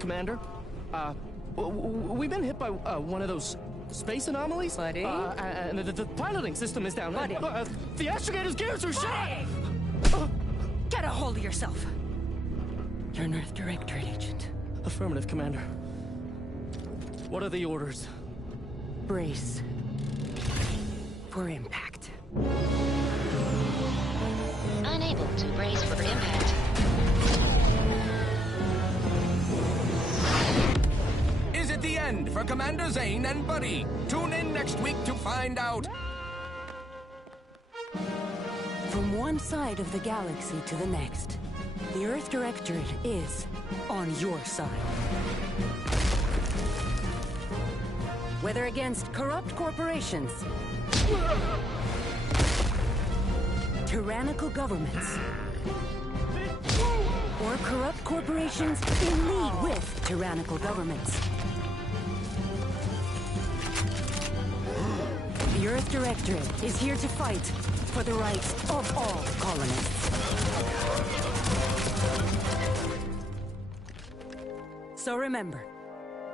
Commander, we've been hit by one of those space anomalies. Buddy? And the piloting system is down. Buddy? The astrogator's gears are shot! Get a hold of yourself! You're an Earth Directorate agent. Affirmative, Commander. What are the orders? Brace for impact. Unable to brace for impact. Is it the end for Commander Zane and Buddy? Tune in next week to find out. From one side of the galaxy to the next, the Earth Directorate is on your side. Whether against corrupt corporations, tyrannical governments, or corrupt corporations in league with tyrannical governments, the Earth Directorate is here to fight for the rights of all colonists. So remember,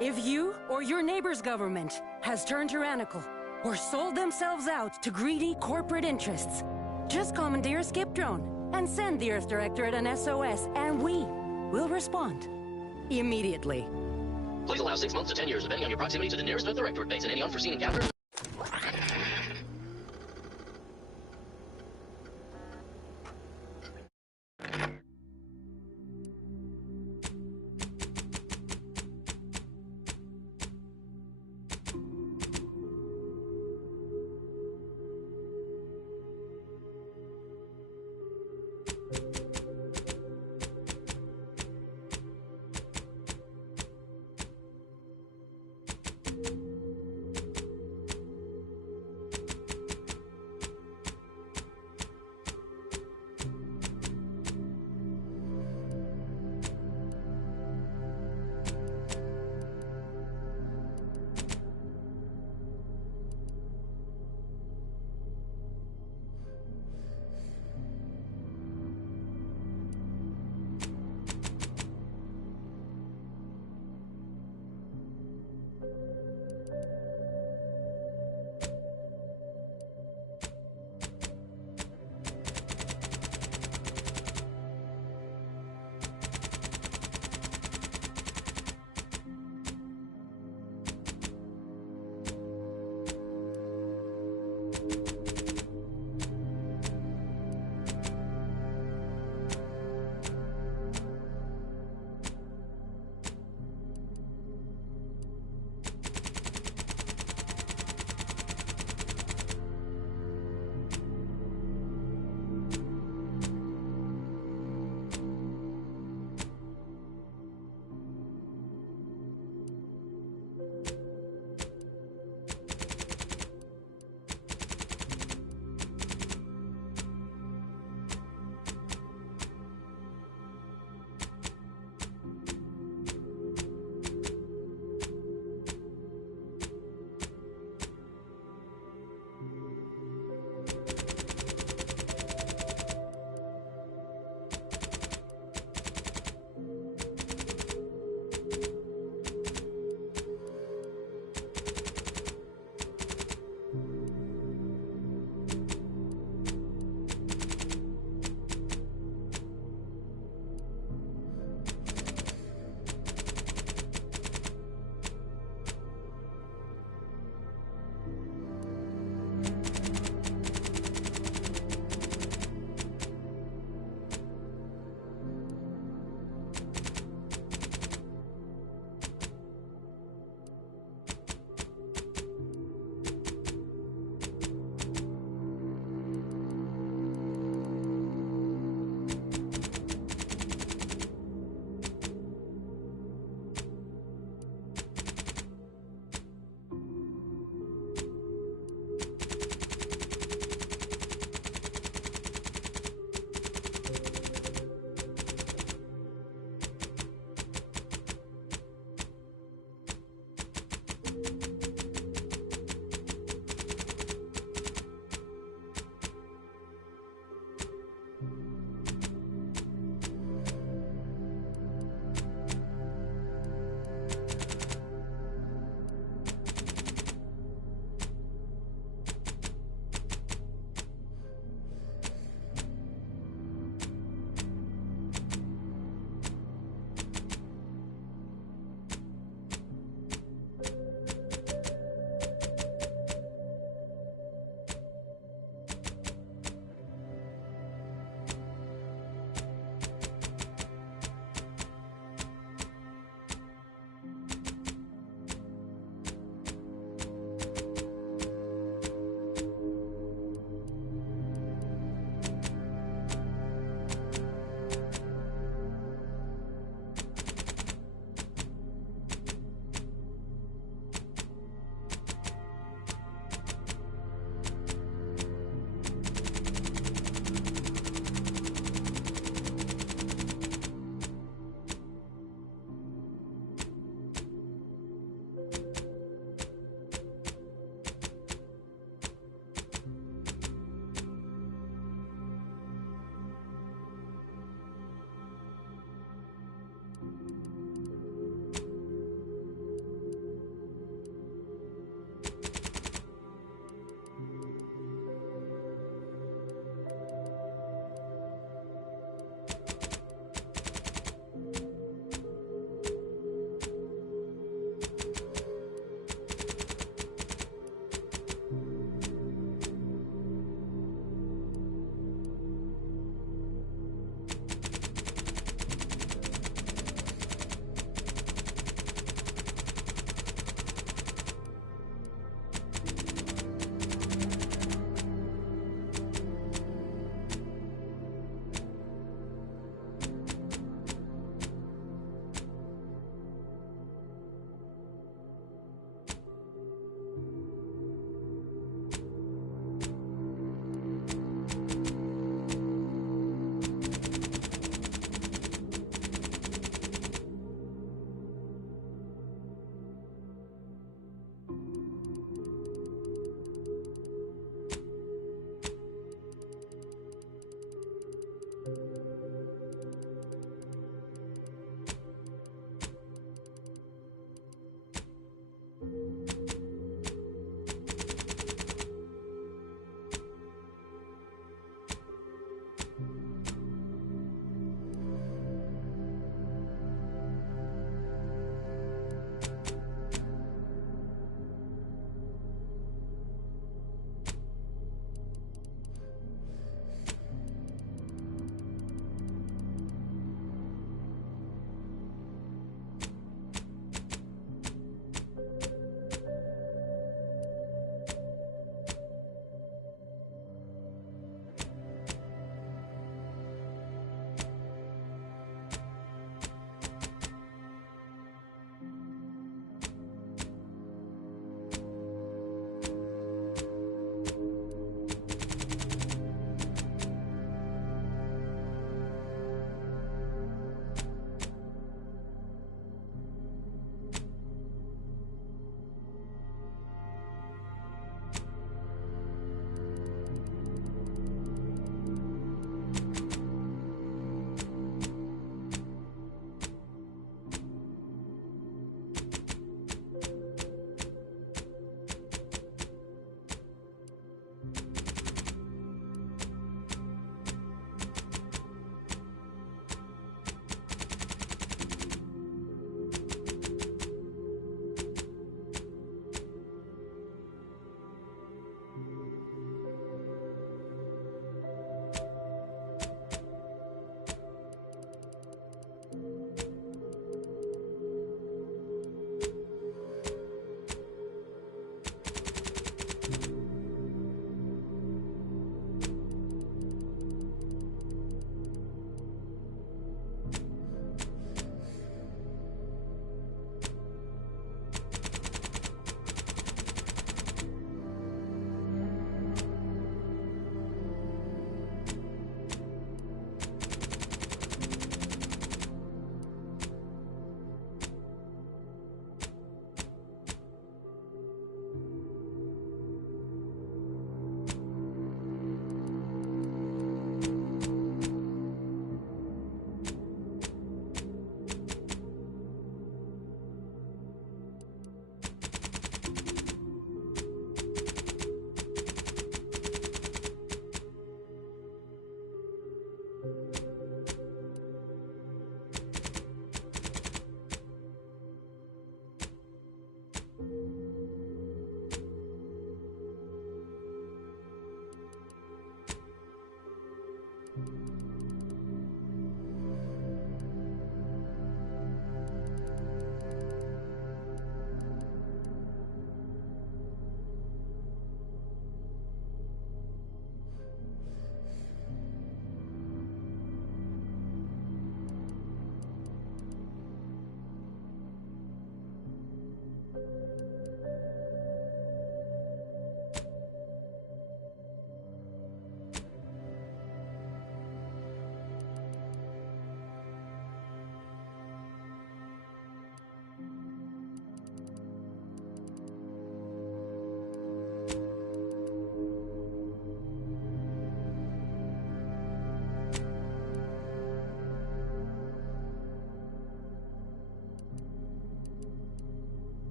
if you or your neighbor's government has turned tyrannical or sold themselves out to greedy corporate interests, just commandeer a skip drone and send the Earth Directorate an SOS, and we will respond immediately. Please allow 6 months to 10 years, depending on your proximity to the nearest Earth Directorate base and any unforeseen encounters.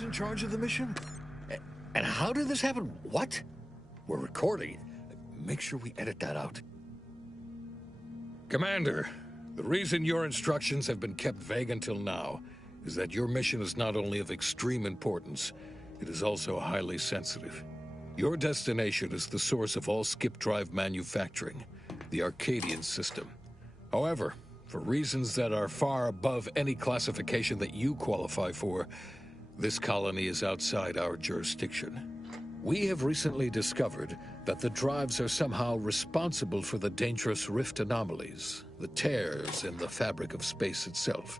was in charge of the mission? And how did this happen? What? We're recording. Make sure we edit that out. Commander, the reason your instructions have been kept vague until now is that your mission is not only of extreme importance, it is also highly sensitive. Your destination is the source of all skip drive manufacturing, the Arcadian system. However, for reasons that are far above any classification that you qualify for, this colony is outside our jurisdiction. We have recently discovered that the drives are somehow responsible for the dangerous rift anomalies, the tears in the fabric of space itself.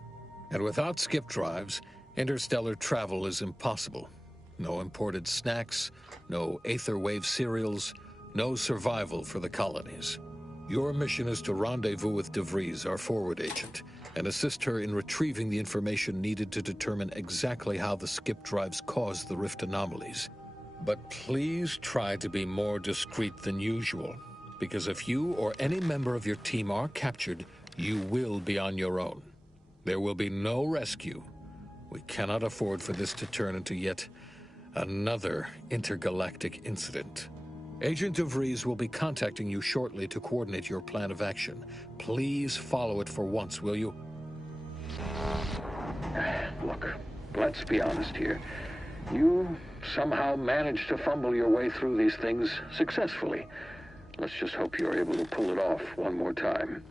And without skip drives, interstellar travel is impossible. No imported snacks, no aether wave cereals, no survival for the colonies. Your mission is to rendezvous with DeVries, our forward agent, and assist her in retrieving the information needed to determine exactly how the skip drives caused the rift anomalies. But please try to be more discreet than usual, because if you or any member of your team are captured, you will be on your own. There will be no rescue. We cannot afford for this to turn into yet another intergalactic incident. Agent DeVries will be contacting you shortly to coordinate your plan of action. Please follow it for once, will you? Look, let's be honest here. You somehow managed to fumble your way through these things successfully. Let's just hope you're able to pull it off one more time.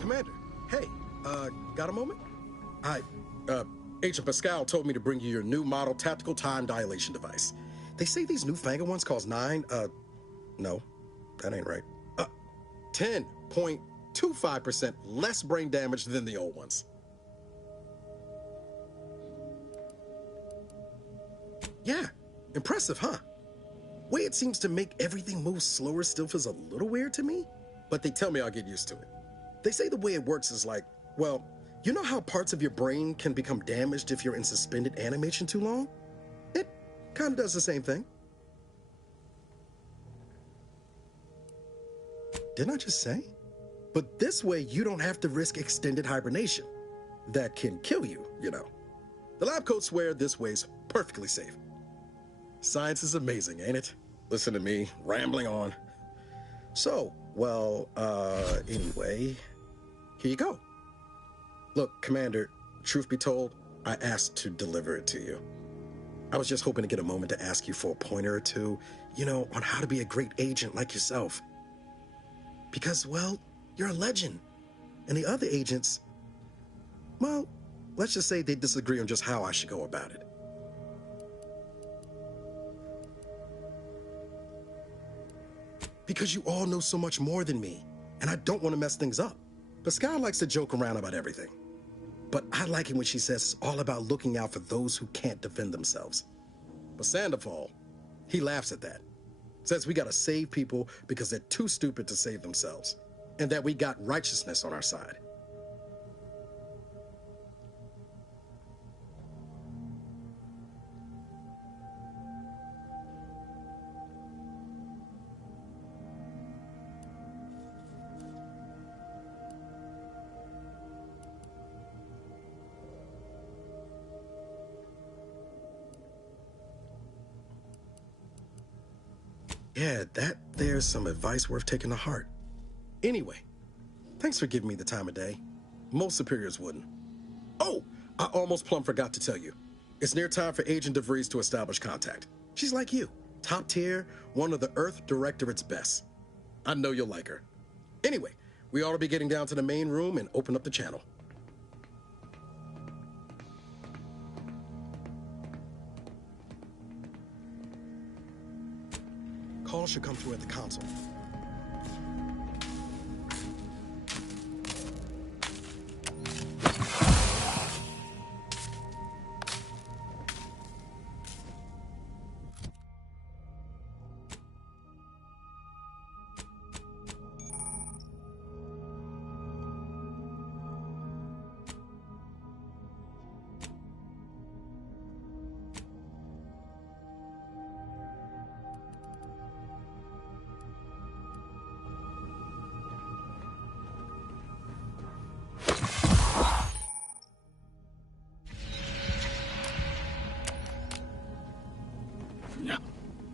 Commander, hey, got a moment? Agent Pascal told me to bring you your new model tactical time dilation device. They say these newfangled ones cause no, that ain't right. 10.25% less brain damage than the old ones. Yeah, impressive, huh? Way it seems to make everything move slower still feels a little weird to me, but they tell me I'll get used to it. They say the way it works is like, well, you know how parts of your brain can become damaged if you're in suspended animation too long? It kind of does the same thing. Didn't I just say? But this way, you don't have to risk extended hibernation. That can kill you, you know. The lab coats swear this way's perfectly safe. Science is amazing, ain't it? Listen to me, rambling on. So, well, anyway, here you go. Look, Commander, truth be told, I asked to deliver it to you. I was just hoping to get a moment to ask you for a pointer or two, you know, on how to be a great agent like yourself. Because, well, you're a legend. And the other agents, well, let's just say they disagree on just how I should go about it. Because you all know so much more than me, and I don't want to mess things up. Pascal likes to joke around about everything. But I like it when she says it's all about looking out for those who can't defend themselves. But Sandoval, he laughs at that. Says we gotta save people because they're too stupid to save themselves. And that we got righteousness on our side. Yeah, there's some advice worth taking to heart. Anyway, thanks for giving me the time of day. Most superiors wouldn't. Oh, I almost plumb forgot to tell you. It's near time for Agent DeVries to establish contact. She's like you, Top tier, one of the Earth Directorate's best. I know you'll like her. Anyway, we ought to be getting down to the main room and open up the channel. Call should come through at the console.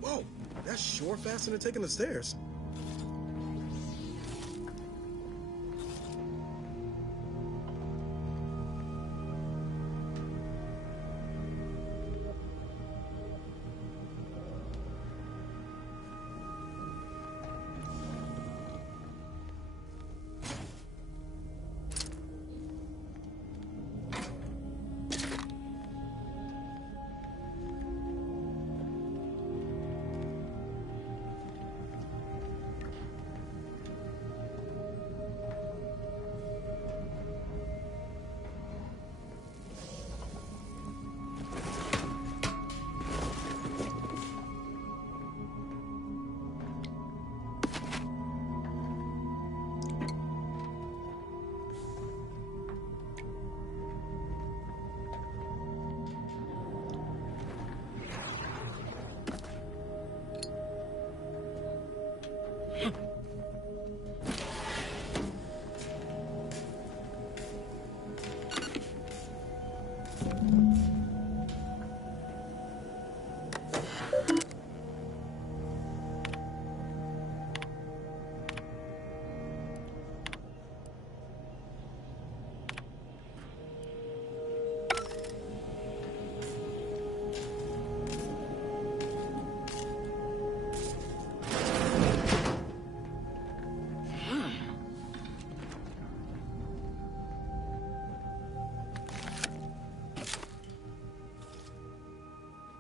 Whoa, that's sure faster than taking the stairs.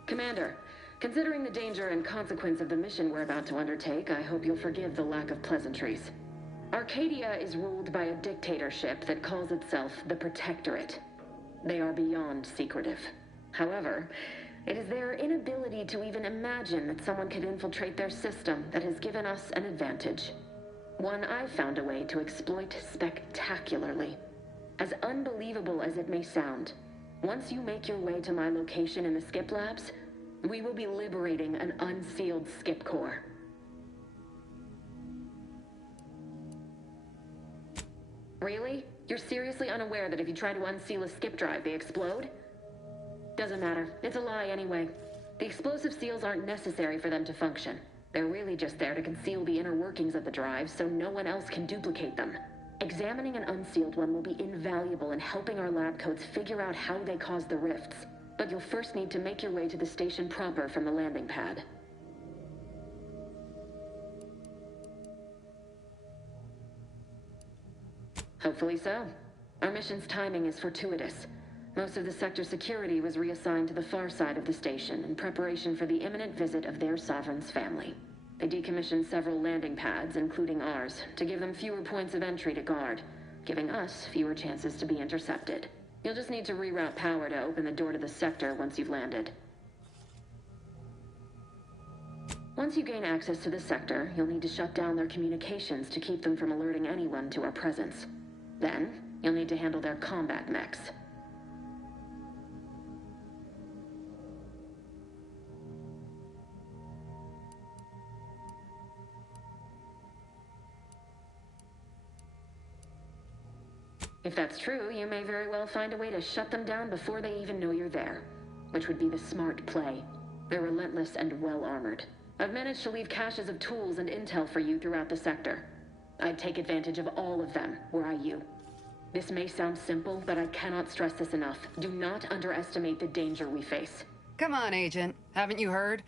Commander, considering the danger and consequence of the mission we're about to undertake, I hope you'll forgive the lack of pleasantries. Arcadia is ruled by a dictatorship that calls itself the Protectorate. They are beyond secretive. However, it is their inability to even imagine that someone could infiltrate their system that has given us an advantage. One I've found a way to exploit spectacularly. As unbelievable as it may sound, once you make your way to my location in the Skip Labs, we will be liberating an unsealed Skip core. Really? You're seriously unaware that if you try to unseal a skip drive, they explode? Doesn't matter. It's a lie anyway. The explosive seals aren't necessary for them to function. They're really just there to conceal the inner workings of the drive so no one else can duplicate them. Examining an unsealed one will be invaluable in helping our lab coats figure out how they caused the rifts. But you'll first need to make your way to the station proper from the landing pad. Hopefully so. Our mission's timing is fortuitous. Most of the sector security was reassigned to the far side of the station in preparation for the imminent visit of their sovereign's family. They decommissioned several landing pads, including ours, to give them fewer points of entry to guard, giving us fewer chances to be intercepted. You'll just need to reroute power to open the door to the sector once you've landed. Once you gain access to the sector, you'll need to shut down their communications to keep them from alerting anyone to our presence. Then, you'll need to handle their combat mechs. If that's true, you may very well find a way to shut them down before they even know you're there, which would be the smart play. They're relentless and well-armored. I've managed to leave caches of tools and intel for you throughout the sector. I'd take advantage of all of them, were I you. This may sound simple, but I cannot stress this enough. Do not underestimate the danger we face. Come on, Agent. Haven't you heard?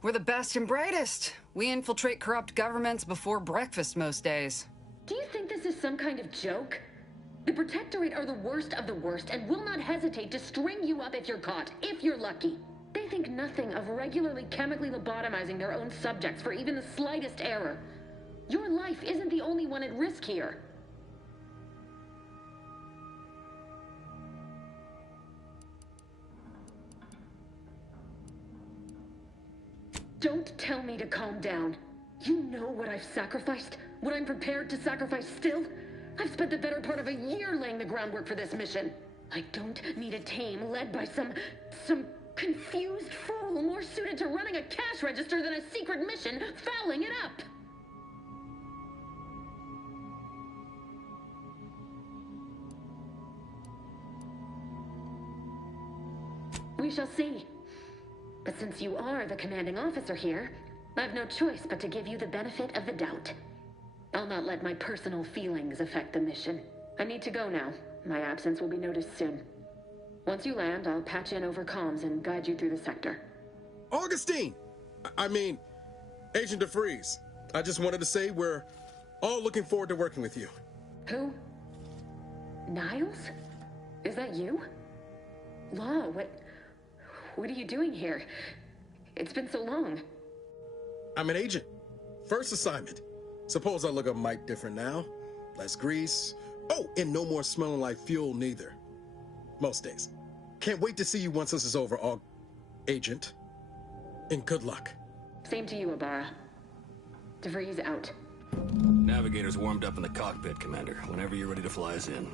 We're the best and brightest. We infiltrate corrupt governments before breakfast most days. Do you think this is some kind of joke? The Protectorate are the worst of the worst and will not hesitate to string you up if you're caught, if you're lucky. They think nothing of regularly chemically lobotomizing their own subjects for even the slightest error. Your life isn't the only one at risk here. Don't tell me to calm down. You know what I've sacrificed? What I'm prepared to sacrifice still? I've spent the better part of a year laying the groundwork for this mission. I don't need a team led by some confused fool more suited to running a cash register than a secret mission fouling it up. We shall see. But since you are the commanding officer here, I've no choice but to give you the benefit of the doubt. I'll not let my personal feelings affect the mission. I need to go now. My absence will be noticed soon. Once you land, I'll patch in over comms and guide you through the sector. Augustine! I mean, Agent DeFreeze. I just wanted to say we're all looking forward to working with you. Who? Niles? Is that you? Law, what are you doing here? It's been so long. I'm an agent. First assignment. Suppose I look a mite different now. Less grease. Oh, and no more smelling like fuel neither. Most days. Can't wait to see you once this is over, Agent. And good luck. Same to you, Abara. DeVries out. Navigator's warmed up in the cockpit, Commander. Whenever you're ready to fly us in.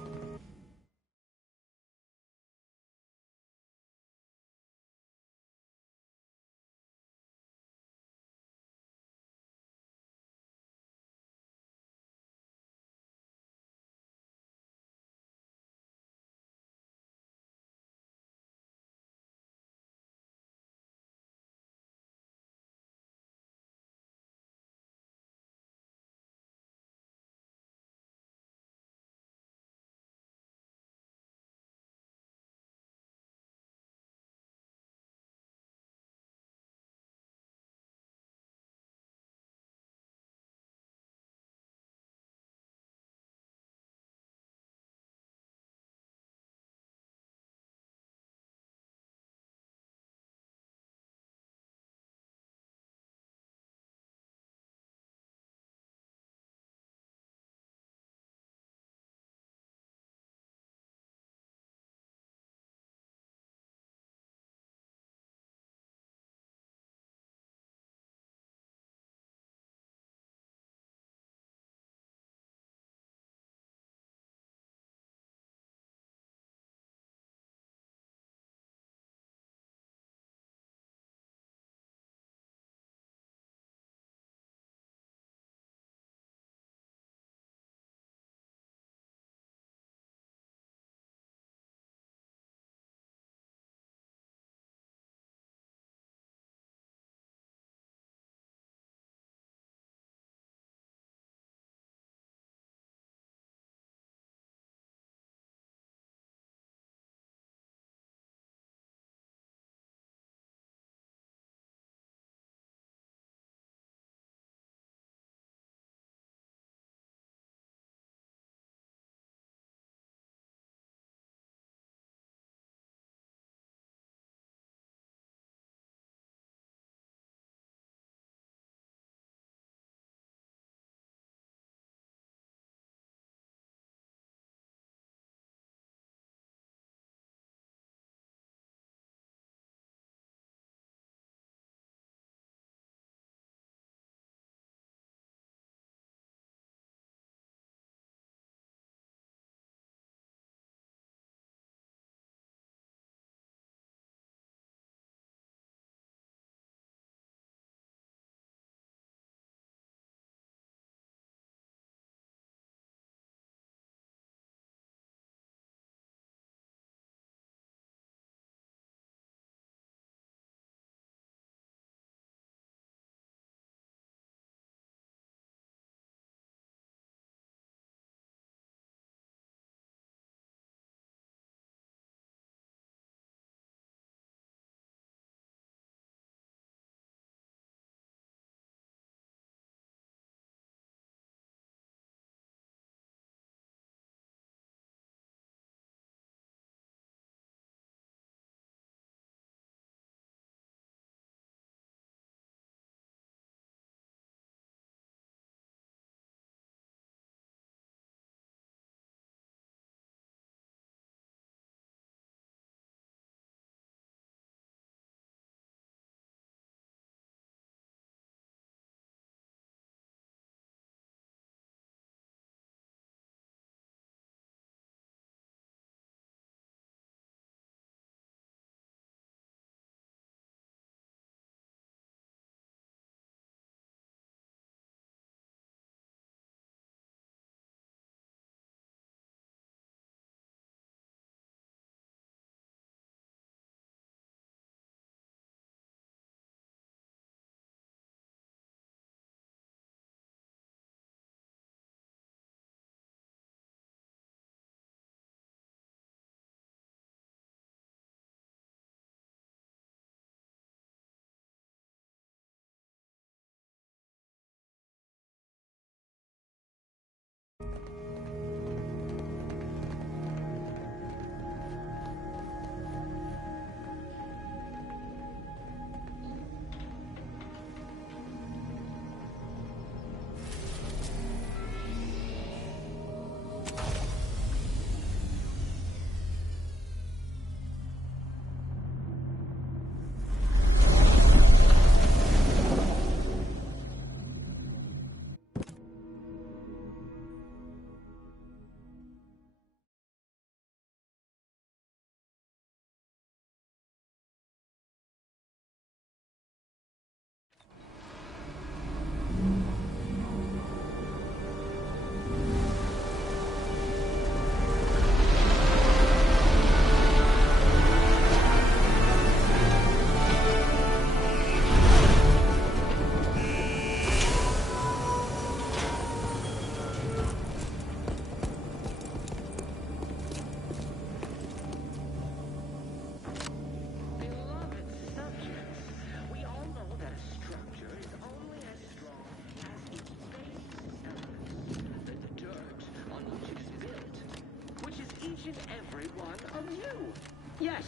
Yes,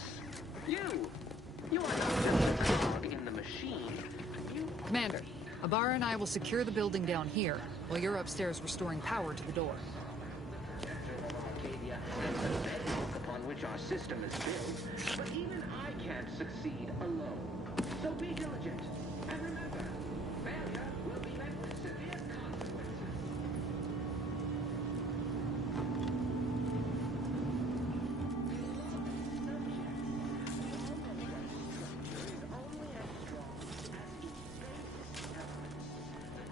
you! You are not just a cog in the machine. Commander, Abara and I will secure the building down here, while you're upstairs restoring power to the door. Arcadia has the bedrock upon which our system is built, but even I can't succeed alone. So be diligent, and remember, failure will be met with severe consequences.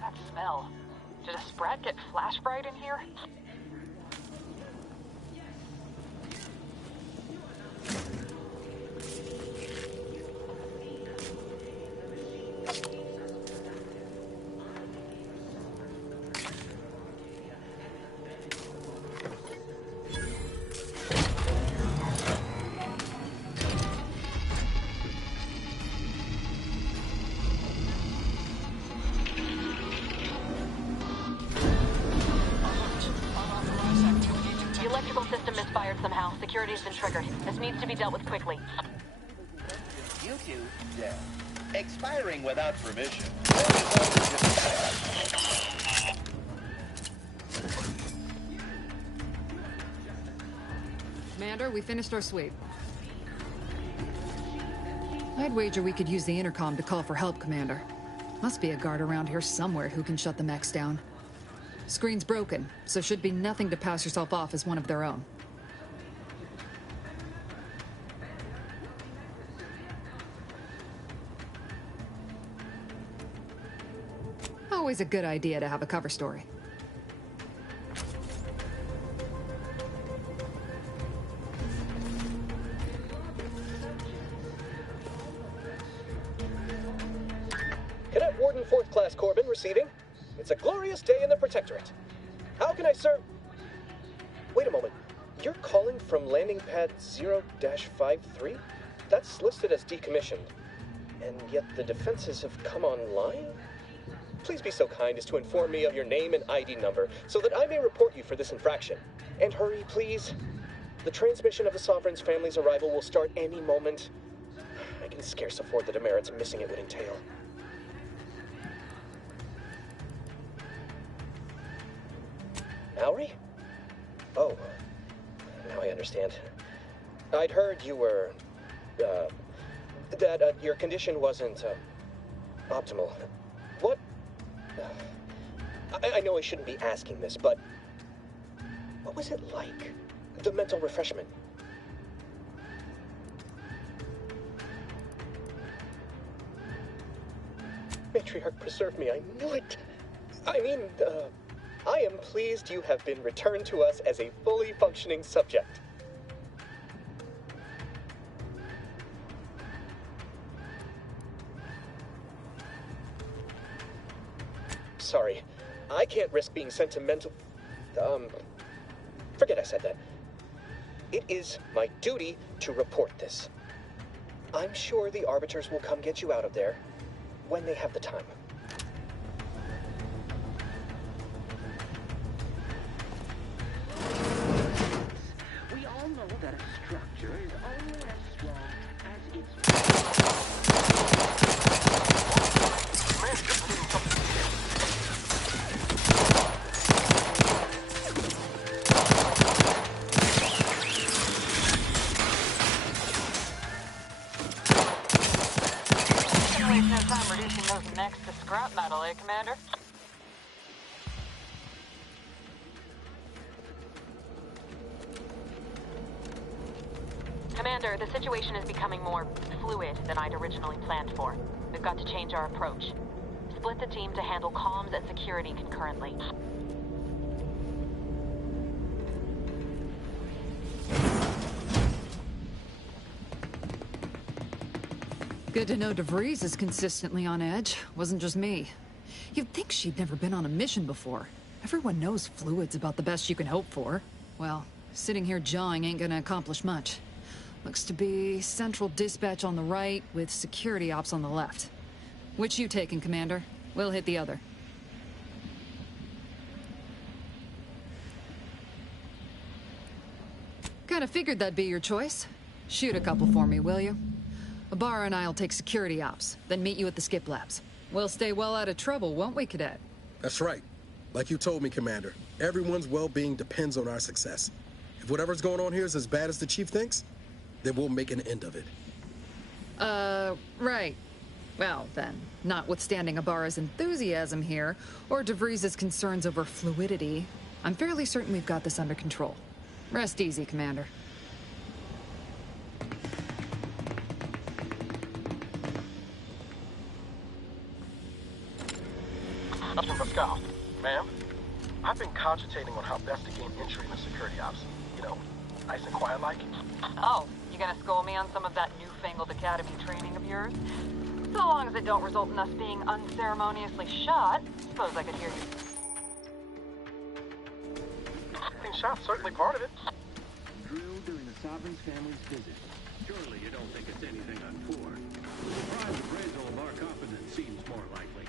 That smell. Did a Sprat get flash fried in here? Security's been triggered. This needs to be dealt with quickly. You two, yeah. Expiring without permission. Commander, we finished our sweep. I'd wager we could use the intercom to call for help, Commander. Must be a guard around here somewhere who can shut the mechs down. Screen's broken, so should be nothing to pass yourself off as one of their own. Always a good idea to have a cover story. Cadet Warden 4th Class Corbin receiving. It's a glorious day in the Protectorate. How can I serve? Wait a moment. You're calling from landing pad 0-53? That's listed as decommissioned. And yet the defenses have come online? Please be so kind as to inform me of your name and ID number so that I may report you for this infraction. And hurry, please. The transmission of the Sovereign's family's arrival will start any moment. I can scarce afford the demerits missing it would entail. Mallory? Oh, now I understand. I'd heard you were, that your condition wasn't, optimal. What? I know I shouldn't be asking this, but what was it like? The mental refreshment? Matriarch, preserve me, I knew it! I mean, I am pleased you have been returned to us as a fully functioning subject. Sorry, I can't risk being sentimental. Forget I said that. It is my duty to report this. I'm sure the Arbiters will come get you out of there when they have the time. We all know that a structure is only as strong as its... Time reducing those necks to scrap metal, eh, Commander? Commander, the situation is becoming more fluid than I'd originally planned for. We've got to change our approach. Split the team to handle comms and security concurrently. Good to know DeVries is consistently on edge. Wasn't just me. You'd think she'd never been on a mission before. Everyone knows fluid's about the best you can hope for. Well, sitting here jawing ain't gonna accomplish much. Looks to be central dispatch on the right with security ops on the left. Which you taking, Commander? We'll hit the other. Kinda figured that'd be your choice. Shoot a couple for me, will you? Ibarra and I'll take security ops, then meet you at the skip labs. We'll stay well out of trouble, won't we, Cadet? That's right. Like you told me, Commander, everyone's well-being depends on our success. If whatever's going on here is as bad as the Chief thinks, then we'll make an end of it. Right. Well, then, notwithstanding Ibarra's enthusiasm here, or DeVries' concerns over fluidity, I'm fairly certain we've got this under control. Rest easy, Commander. Captain Pascal, ma'am, I've been cogitating on how best to gain entry into security ops. You know, nice and quiet like. Oh, you gonna school me on some of that newfangled academy training of yours? So long as it don't result in us being unceremoniously shot, suppose I could hear you. Being shot's certainly part of it. Drilled during the Sovereign's family's visit. Surely you don't think it's anything untoward. The prime appraisal of our competence seems more likely.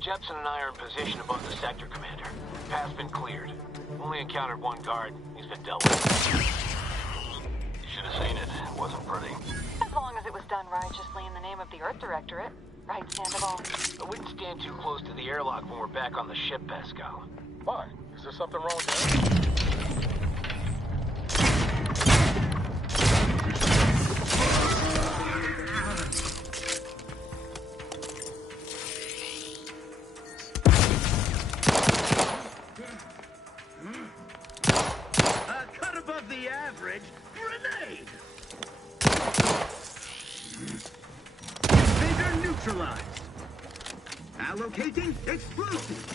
Jepson and I are in position above the sector, Commander. Path's been cleared. Only encountered one guard. He's been dealt with. You should have seen it. It wasn't pretty. As long as it was done righteously in the name of the Earth Directorate. Right, Sandoval? I wouldn't stand too close to the airlock when we're back on the ship, Pascal. Why? Is there something wrong with that? Cut above the average. Grenade! Bigger neutralized. Allocating explosive.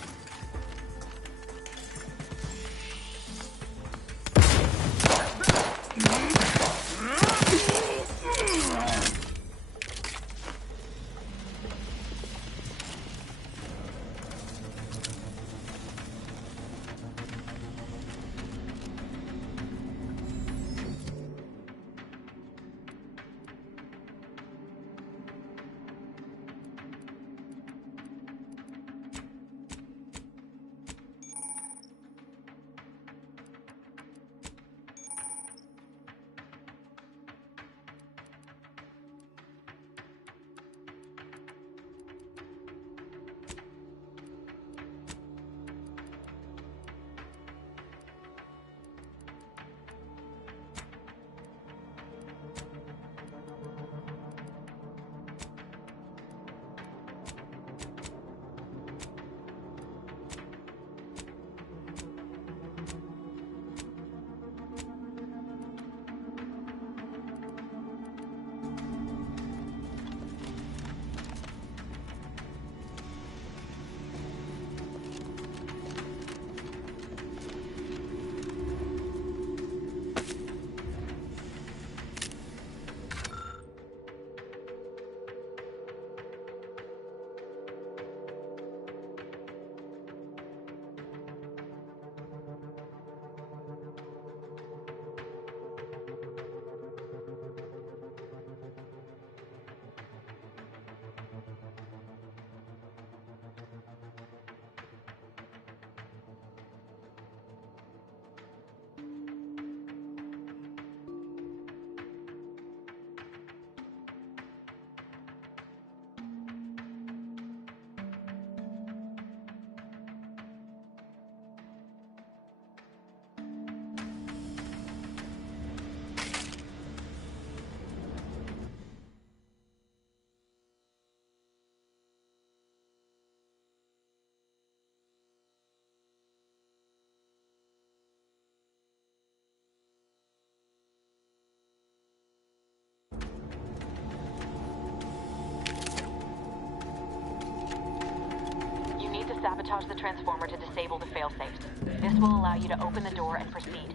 sabotage the transformer to disable the failsafes. This will allow you to open the door and proceed.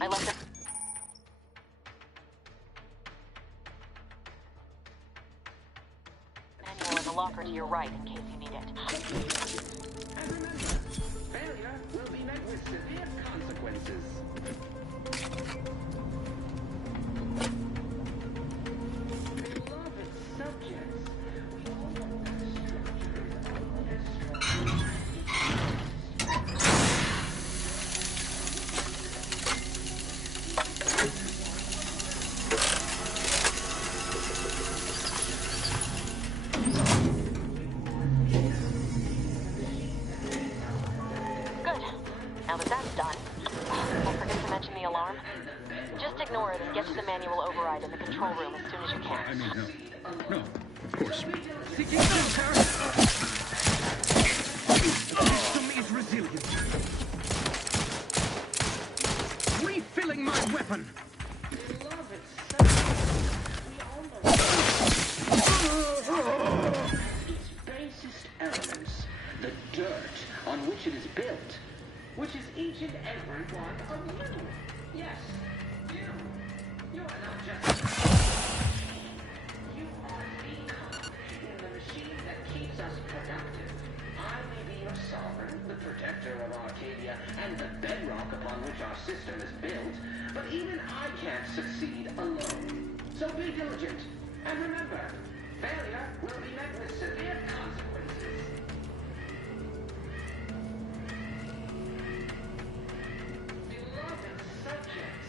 I left the manual in the locker to your right in case you need it. And remember, failure will be met with severe consequences. Beloved subjects, we all know that structure is only as strong Good. Now that that's done, don't forget to mention the alarm. Just ignore it and get to the manual override in the control room as soon as you can. I mean, no. No, of course. seeking shelter. System is resilient. Refilling my weapon. Its basest elements, the dirt on which it is built, which is each and every one of you. Yes, you. You are not just you are the cog in the machine that keeps us productive. I may be your sovereign, the protector of Arcadia, and the bedrock upon which our system is built, but even I can't succeed alone. So be diligent, and remember, failure will be met with severe consequences. Beloved subjects,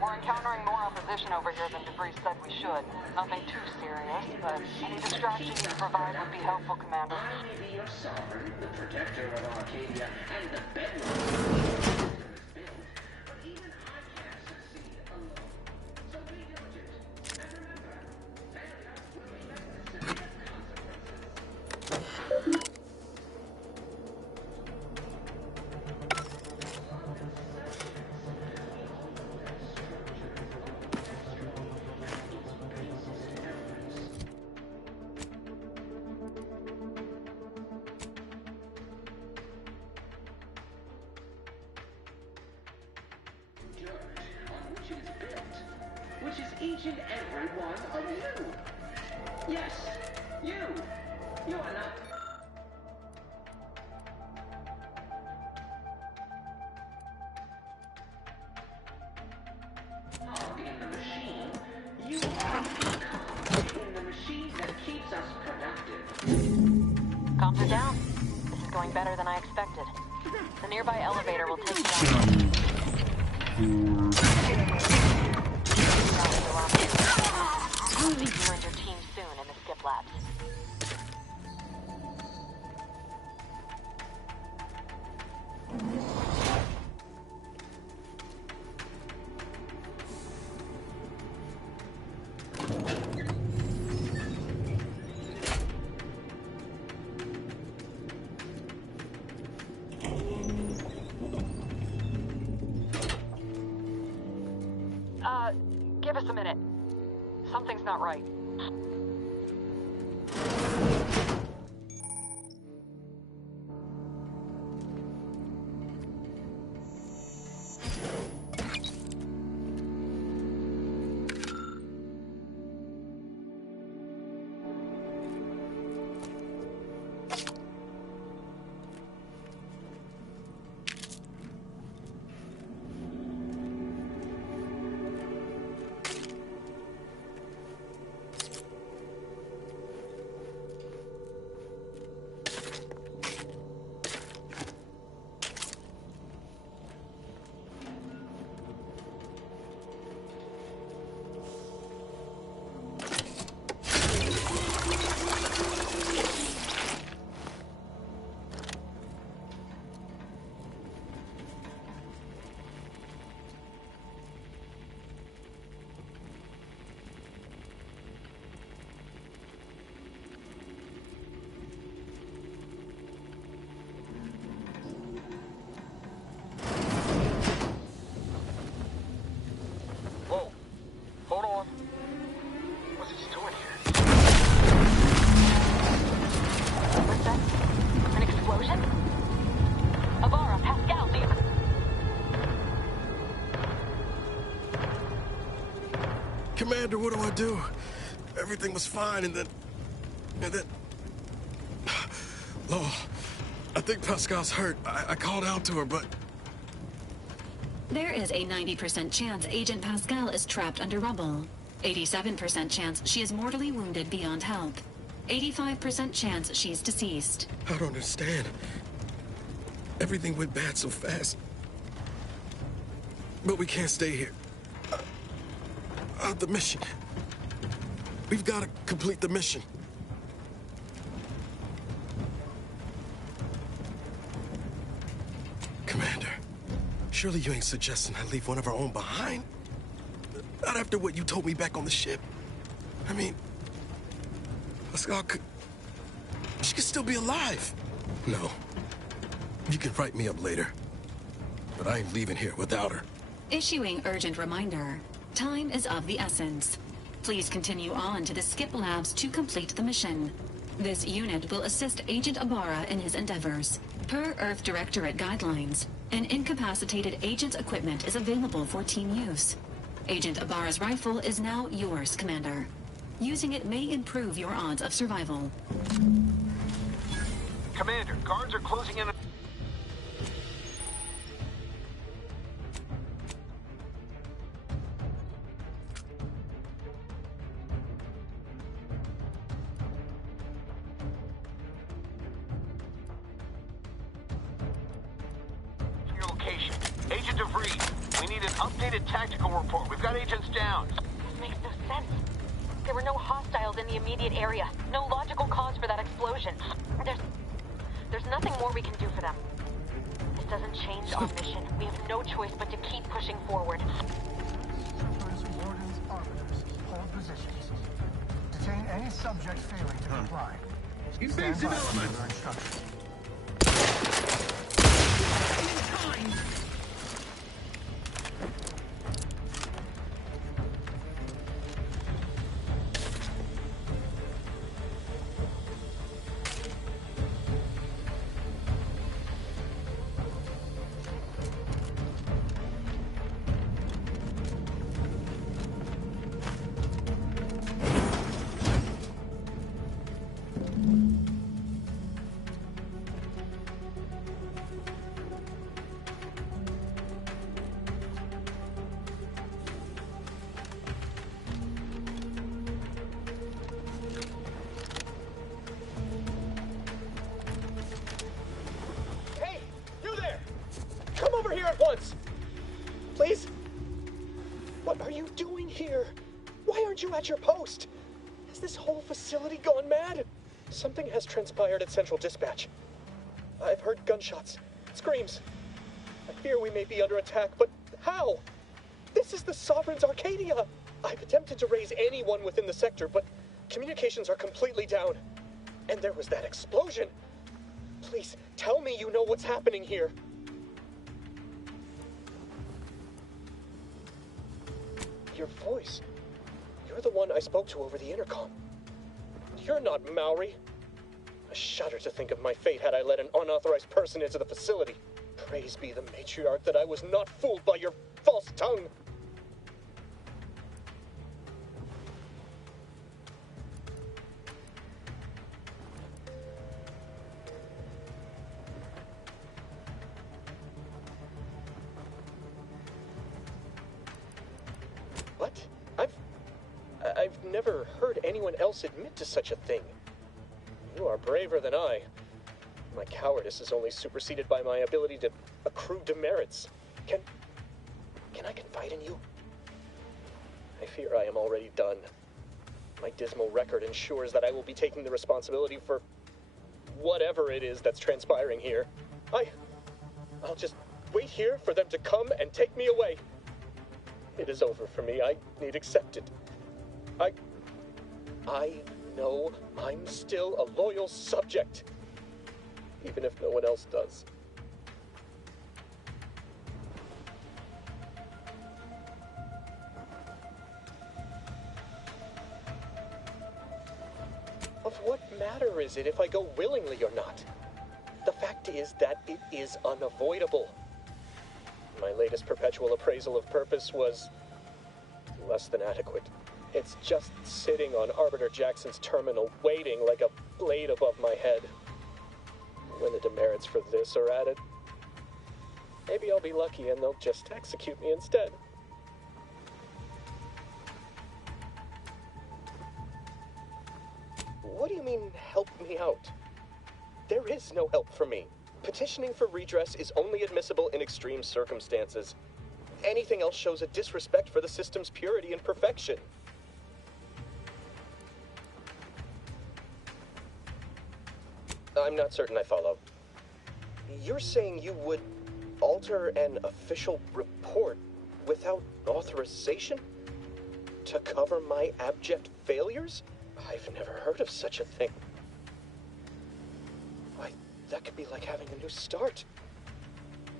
We're encountering more opposition over here than DeVries said we should. Nothing too serious, but any distraction you provide would be helpful, Commander. I may be your sovereign, the protector of Arcadia, and the bedrock of the system is built, but even I can't succeed alone. So be diligent, and remember, failure will be met with severe consequences. Which is each and every one of you. Yes, you. You are not. Cog in the machine. You are the cog in the machine that keeps us productive. Comms are down. This is going better than I expected. The nearby elevator will take you out. I'll meet you and your team soon in the skip labs. Give us a minute. Something's not right. Commander, what do I do? Everything was fine, and then... Oh, I think Pascal's hurt. I called out to her, but... There is a 90% chance Agent Pascal is trapped under rubble. 87% chance she is mortally wounded beyond help. 85% chance she's deceased. I don't understand. Everything went bad so fast. But we can't stay here. The mission. We've got to complete the mission. Commander, surely you ain't suggesting I leave one of our own behind? Not after what you told me back on the ship. I mean, Pascal could... She could still be alive. No. You can write me up later. But I ain't leaving here without her. Issuing urgent reminder. Time is of the essence. Please continue on to the Skip Labs to complete the mission. This unit will assist Agent Ibarra in his endeavors. Per Earth Directorate guidelines, an incapacitated agent's equipment is available for team use. Agent Ibarra's rifle is now yours, Commander. Using it may improve your odds of survival. Commander, guards are closing in. Your location. Agent DeVries, we need an updated tactical report. We've got agents down. This makes no sense. There were no hostiles in the immediate area. No logical cause for that explosion. There's nothing more we can do for them. This doesn't change our mission. We have no choice but to keep pushing forward. Troopers, wardens, arbiters, hold positions. Detain any subject failing to comply. Invade development. Further instructions. Over here at once! Please? What are you doing here? Why aren't you at your post? Has this whole facility gone mad? Something has transpired at Central Dispatch. I've heard gunshots, screams. I fear we may be under attack, but how? This is the Sovereign's Arcadia! I've attempted to raise anyone within the sector, but communications are completely down. And there was that explosion! Please, tell me you know what's happening here. Your voice. You're the one I spoke to over the intercom. You're not Maori. I shudder to think of my fate had I let an unauthorized person into the facility. Praise be the matriarch that I was not fooled by your false tongue. What? I've never heard anyone else admit to such a thing. You are braver than I. My cowardice is only superseded by my ability to accrue demerits. Can I confide in you? I fear I am already done. My dismal record ensures that I will be taking the responsibility for whatever it is that's transpiring here. I'll just wait here for them to come and take me away. It is over for me. I need accepted. I know I'm still a loyal subject, even if no one else does. Of what matter is it if I go willingly or not? The fact is that it is unavoidable. My latest perpetual appraisal of purpose was less than adequate. It's just sitting on Arbiter Jackson's terminal, waiting like a blade above my head. When the demerits for this are added, maybe I'll be lucky and they'll just execute me instead. What do you mean, help me out? There is no help for me. Petitioning for redress is only admissible in extreme circumstances. Anything else shows a disrespect for the system's purity and perfection. I'm not certain I follow. You're saying you would alter an official report without authorization? To cover my abject failures? I've never heard of such a thing. Why, that could be like having a new start.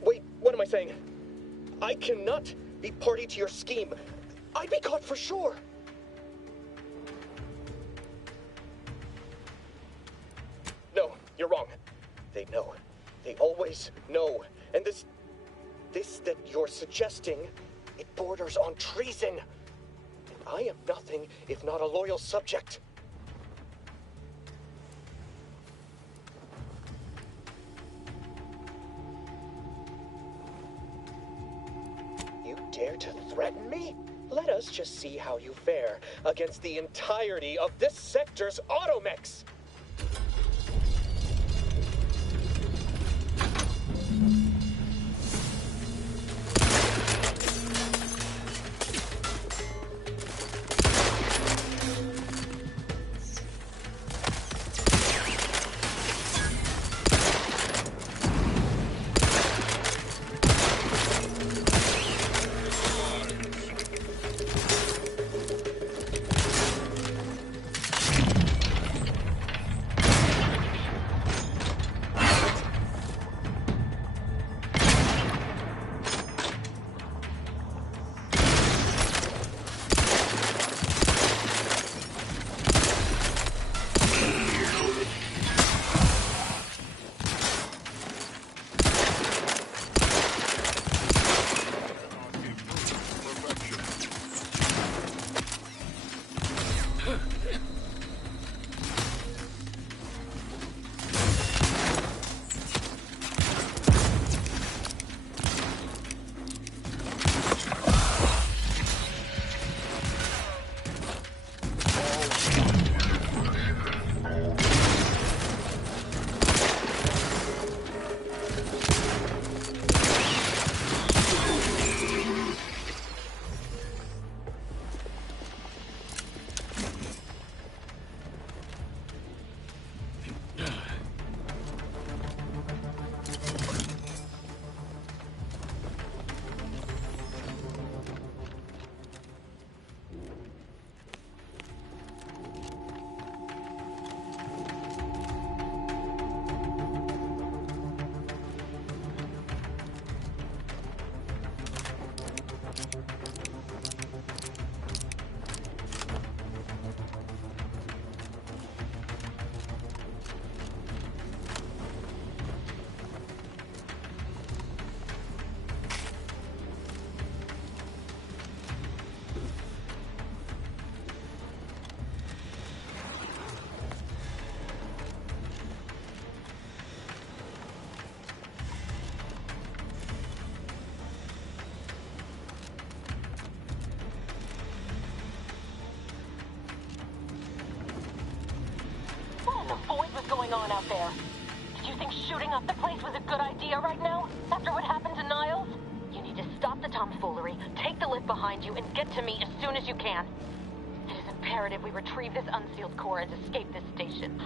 Wait, what am I saying? I cannot be party to your scheme. I'd be caught for sure. No, you're wrong. They know. They always know. And this that you're suggesting, it borders on treason. And I am nothing if not a loyal subject. You dare to threaten me? Let us just see how you fare against the entirety of this sector's automechs. On out there. Did you think shooting up the place was a good idea right now? After what happened to Niles? You need to stop the tomfoolery, take the lift behind you, and get to me as soon as you can. It is imperative we retrieve this unsealed core and escape this station.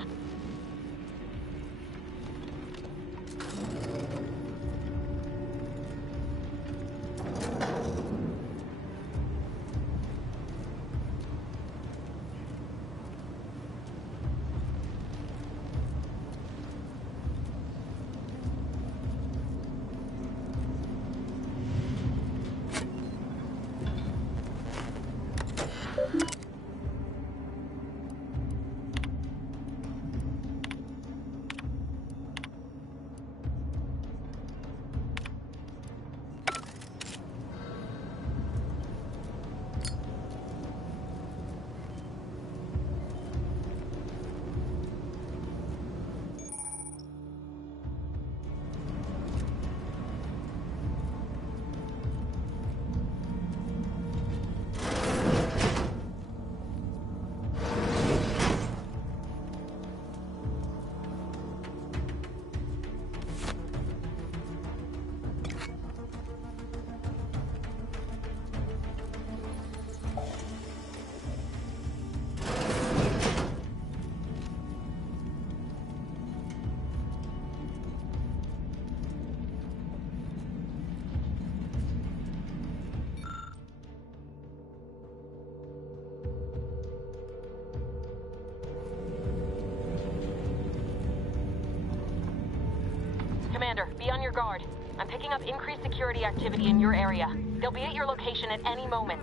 Be on your guard. I'm picking up increased security activity in your area. They'll be at your location at any moment.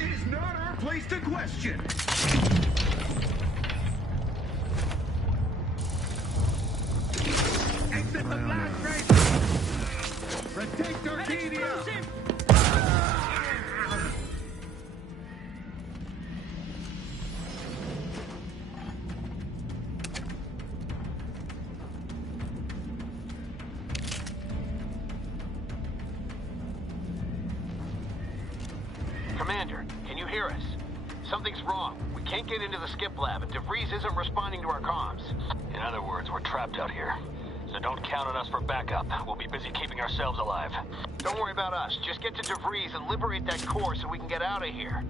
It is not our place to question. Exit the blast range. Protect Arcadia. Commander, can you hear us? Something's wrong. We can't get into the skip lab, and DeVries isn't responding to our comms. In other words, we're trapped out here. So don't count on us for backup. We'll be busy keeping ourselves alive. Don't worry about us. Just get to DeVries and liberate that core so we can get out of here.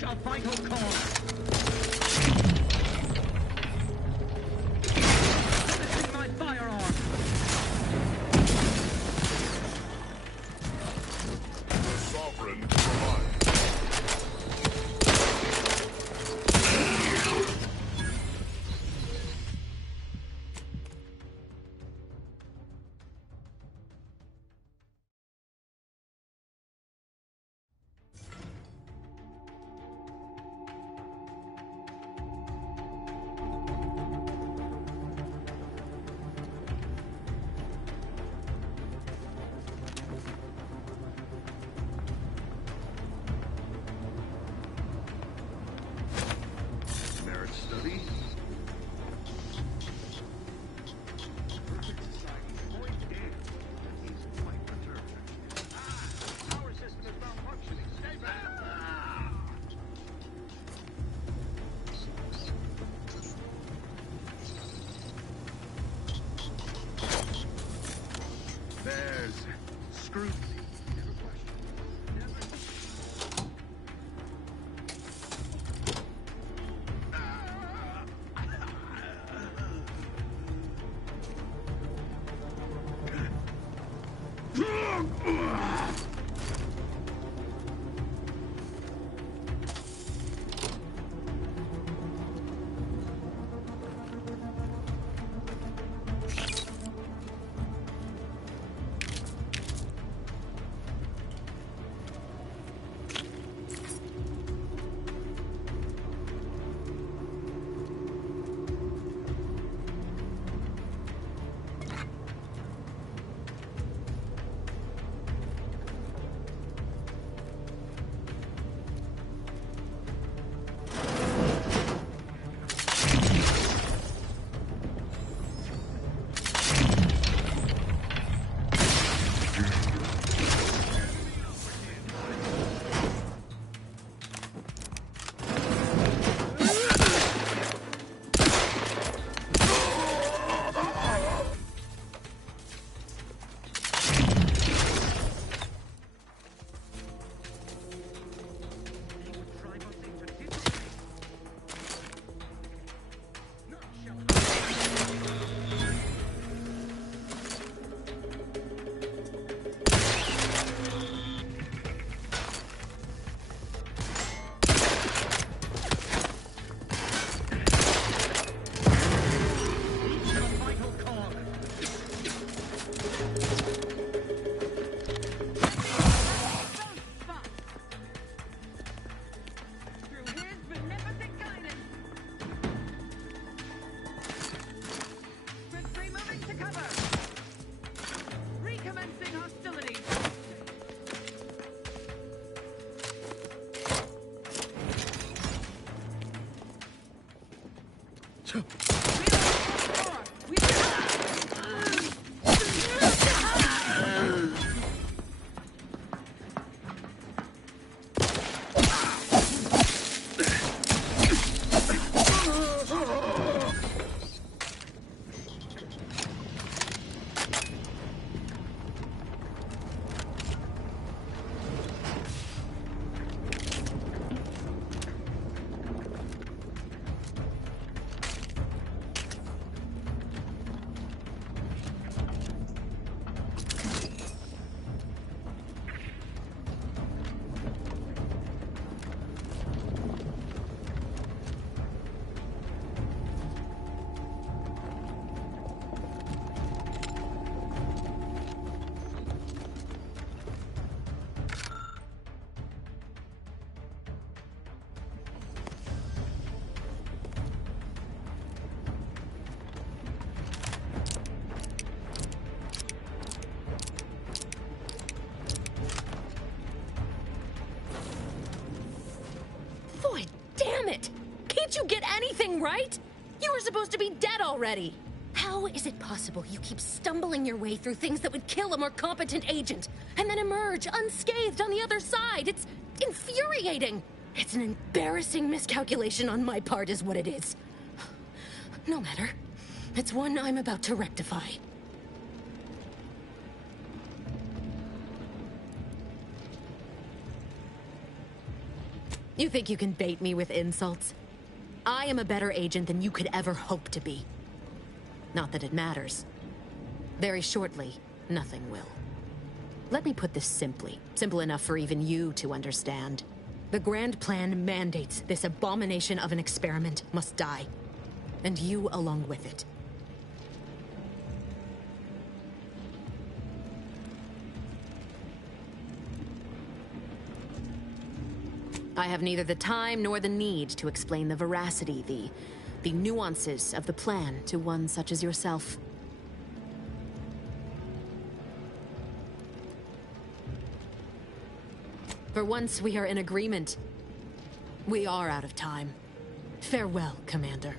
Unleash a vital core. Finishing my firearm. Sovereign provides. Merit study. Perfect society. Point in. He's quite perturbed. Power system is malfunctioning. Stay back. There's scrutiny. Never question. Never. Can't you get anything right? You were supposed to be dead already. How is it possible you keep stumbling your way through things that would kill a more competent agent, and then emerge unscathed on the other side? It's infuriating. It's an embarrassing miscalculation on my part is what it is. No matter. It's one I'm about to rectify. You think you can bait me with insults? I am a better agent than you could ever hope to be. Not that it matters. Very shortly, nothing will. Let me put this simply. Simple enough for even you to understand. The Grand Plan mandates this abomination of an experiment must die. And you along with it. I have neither the time nor the need to explain the veracity, the nuances of the plan to one such as yourself. For once we are in agreement. We are out of time. Farewell, Commander.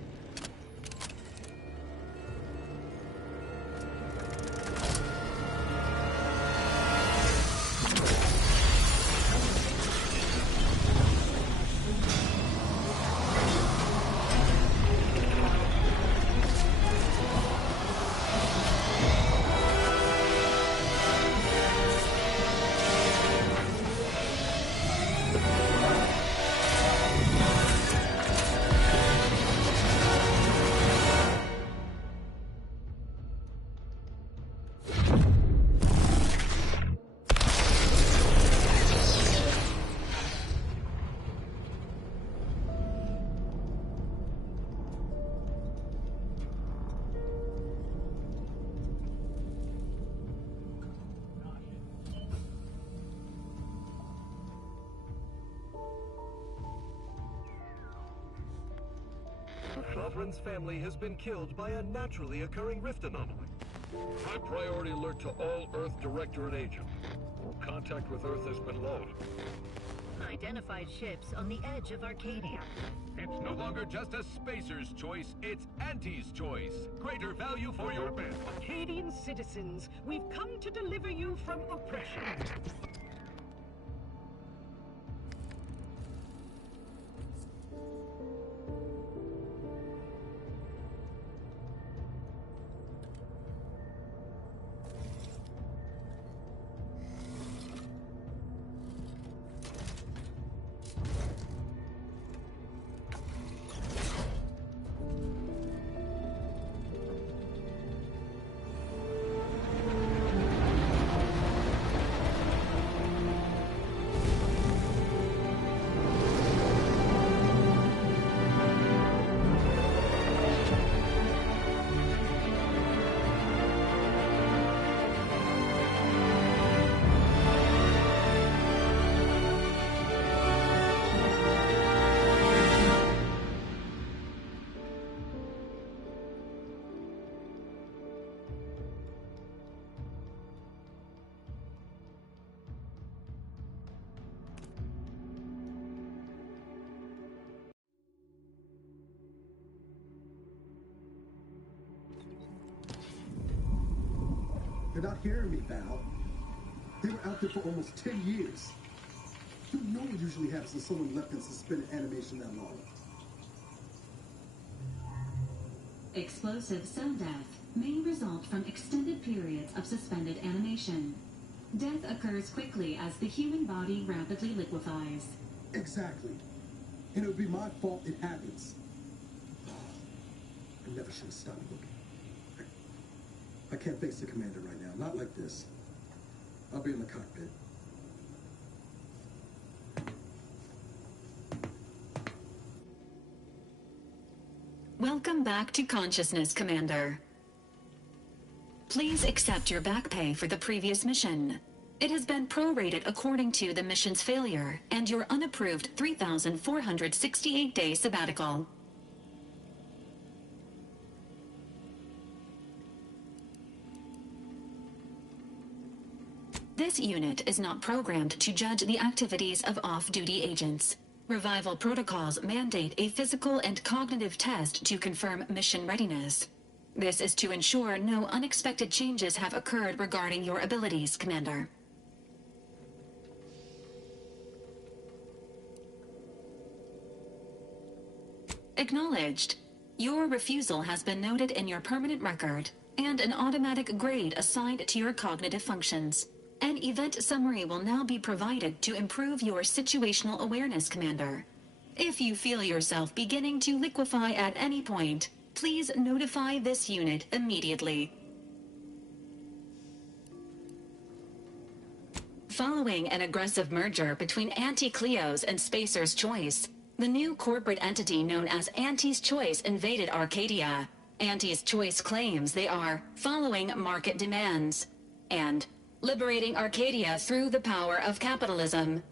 Sovereign's family has been killed by a naturally occurring rift anomaly. High priority alert to all Earth Directorate agents. Contact with Earth has been low. Unidentified ships on the edge of Arcadia. It's no longer just a spacer's choice, it's Auntie's choice. Greater value for your men. Arcadian citizens, we've come to deliver you from oppression. You're not hearing me, Val. They were out there for almost 10 years. You know what usually happens when someone left in suspended animation that long. Explosive cell death may result from extended periods of suspended animation. Death occurs quickly as the human body rapidly liquefies. Exactly. And it would be my fault it happens. I never should have stopped looking. I can't face the commander right now. Not like this. I'll be in the cockpit. Welcome back to consciousness, Commander. Please accept your back pay for the previous mission. It has been prorated according to the mission's failure and your unapproved 3,468-day sabbatical. This unit is not programmed to judge the activities of off-duty agents. Revival protocols mandate a physical and cognitive test to confirm mission readiness. This is to ensure no unexpected changes have occurred regarding your abilities, Commander. Acknowledged. Your refusal has been noted in your permanent record, and an automatic grade assigned to your cognitive functions. An event summary will now be provided to improve your situational awareness, Commander. If you feel yourself beginning to liquefy at any point, please notify this unit immediately. Following an aggressive merger between Anti-Cleos and Spacer's Choice, the new corporate entity known as Anti's Choice invaded Arcadia. Anti's Choice claims they are following market demands and liberating Arcadia through the power of capitalism.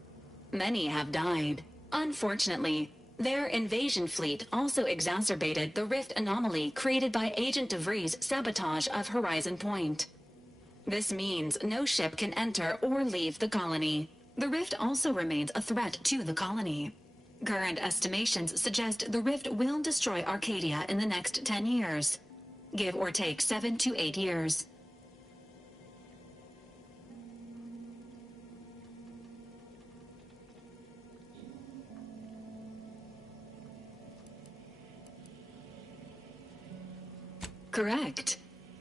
Many have died. Unfortunately, their invasion fleet also exacerbated the rift anomaly created by Agent DeVries' sabotage of Horizon Point. This means no ship can enter or leave the colony. The rift also remains a threat to the colony. Current estimations suggest the rift will destroy Arcadia in the next 10 years. Give or take 7 to 8 years. Correct.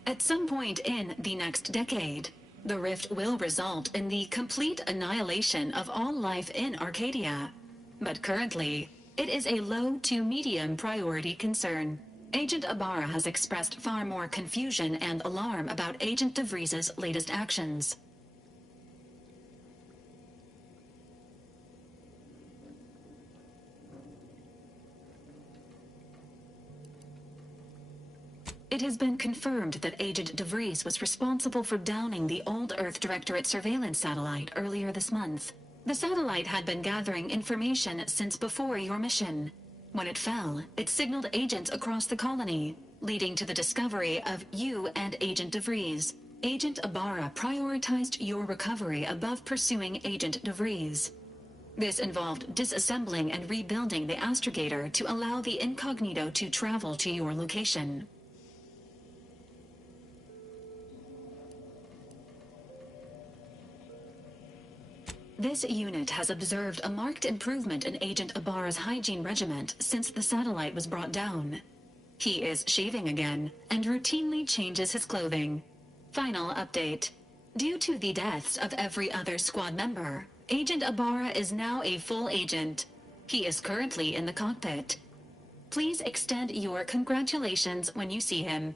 At some point in the next decade, the rift will result in the complete annihilation of all life in Arcadia. But currently, it is a low to medium priority concern. Agent Ibarra has expressed far more confusion and alarm about Agent DeVries' latest actions. It has been confirmed that Agent DeVries was responsible for downing the Old Earth Directorate surveillance satellite earlier this month. The satellite had been gathering information since before your mission. When it fell, it signaled agents across the colony, leading to the discovery of you and Agent DeVries. Agent Ibarra prioritized your recovery above pursuing Agent DeVries. This involved disassembling and rebuilding the astrogator to allow the incognito to travel to your location. This unit has observed a marked improvement in Agent Ibarra's hygiene regiment since the satellite was brought down. He is shaving again and routinely changes his clothing. Final update. Due to the deaths of every other squad member, Agent Ibarra is now a full agent. He is currently in the cockpit. Please extend your congratulations when you see him.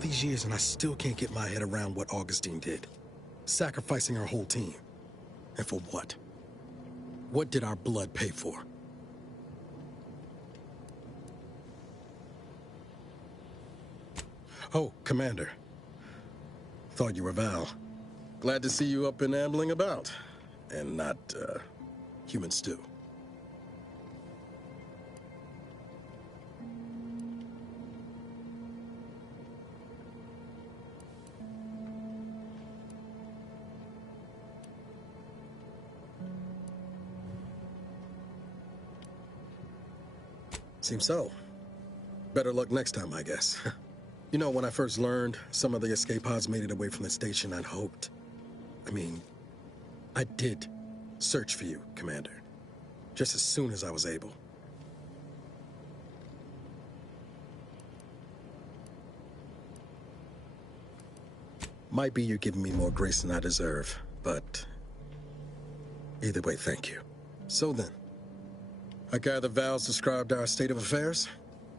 these years and I still can't get my head around what Augustine did. Sacrificing our whole team. And for what? What did our blood pay for? Oh, Commander. Thought you were Val. Glad to see you up and ambling about. And not, human stew. Seems so. Better luck next time, I guess. You know, when I first learned some of the escape pods made it away from the station, I'd hoped. I did search for you, Commander. Just as soon as I was able. Might be you're giving me more grace than I deserve, but either way, thank you. So then, I gather Val's described our state of affairs?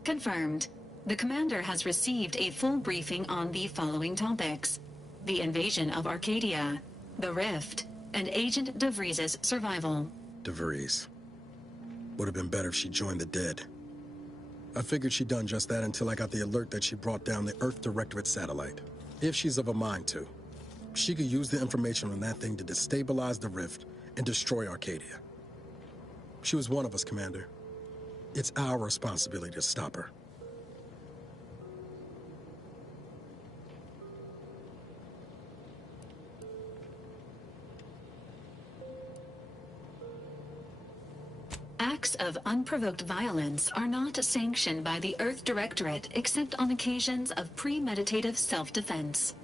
Confirmed. The Commander has received a full briefing on the following topics: the invasion of Arcadia, the Rift, and Agent DeVries' survival. DeVries. Would have been better if she joined the dead. I figured she'd done just that until I got the alert that she brought down the Earth Directorate satellite. If she's of a mind to, she could use the information on that thing to destabilize the Rift and destroy Arcadia. She was one of us, Commander. It's our responsibility to stop her. Acts of unprovoked violence are not sanctioned by the Earth Directorate except on occasions of premeditative self-defense.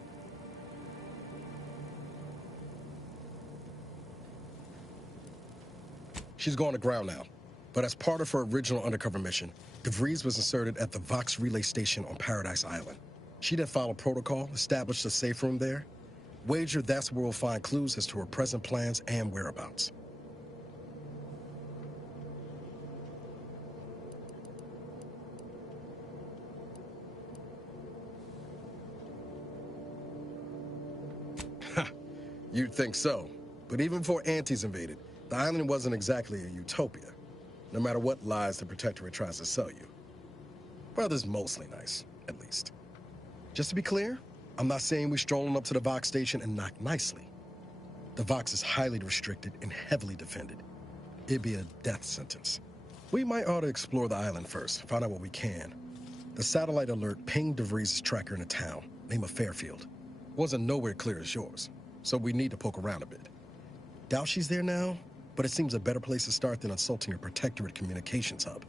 She's gone to ground now, but as part of her original undercover mission, DeVries was inserted at the Vox Relay Station on Paradise Island. She then followed protocol, established a safe room there. Wager that's where we'll find clues as to her present plans and whereabouts. You'd think so, but even before Antes invaded, the island wasn't exactly a utopia, no matter what lies the Protectorate tries to sell you. Weather's mostly nice, at least. Just to be clear, I'm not saying we're strolling up to the Vox station and knock nicely. The Vox is highly restricted and heavily defended. It'd be a death sentence. We might ought to explore the island first, find out what we can. The satellite alert pinged DeVries' tracker in a town, name of Fairfield. Wasn't nowhere clear as yours, so we need to poke around a bit. Doubt she's there now, but it seems a better place to start than insulting her Protectorate communications hub.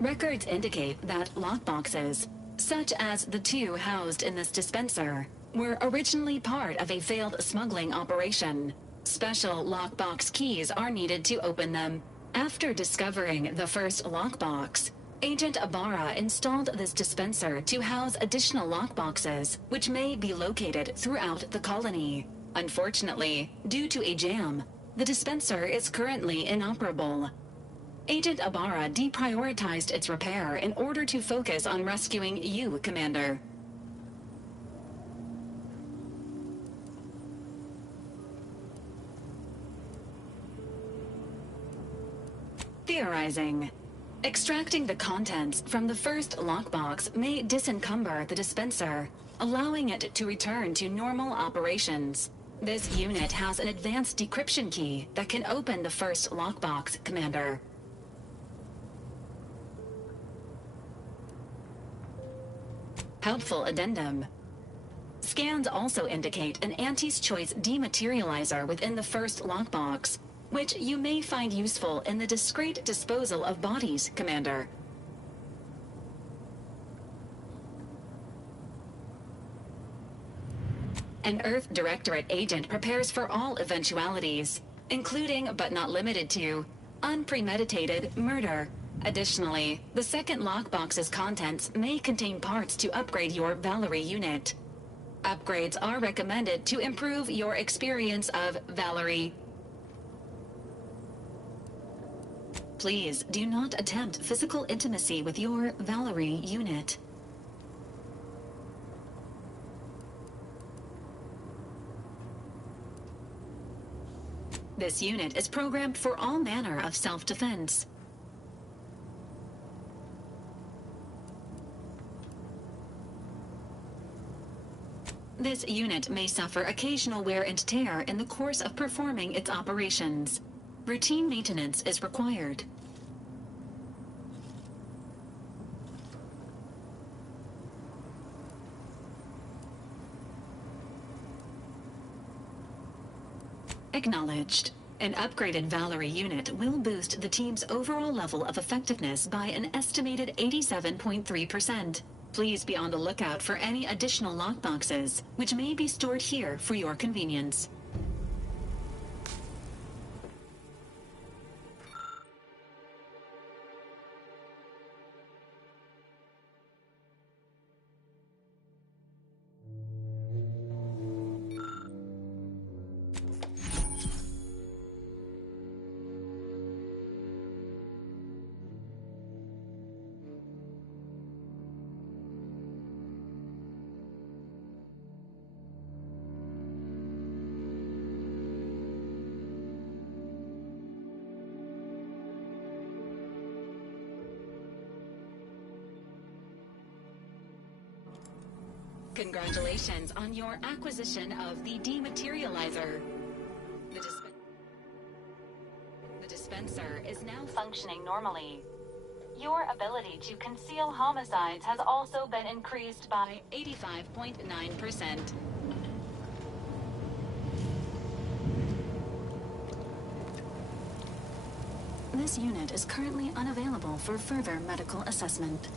Records indicate that lockboxes, such as the two housed in this dispenser, were originally part of a failed smuggling operation. Special lockbox keys are needed to open them. After discovering the first lockbox, Agent Ibarra installed this dispenser to house additional lockboxes, which may be located throughout the colony. Unfortunately, due to a jam, the dispenser is currently inoperable. Agent Ibarra deprioritized its repair in order to focus on rescuing you, Commander. Theorizing. Extracting the contents from the first lockbox may disencumber the dispenser, allowing it to return to normal operations. This unit has an advanced decryption key that can open the first lockbox, Commander. Helpful addendum. Scans also indicate an Anti's Choice dematerializer within the first lockbox, which you may find useful in the discreet disposal of bodies, Commander. An Earth Directorate agent prepares for all eventualities, including but not limited to unpremeditated murder. Additionally, the second lockbox's contents may contain parts to upgrade your Valerie unit. Upgrades are recommended to improve your experience of Valerie. Please do not attempt physical intimacy with your Valerie unit. This unit is programmed for all manner of self-defense. This unit may suffer occasional wear and tear in the course of performing its operations. Routine maintenance is required. Acknowledged. An upgraded Valerie unit will boost the team's overall level of effectiveness by an estimated 87.3%. Please be on the lookout for any additional lockboxes, which may be stored here for your convenience. Congratulations on your acquisition of the dematerializer. The dispenser is now functioning normally. Your ability to conceal homicides has also been increased by 85.9%. This unit is currently unavailable for further medical assessment.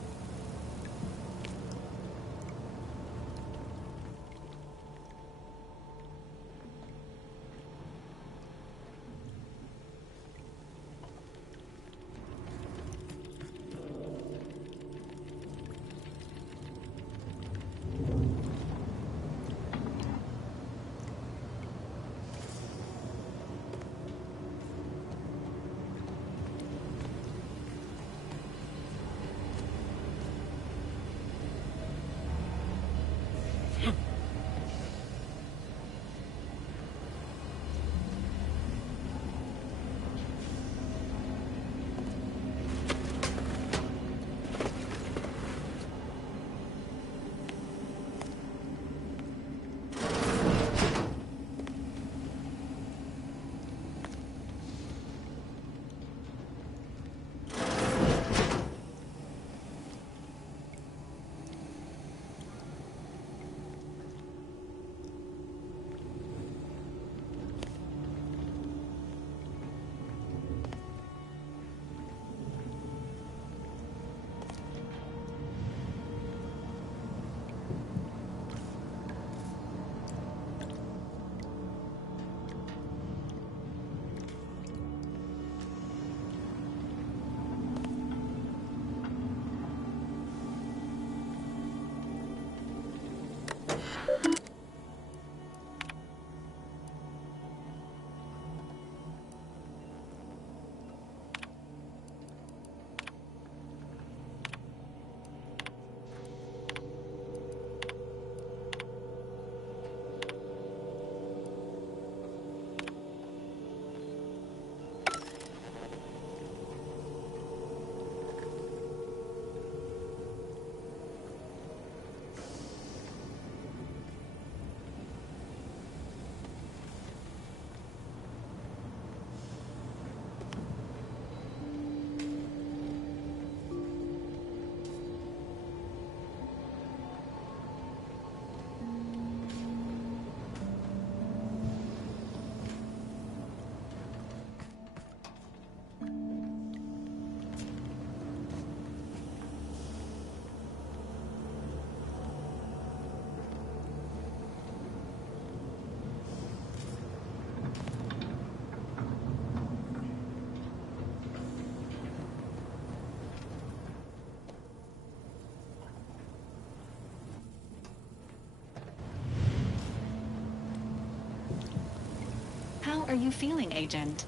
How are you feeling, Agent?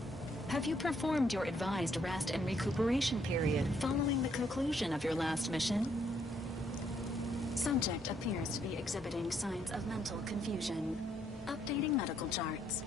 Have you performed your advised rest and recuperation period following the conclusion of your last mission? Subject appears to be exhibiting signs of mental confusion. Updating medical charts.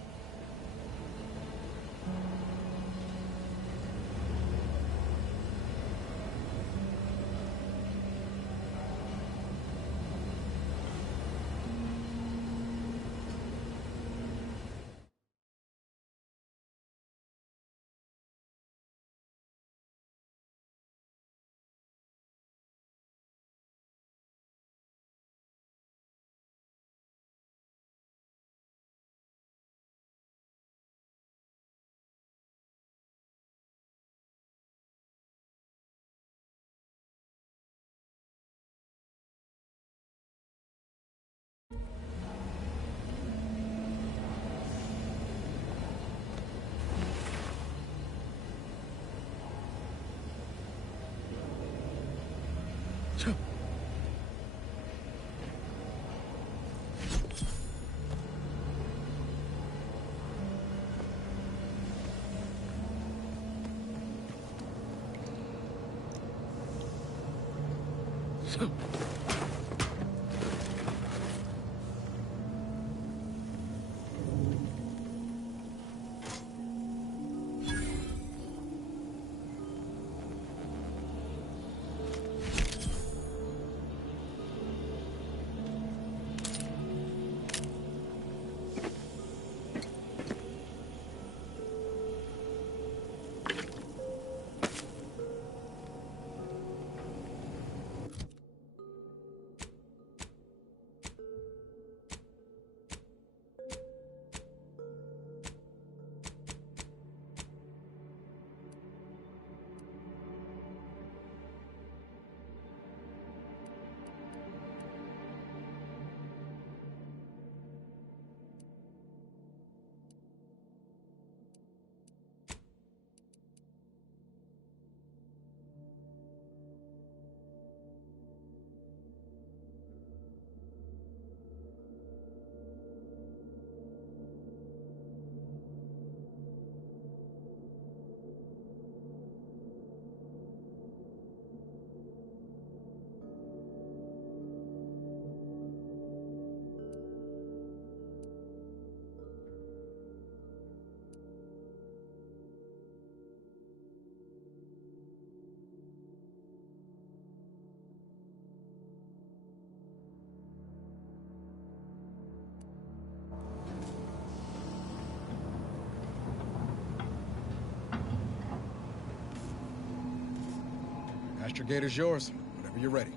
Astrogator's yours, whenever you're ready.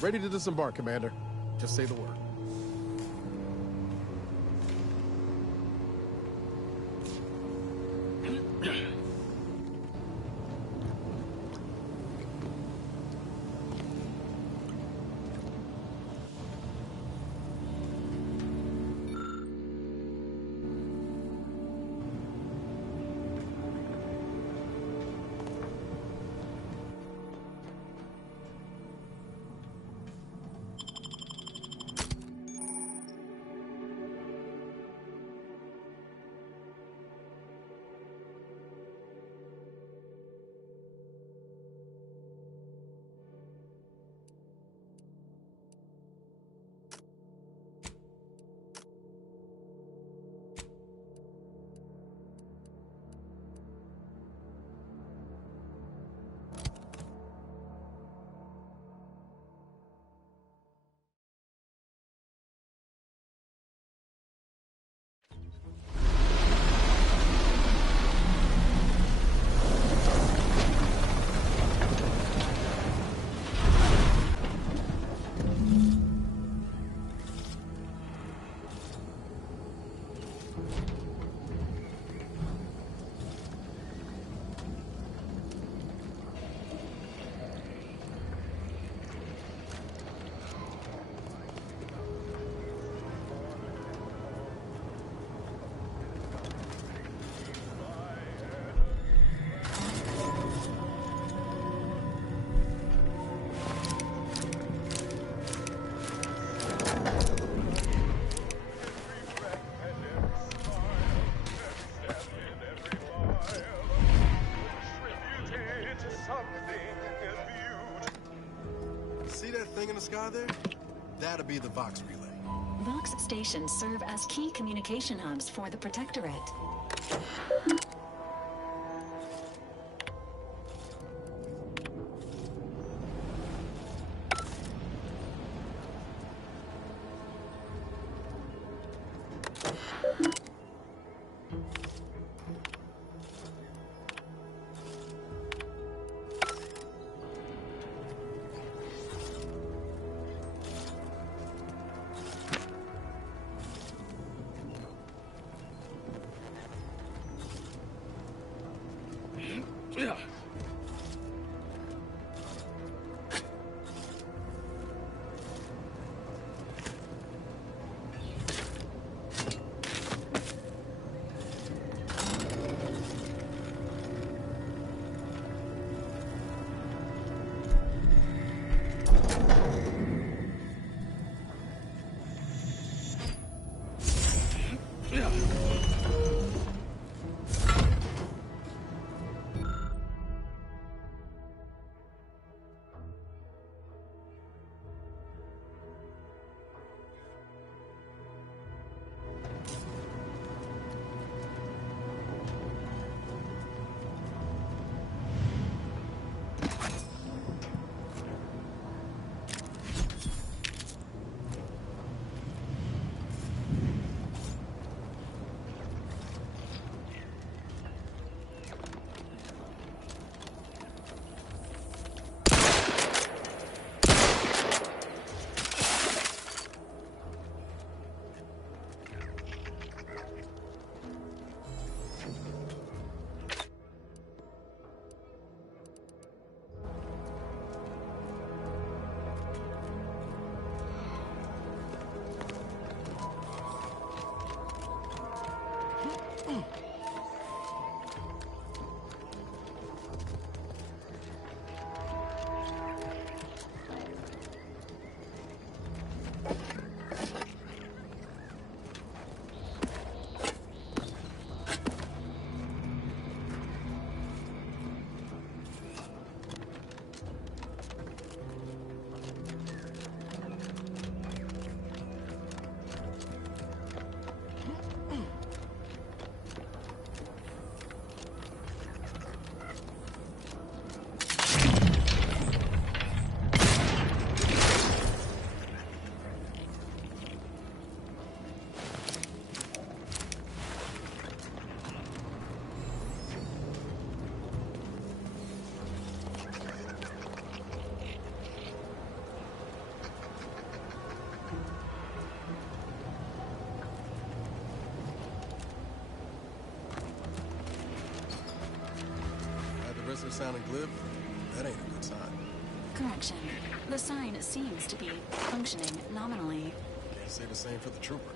Ready to disembark, Commander. Just say the word. See that thing in the sky there? That'll be the Vox relay. Vox stations serve as key communication hubs for the Protectorate. Yeah. Sounding glib, that ain't a good sign. Correction. The sign seems to be functioning nominally. Can't say the same for the trooper.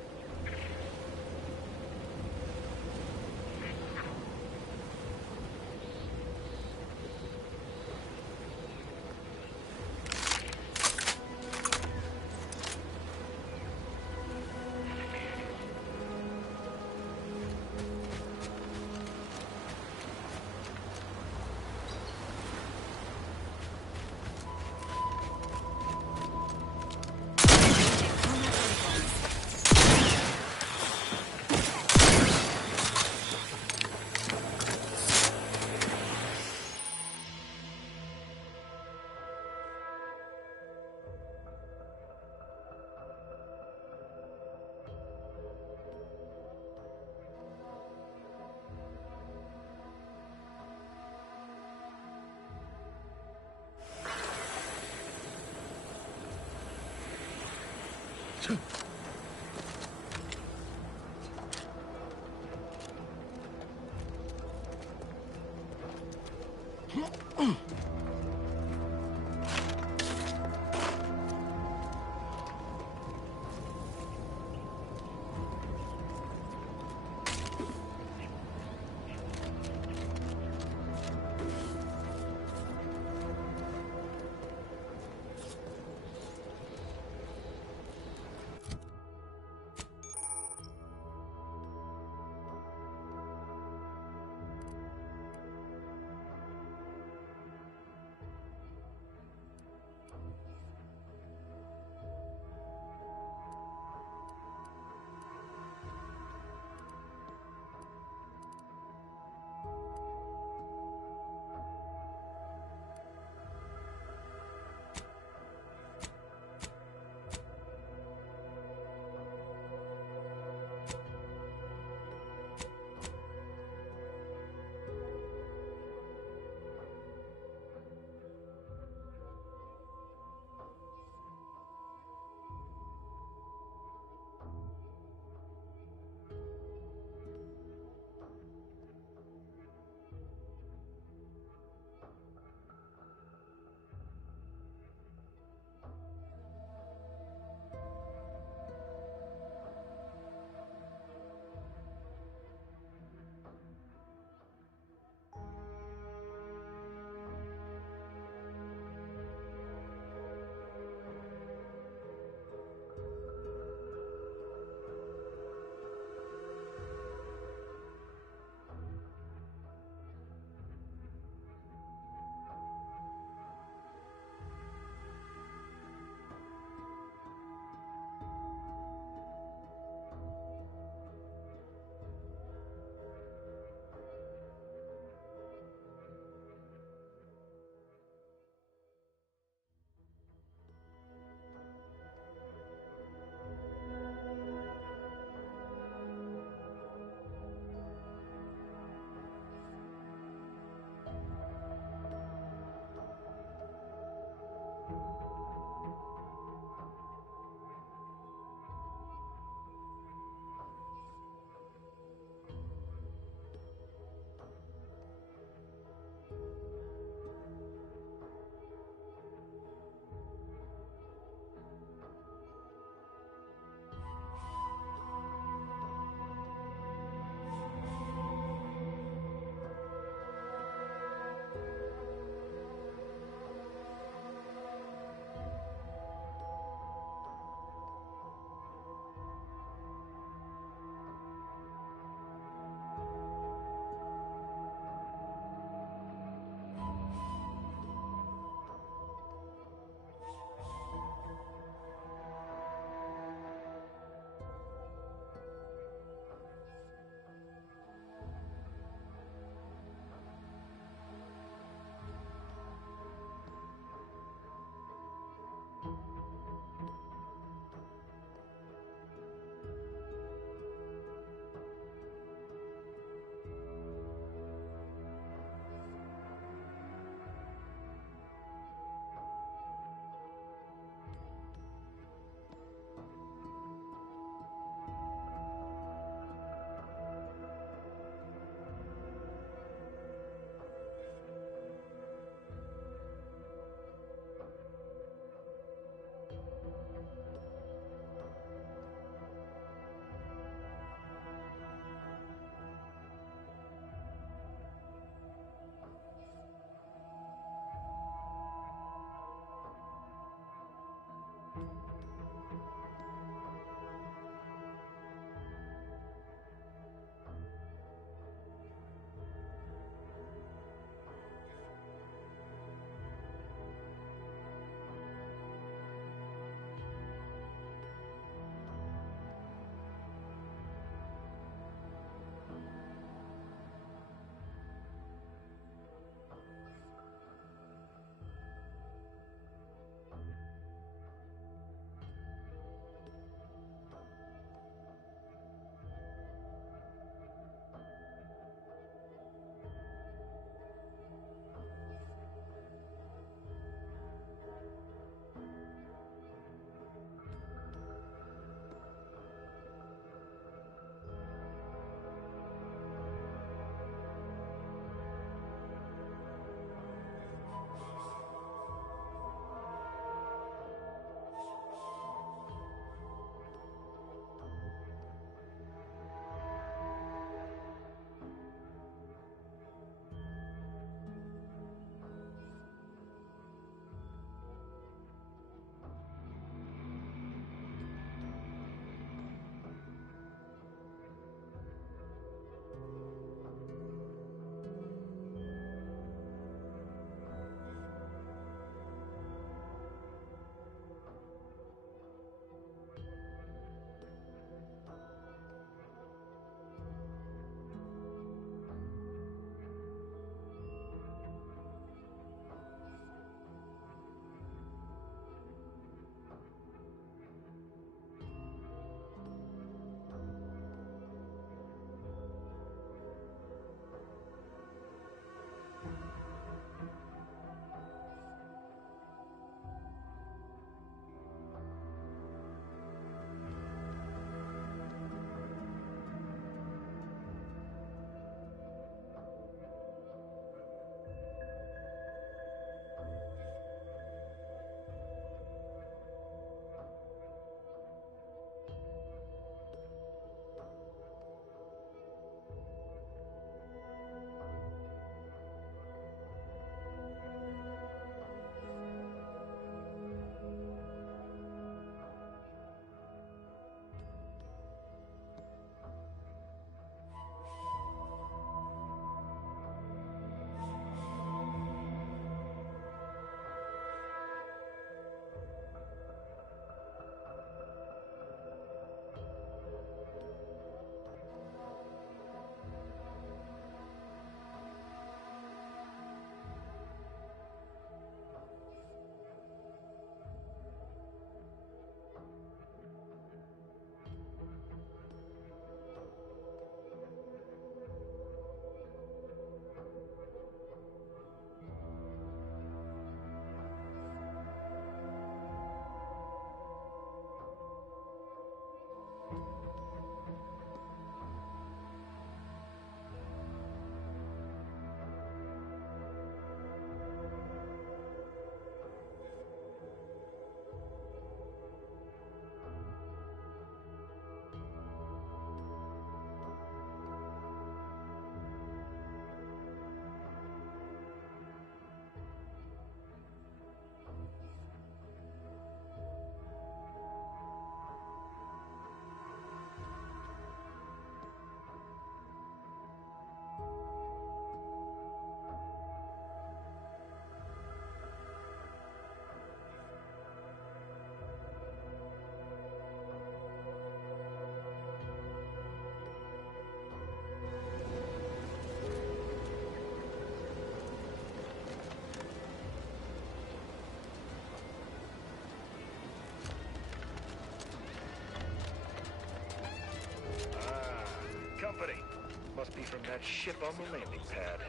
be from that ship on the landing pad.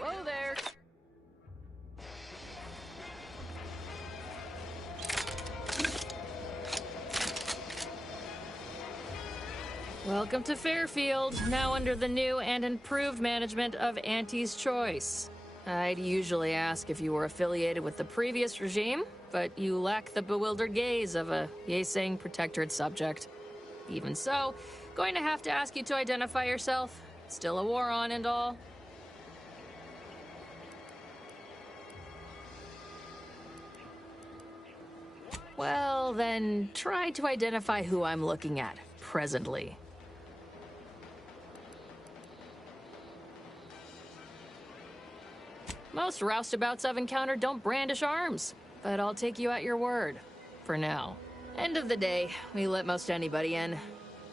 Whoa there! Welcome to Fairfield, now under the new and improved management of Auntie's Choice. I'd usually ask if you were affiliated with the previous regime, but you lack the bewildered gaze of a Yeseng Protectorate subject. Even so, going to have to ask you to identify yourself. Still a war on and all. Well, then, try to identify who I'm looking at, presently. Most roustabouts I've encountered don't brandish arms, but I'll take you at your word. For now. End of the day, we let most anybody in.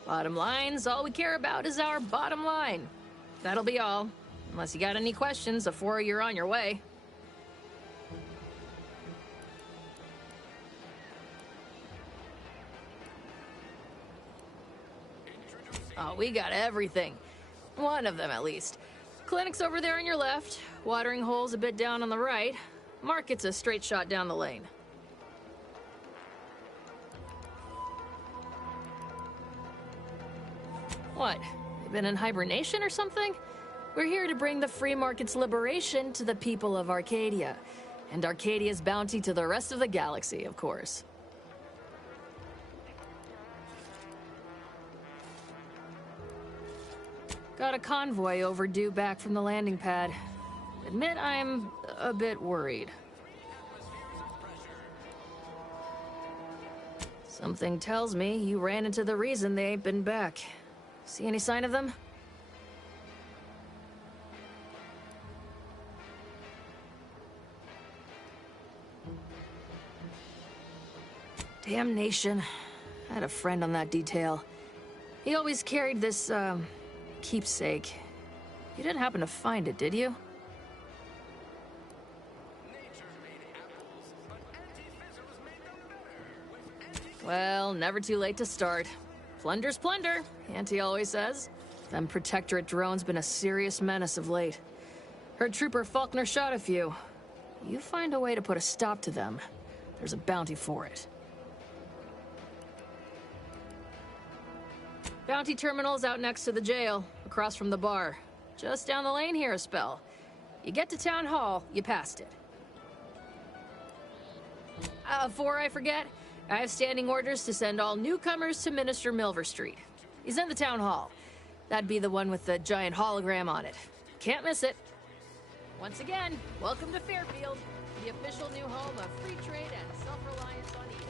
Bottom line's all we care about is our bottom line. That'll be all. Unless you got any questions before you're on your way. Oh, we got everything. One of them, at least. Clinic's over there on your left. Watering hole's a bit down on the right. Market's a straight shot down the lane. What? You been in hibernation or something? We're here to bring the free market's liberation to the people of Arcadia. And Arcadia's bounty to the rest of the galaxy, of course. Got a convoy overdue back from the landing pad. Admit I'm a bit worried. Something tells me you ran into the reason they ain't been back. See any sign of them? Damnation. I had a friend on that detail. He always carried this, keepsake. You didn't happen to find it, did you? Well, never too late to start. Plunder's plunder, Auntie always says. Them Protectorate drones been a serious menace of late. Heard Trooper Faulkner shot a few. You find a way to put a stop to them, there's a bounty for it. Bounty terminal's out next to the jail, across from the bar. Just down the lane here a spell. You get to Town Hall, you passed it. Before I forget, I have standing orders to send all newcomers to Minister Milver Street. He's in the Town Hall. That'd be the one with the giant hologram on it. Can't miss it. Once again, welcome to Fairfield, the official new home of free trade and self-reliance on Eden.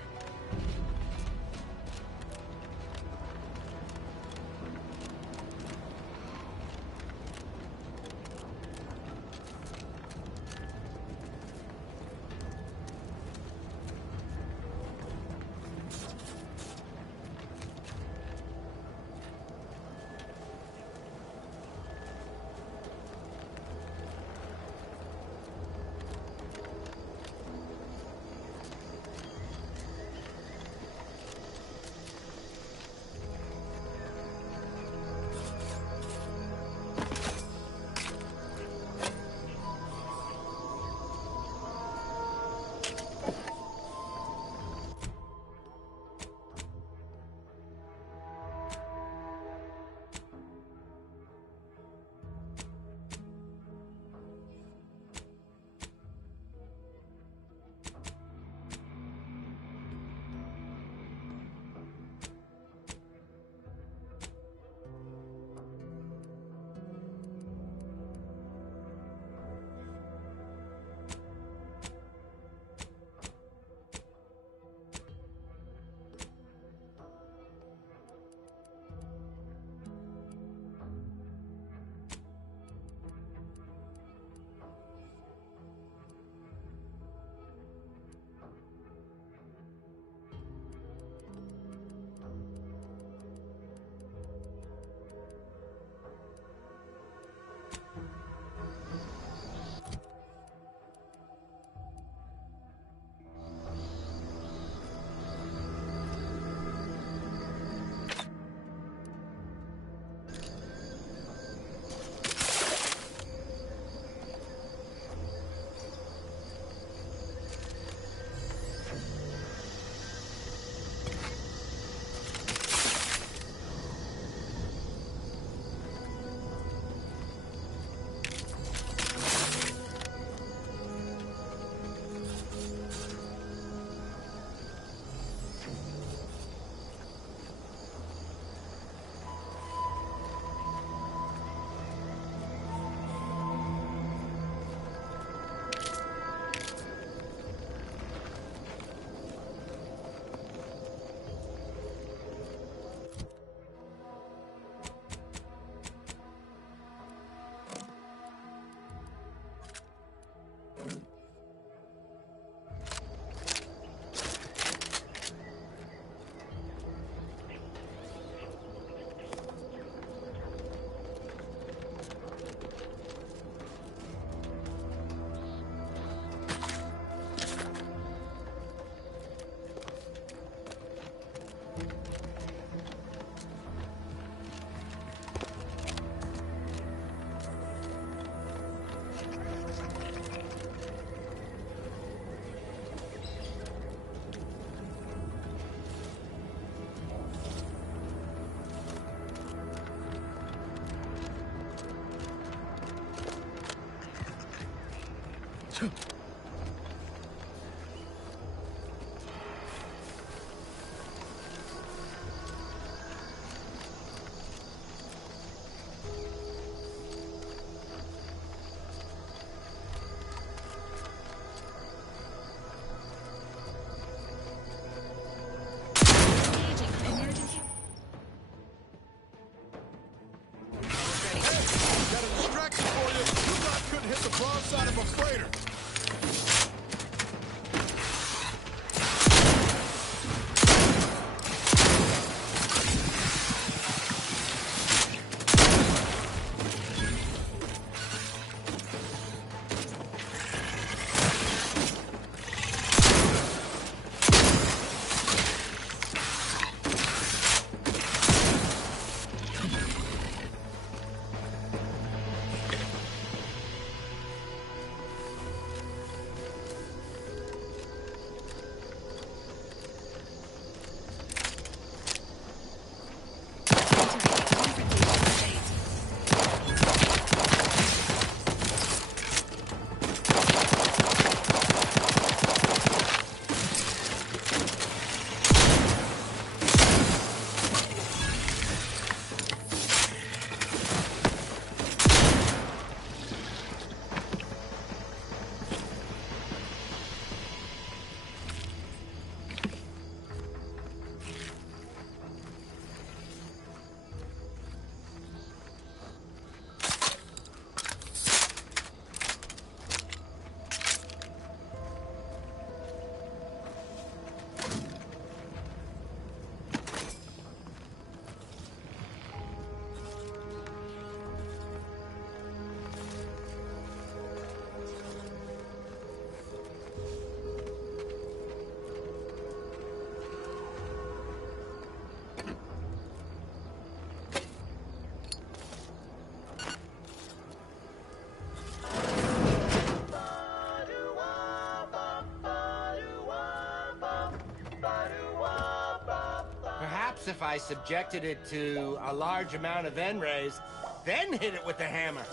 If I subjected it to a large amount of N-rays, then hit it with the hammer.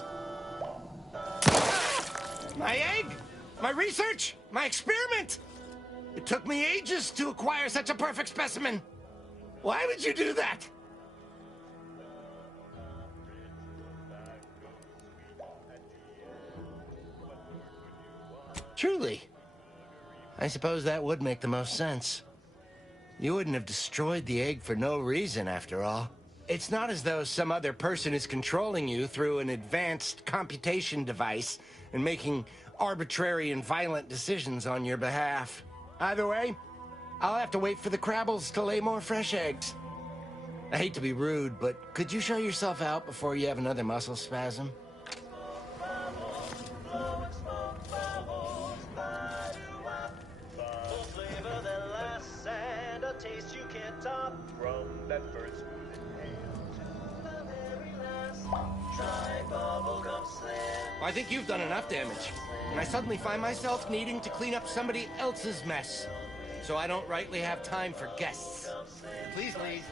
My egg! My research! My experiment! It took me ages to acquire such a perfect specimen. Why would you do that? Truly. I suppose that would make the most sense. You wouldn't have destroyed the egg for no reason, after all. It's not as though some other person is controlling you through an advanced computation device and making arbitrary and violent decisions on your behalf. Either way, I'll have to wait for the Crabbles to lay more fresh eggs. I hate to be rude, but could you show yourself out before you have another muscle spasm? I think you've done enough damage, and I suddenly find myself needing to clean up somebody else's mess, so I don't rightly have time for guests. Please leave.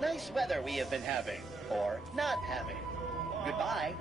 Nice weather we have been having, or not having. Goodbye.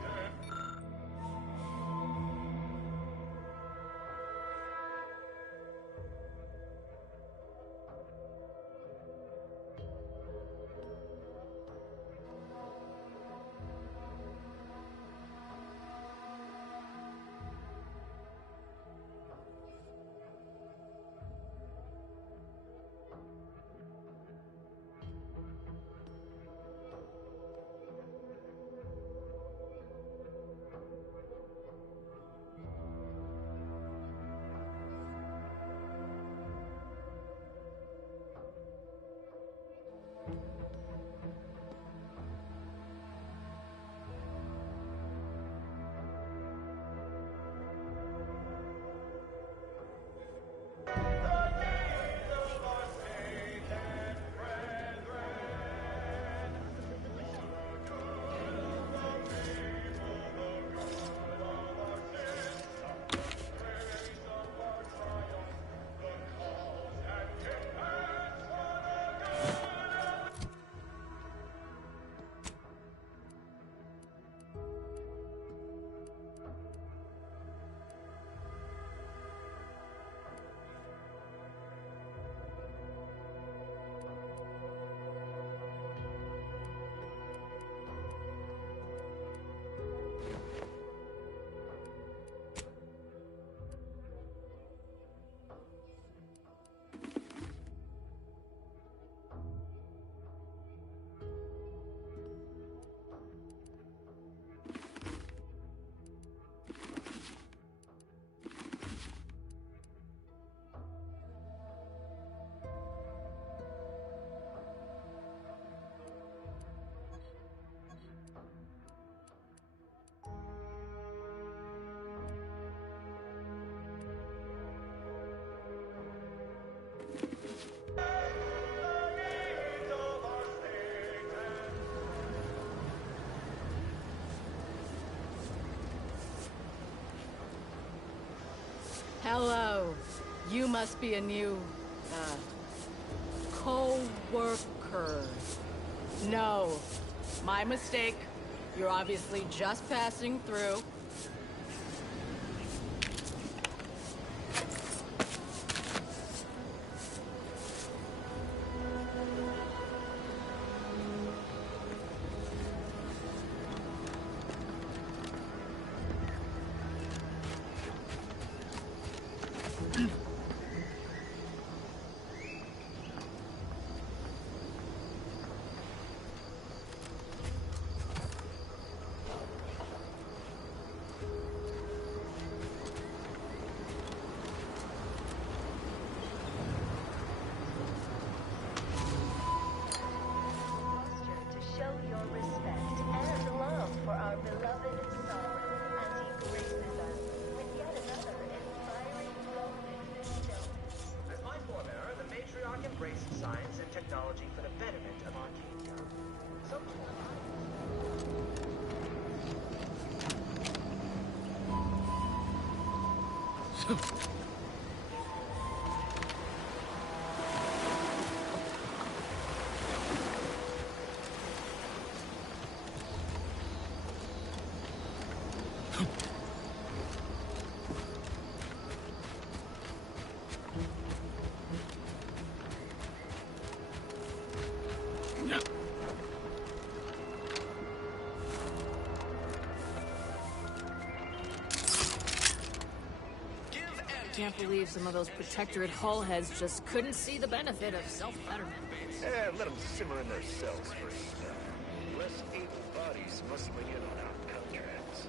Hello. You must be a new, co-worker. No. My mistake. You're obviously just passing through. your respect and love for our beloved son as he graces us with yet another inspiring moment of stillness. As my forebearer, the matriarch embraced science and technology for the betterment of Arcadia. Can't believe some of those Protectorate hull heads just couldn't see the benefit of self-betterment. Let them simmer in their cells for a spell. Less able bodies muscling in on our contracts.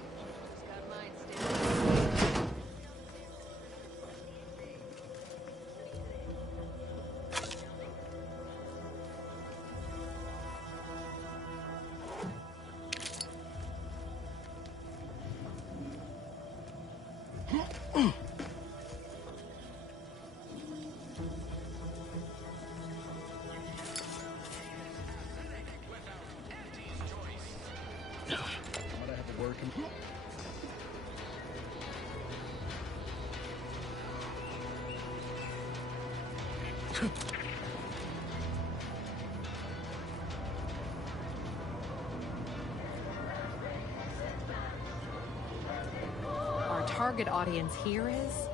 Our target audience here is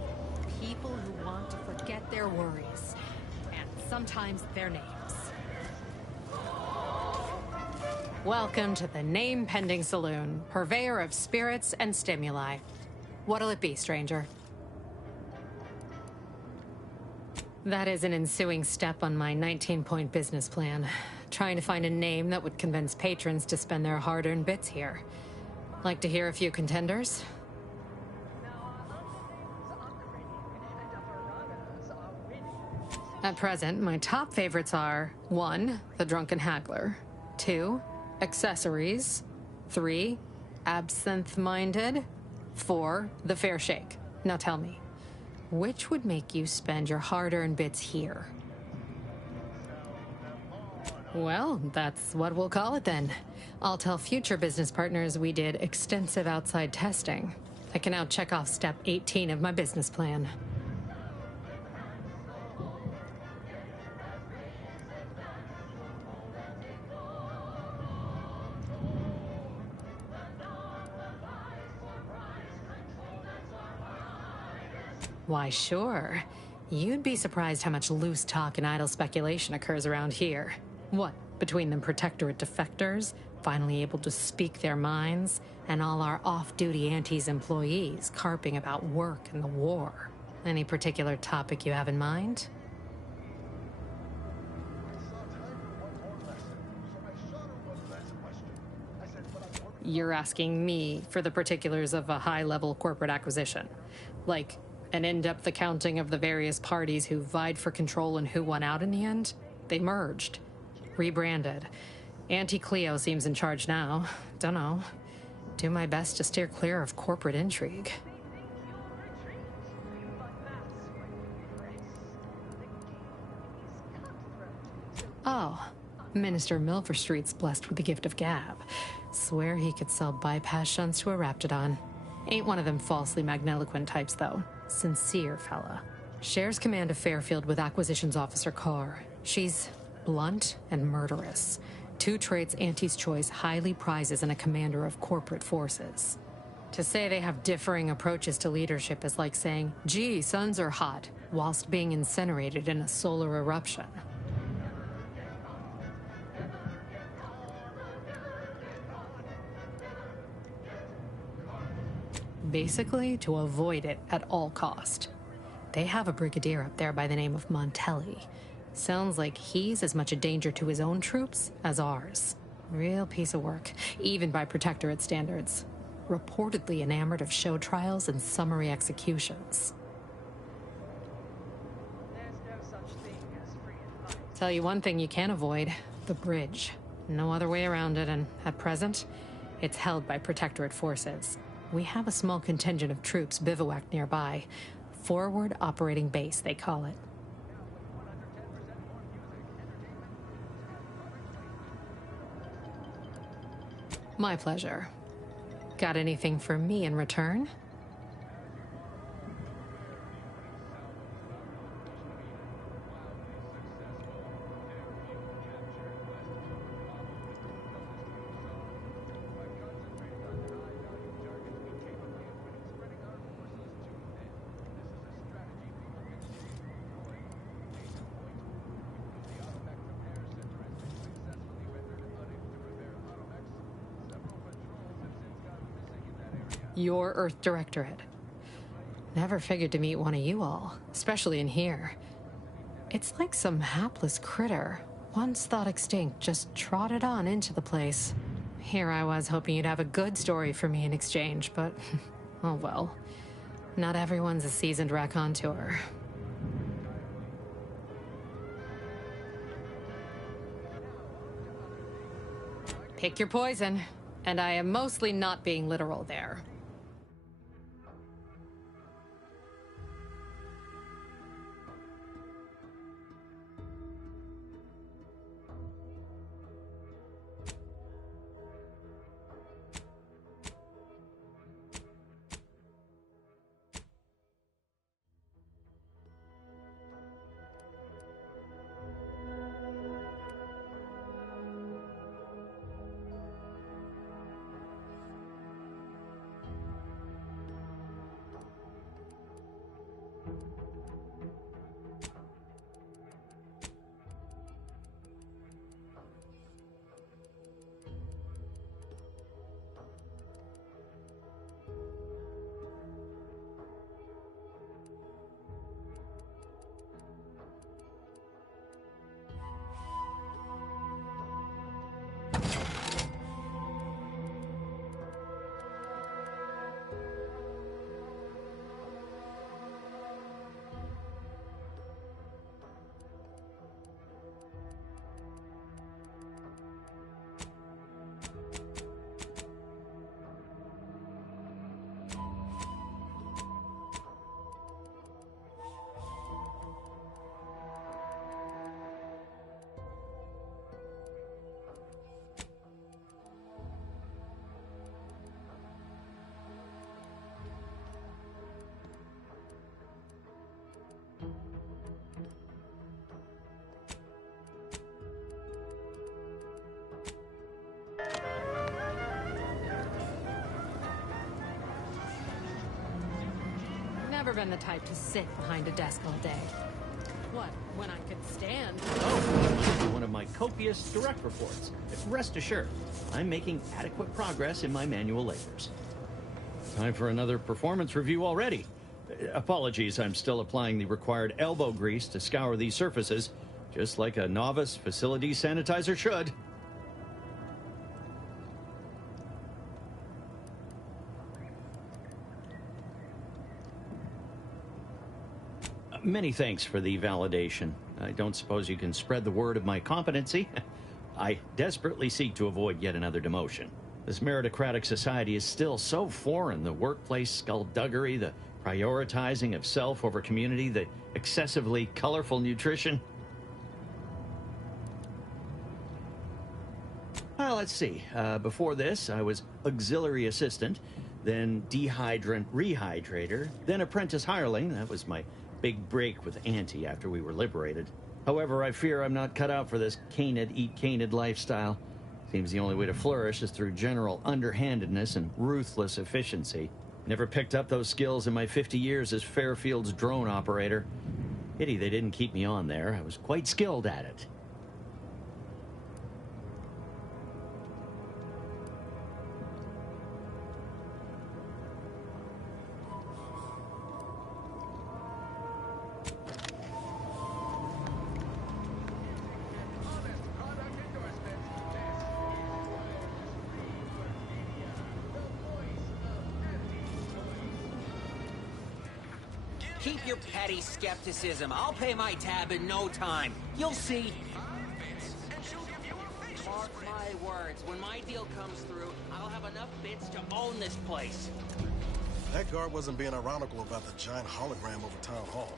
people who want to forget their worries, and sometimes their names. Welcome to the Name Pending Saloon, purveyor of spirits and stimuli. What'll it be, stranger? That is an ensuing step on my 19-point business plan. Trying to find a name that would convince patrons to spend their hard-earned bits here. Like to hear a few contenders? At present, my top favorites are 1. The Drunken Haggler, 2. Accessories, 3. Absinthe-Minded, 4. The Fair Shake. Now tell me, which would make you spend your hard-earned bits here? Well, that's what we'll call it then. I'll tell future business partners we did extensive outside testing. I can now check off step 18 of my business plan. Why, sure. You'd be surprised how much loose talk and idle speculation occurs around here. What, between them Protectorate defectors, finally able to speak their minds, and all our off-duty Antes employees carping about work and the war. Any particular topic you have in mind? You're asking me for the particulars of a high-level corporate acquisition. Like an in-depth accounting of the various parties who vied for control and who won out in the end? They merged. Rebranded. Auntie Cleo seems in charge now. Dunno. Do my best to steer clear of corporate intrigue. Oh, Minister Milverstreet's blessed with the gift of gab. Swear he could sell bypass shunts to a Raptidon. Ain't one of them falsely magniloquent types, though. Sincere fella. Shares command of Fairfield with Acquisitions Officer Carr. She's blunt and murderous. 2 traits Auntie's Choice highly prizes in a commander of corporate forces. To say they have differing approaches to leadership is like saying, gee, suns are hot, whilst being incinerated in a solar eruption. Basically, to avoid it at all cost. They have a brigadier up there by the name of Montelli. Sounds like he's as much a danger to his own troops as ours. Real piece of work, even by Protectorate standards. Reportedly enamored of show trials and summary executions. Tell you one thing you can't avoid, the bridge. No other way around it, and at present, it's held by Protectorate forces. We have a small contingent of troops bivouacked nearby. Forward Operating Base, they call it. My pleasure. Got anything for me in return? Your Earth Directorate. Never figured to meet one of you all, especially in here. It's like some hapless critter, once thought extinct, just trotted on into the place. Here I was hoping you'd have a good story for me in exchange, but oh well. Not everyone's a seasoned raconteur. Pick your poison, and I am mostly not being literal there. Never been the type to sit behind a desk all day. What, when I could stand? Oh, this should be one of my copious direct reports. Rest assured, I'm making adequate progress in my manual labors. Time for another performance review already. Apologies, I'm still applying the required elbow grease to scour these surfaces, just like a novice facility sanitizer should. Many thanks for the validation. I don't suppose you can spread the word of my competency. I desperately seek to avoid yet another demotion. This meritocratic society is still so foreign. The workplace skullduggery, the prioritizing of self over community, the excessively colorful nutrition. Well, let's see. Before this, I was auxiliary assistant, then dehydrant rehydrator, then apprentice hireling. That was my big break with Auntie after we were liberated. However, I fear I'm not cut out for this canid, eat canid lifestyle. Seems the only way to flourish is through general underhandedness and ruthless efficiency. Never picked up those skills in my 50 years as Fairfield's drone operator. Pity they didn't keep me on there. I was quite skilled at it. Keep your petty skepticism. I'll pay my tab in no time. You'll see. Mark my words. When my deal comes through, I'll have enough bits to own this place. That guard wasn't being ironical about the giant hologram over town hall.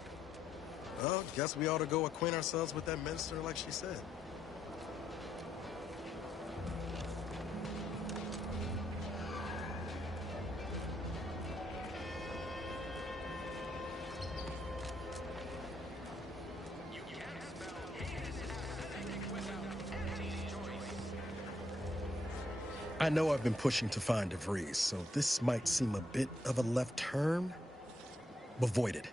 Well, guess we ought to go acquaint ourselves with that minister like she said. I know I've been pushing to find DeVries, so this might seem a bit of a left turn, but void it.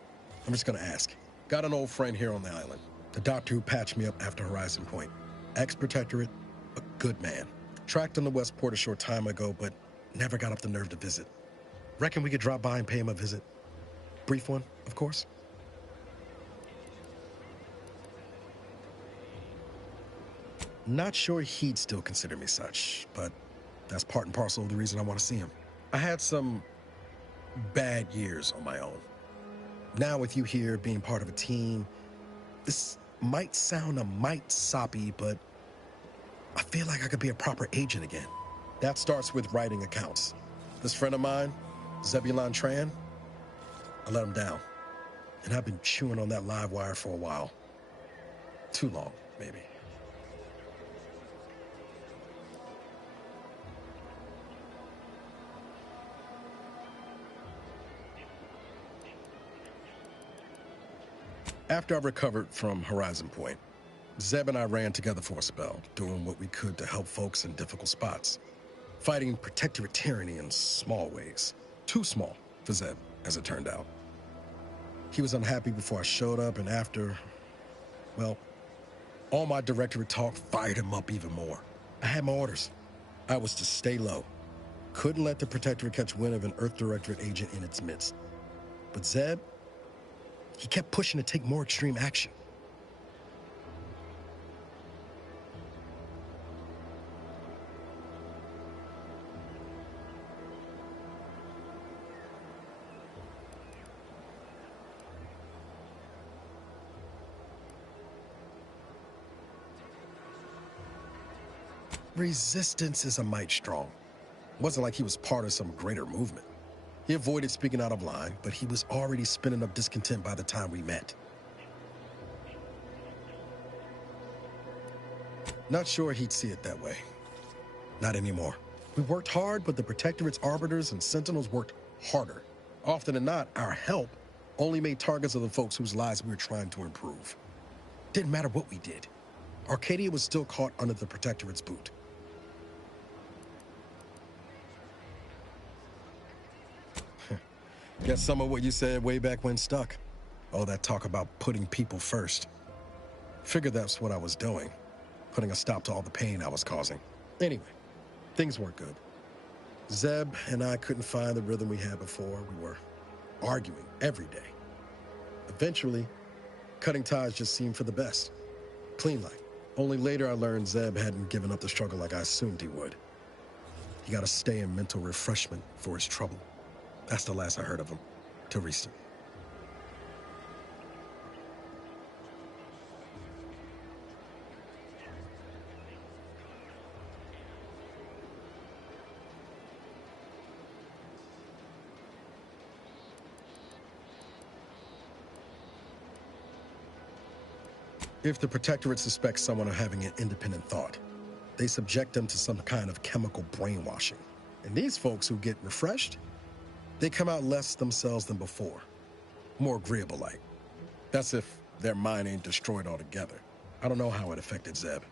I'm just gonna ask. Got an old friend here on the island, the doctor who patched me up after Horizon Point. Ex-Protectorate, a good man. Tracked him to Westport a short time ago, but never got up the nerve to visit. Reckon we could drop by and pay him a visit? Brief one, of course. Not sure he'd still consider me such, but that's part and parcel of the reason I want to see him. I had some bad years on my own. Now with you here being part of a team, this might sound a mite soppy, but I feel like I could be a proper agent again. That starts with writing accounts. This friend of mine, Zebulon Tran, I let him down. And I've been chewing on that live wire for a while. Too long, maybe. After I recovered from Horizon Point, Zeb and I ran together for a spell, doing what we could to help folks in difficult spots. Fighting Protectorate tyranny in small ways. Too small for Zeb, as it turned out. He was unhappy before I showed up, and after, well, all my Directorate talk fired him up even more. I had my orders. I was to stay low. Couldn't let the Protectorate catch wind of an Earth Directorate agent in its midst. But Zeb, he kept pushing to take more extreme action. Resistance is a mite strong. Wasn't like he was part of some greater movement. He avoided speaking out of line, but he was already spinning up discontent by the time we met. Not sure he'd see it that way. Not anymore. We worked hard, but the Protectorate's Arbiters and Sentinels worked harder. Often than not, our help only made targets of the folks whose lives we were trying to improve. Didn't matter what we did. Arcadia was still caught under the Protectorate's boot. Guess some of what you said way back when stuck. All that talk about putting people first. Figured that's what I was doing. Putting a stop to all the pain I was causing. Anyway, things weren't good. Zeb and I couldn't find the rhythm we had before. We were arguing every day. Eventually, cutting ties just seemed for the best. Clean like. Only later I learned Zeb hadn't given up the struggle like I assumed he would. He got to stay in mental refreshment for his trouble. That's the last I heard of him, till recent. If the Protectorate suspects someone of having an independent thought, they subject them to some kind of chemical brainwashing. And these folks who get refreshed, they come out less themselves than before. More agreeable like. That's if their mind ain't destroyed altogether. I don't know how it affected Zeb,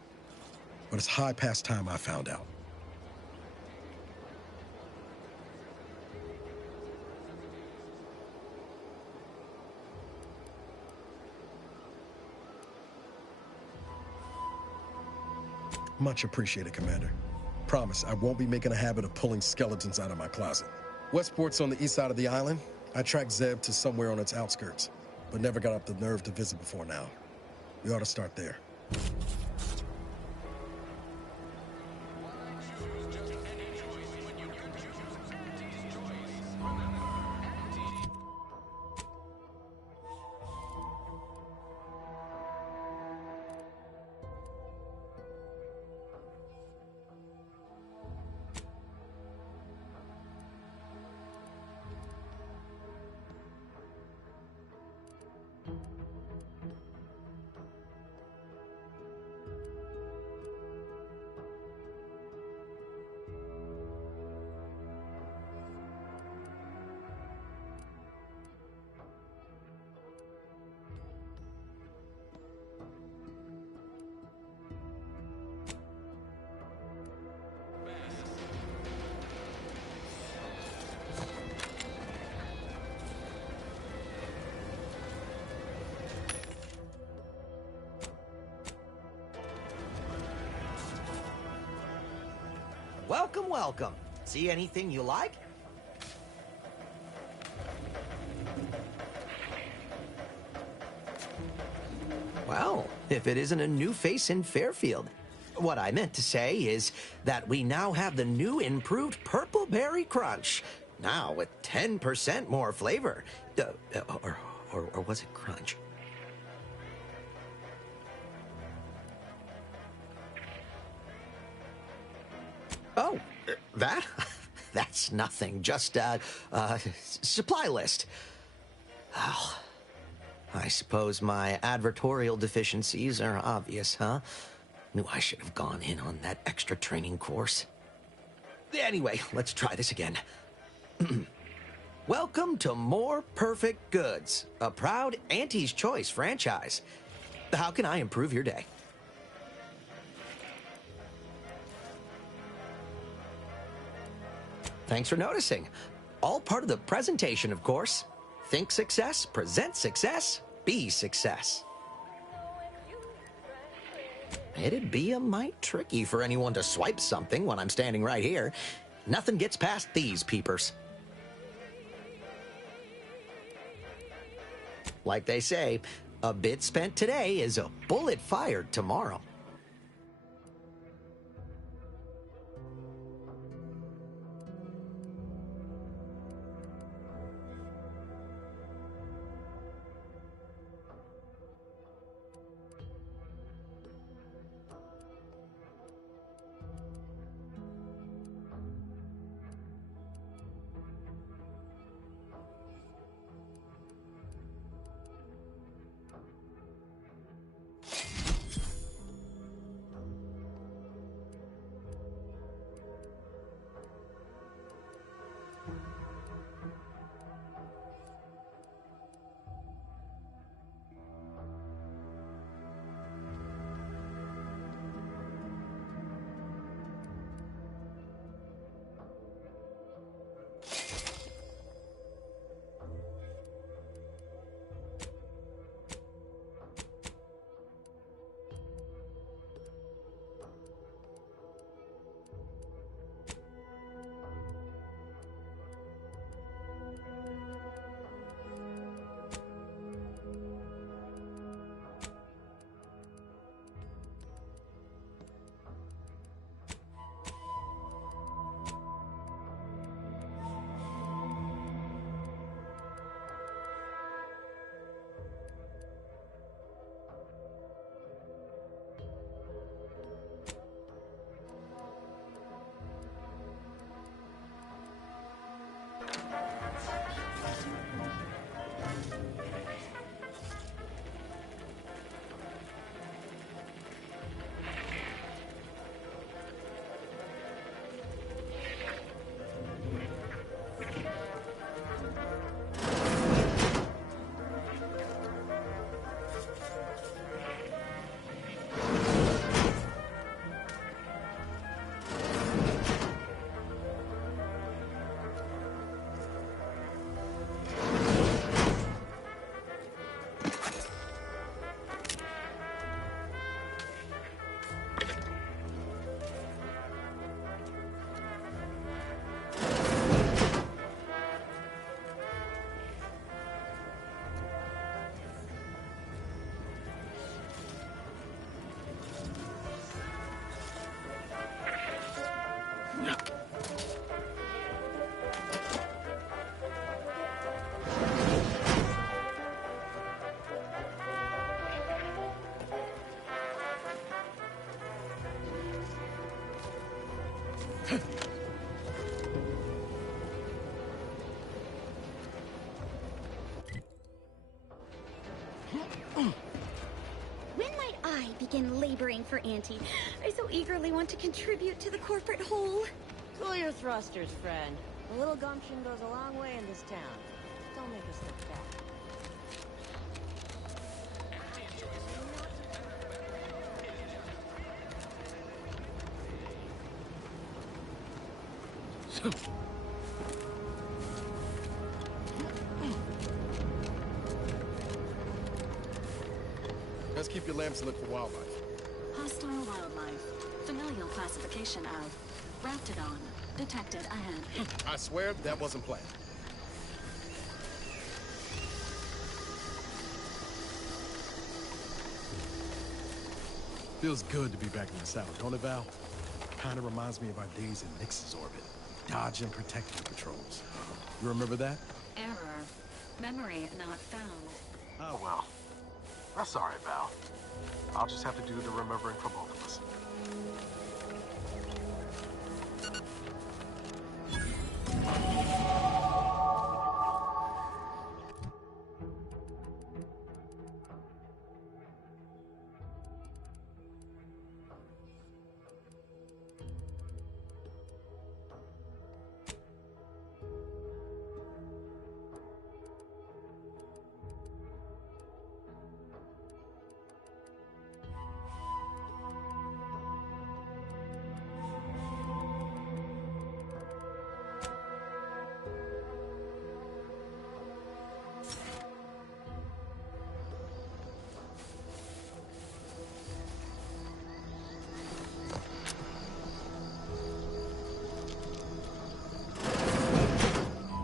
but it's high past time I found out. Much appreciated, Commander. Promise, I won't be making a habit of pulling skeletons out of my closet. Westport's on the east side of the island. I tracked Zeb to somewhere on its outskirts, but never got up the nerve to visit before now. We ought to start there. welcome, welcome. See anything you like? Well, if it isn't a new face in Fairfield. What I meant to say is that we now have the new improved Purple Berry Crunch. Now with 10% more flavor. Or was it crunch? Oh, that? That's nothing. Just a supply list. Well, I suppose my advertorial deficiencies are obvious, huh? Knew I should have gone in on that extra training course. Anyway, let's try this again. Welcome to More Perfect Goods, a proud Auntie's Choice franchise. How can I improve your day? Thanks for noticing. All part of the presentation, of course. Think success, present success, be success. It'd be a mite tricky for anyone to swipe something when I'm standing right here. Nothing gets past these peepers. Like they say, a bit spent today is a bullet fired tomorrow. When might I begin laboring for Auntie? I so eagerly want to contribute to the corporate whole. Cool your thrusters, friend. A little gumption goes a long way in this town. Don't make us look bad. Let's keep your lamps lit for wildlife. Hostile wildlife. Familial classification of Raptidon detected ahead. I swear that wasn't planned. Feels good to be back in the saddle, don't it, Val? Kind of reminds me of our days in Nix's orbit, dodging protective patrols. You remember that? Error. Memory not found. Oh, well. That's all right, Val. I'll just have to do the remembering for both of us.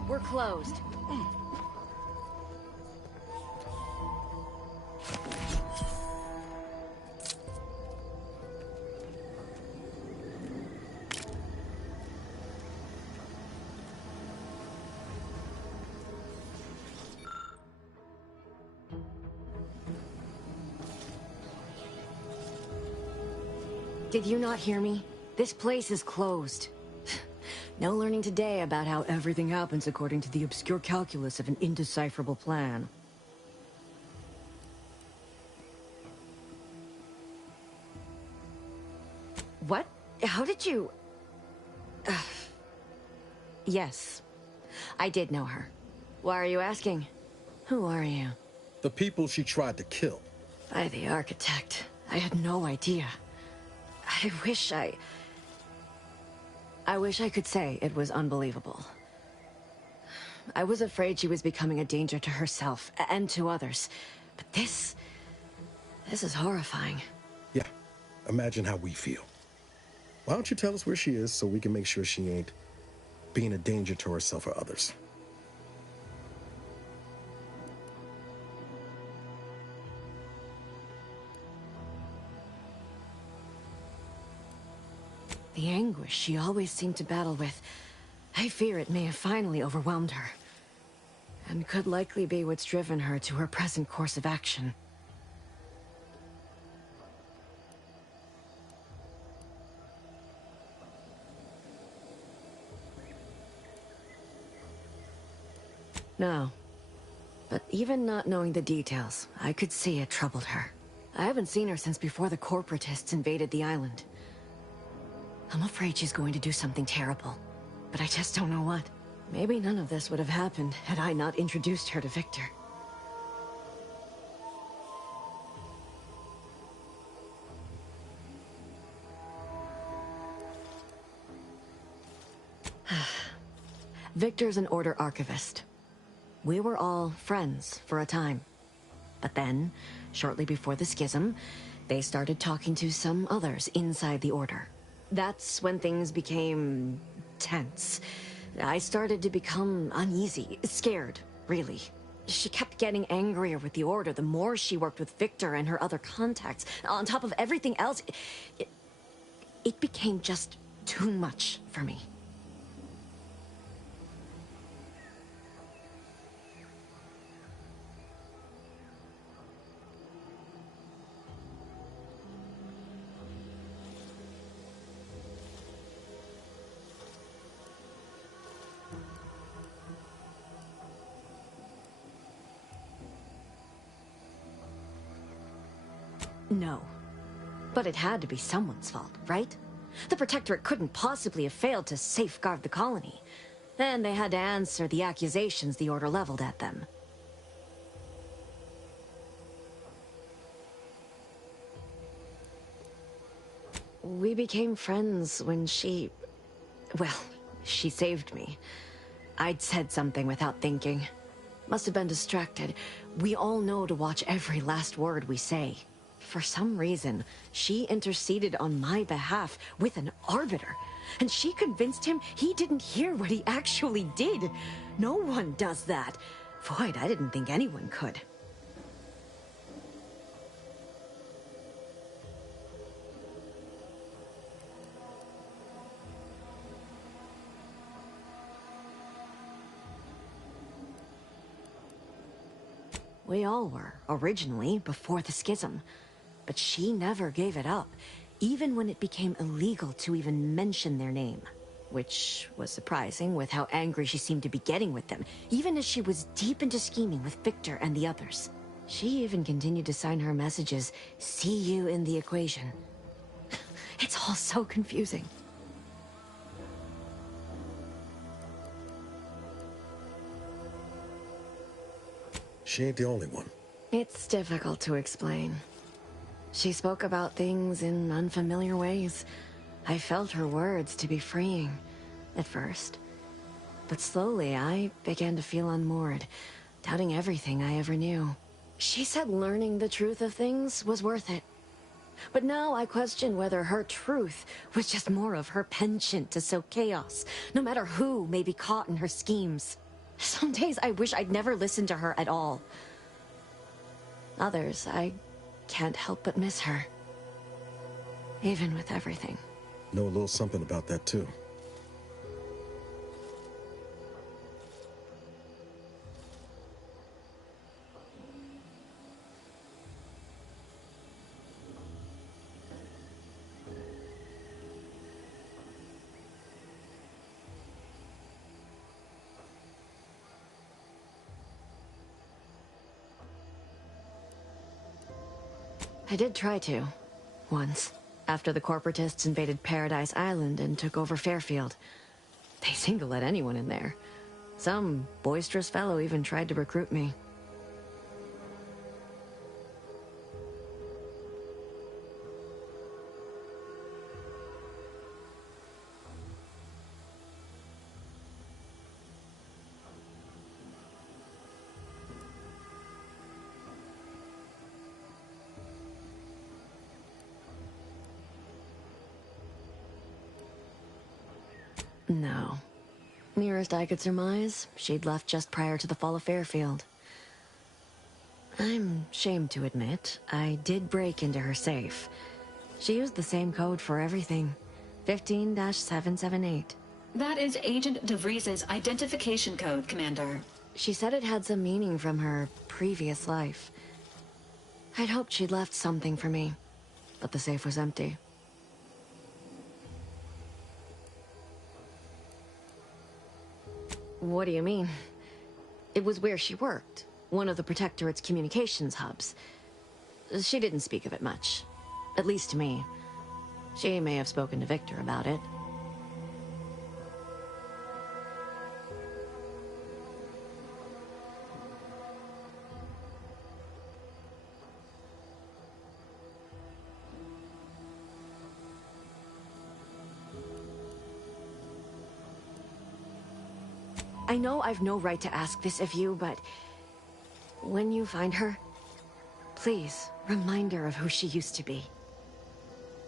We're closed. Did you not hear me? This place is closed. No learning today about how everything happens according to the obscure calculus of an indecipherable plan. What? How did you... Yes. I did know her. Why are you asking? Who are you? The people she tried to kill. By the architect. I had no idea. I wish I could say it was unbelievable. I was afraid she was becoming a danger to herself and to others. But this is horrifying. Yeah, imagine how we feel. Why don't you tell us where she is so we can make sure she ain't being a danger to herself or others? The anguish she always seemed to battle with, I fear it may have finally overwhelmed her. And could likely be what's driven her to her present course of action. No. But even not knowing the details, I could see it troubled her. I haven't seen her since before the corporatists invaded the island. I'm afraid she's going to do something terrible, but I just don't know what. Maybe none of this would have happened had I not introduced her to Victor. Victor's an Order archivist. We were all friends for a time. But then, shortly before the schism, they started talking to some others inside the Order. That's when things became tense. I started to become uneasy, scared, really. She kept getting angrier with the Order the more she worked with Victor and her other contacts. On top of everything else, it became just too much for me. No. But it had to be someone's fault, right? The Protectorate couldn't possibly have failed to safeguard the colony. Then they had to answer the accusations the Order leveled at them. We became friends when she... well, she saved me. I'd said something without thinking. Must have been distracted. We all know to watch every last word we say. For some reason, she interceded on my behalf with an Arbiter. And she convinced him he didn't hear what he actually did. No one does that. Void, I didn't think anyone could. We all were, originally, before the schism. But she never gave it up, even when it became illegal to even mention their name. Which was surprising with how angry she seemed to be getting with them, even as she was deep into scheming with Victor and the others. She even continued to sign her messages, "See you in the equation." It's all so confusing. She ain't the only one. It's difficult to explain. She spoke about things in unfamiliar ways. I felt her words to be freeing, at first. But slowly, I began to feel unmoored, doubting everything I ever knew. She said learning the truth of things was worth it. But now I question whether her truth was just more of her penchant to sow chaos, no matter who may be caught in her schemes. Some days I wish I'd never listened to her at all. Others, I can't help but miss her. Even with everything. Know a little something about that, too. I did try to. Once. After the corporatists invaded Paradise Island and took over Fairfield. They seemed to let anyone in there. Some boisterous fellow even tried to recruit me. No. Nearest I could surmise, she'd left just prior to the fall of Fairfield. I'm ashamed to admit, I did break into her safe. She used the same code for everything. 15-778. That is Agent DeVries's identification code, Commander. She said it had some meaning from her previous life. I'd hoped she'd left something for me, but the safe was empty. What do you mean? It was where she worked, one of the Protectorate's communications hubs. She didn't speak of it much, at least to me. She may have spoken to Victor about it. I know I've no right to ask this of you, but when you find her, please remind her of who she used to be.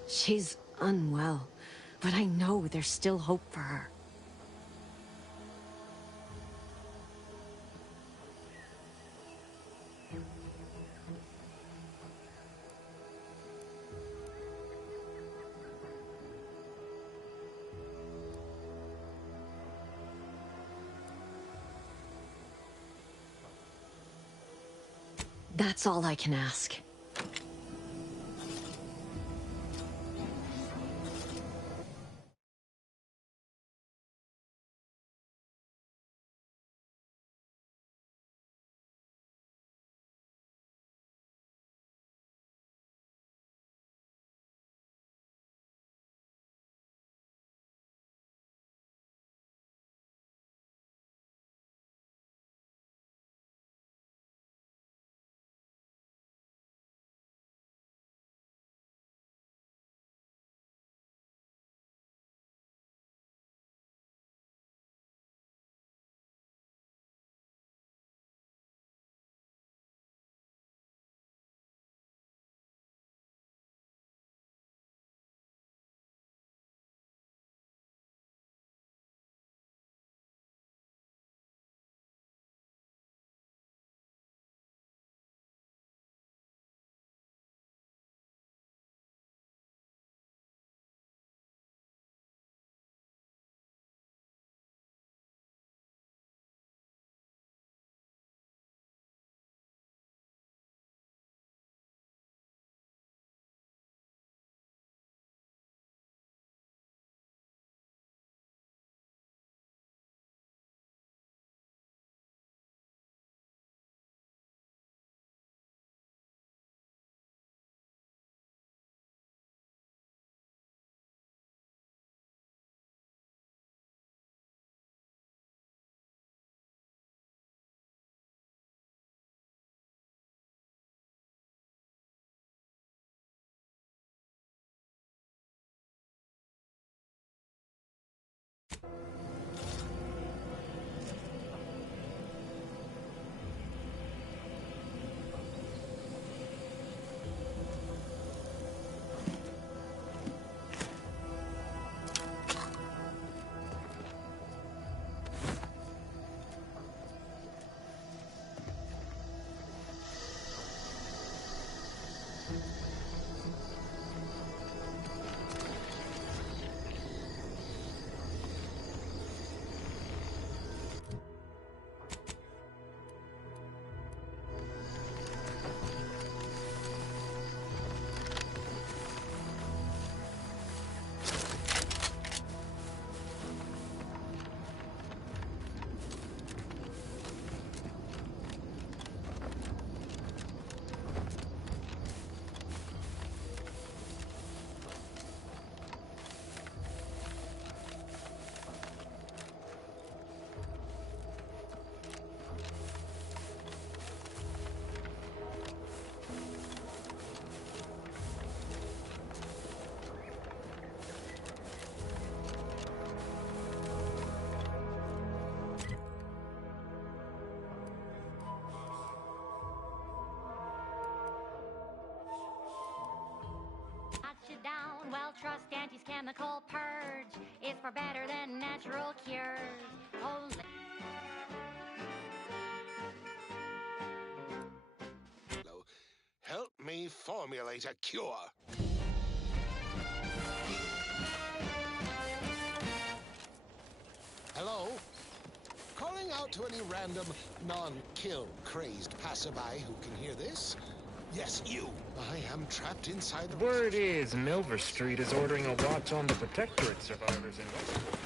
She's unwell, but I know there's still hope for her. That's all I can ask. chemical purge is for better than natural cures. Only Help me formulate a cure. Hello? Calling out to any random, non-kill crazed passerby who can hear this? Yes, you. I am trapped inside the... Word is Milver Street is ordering a watch on the Protectorate survivors in Westport.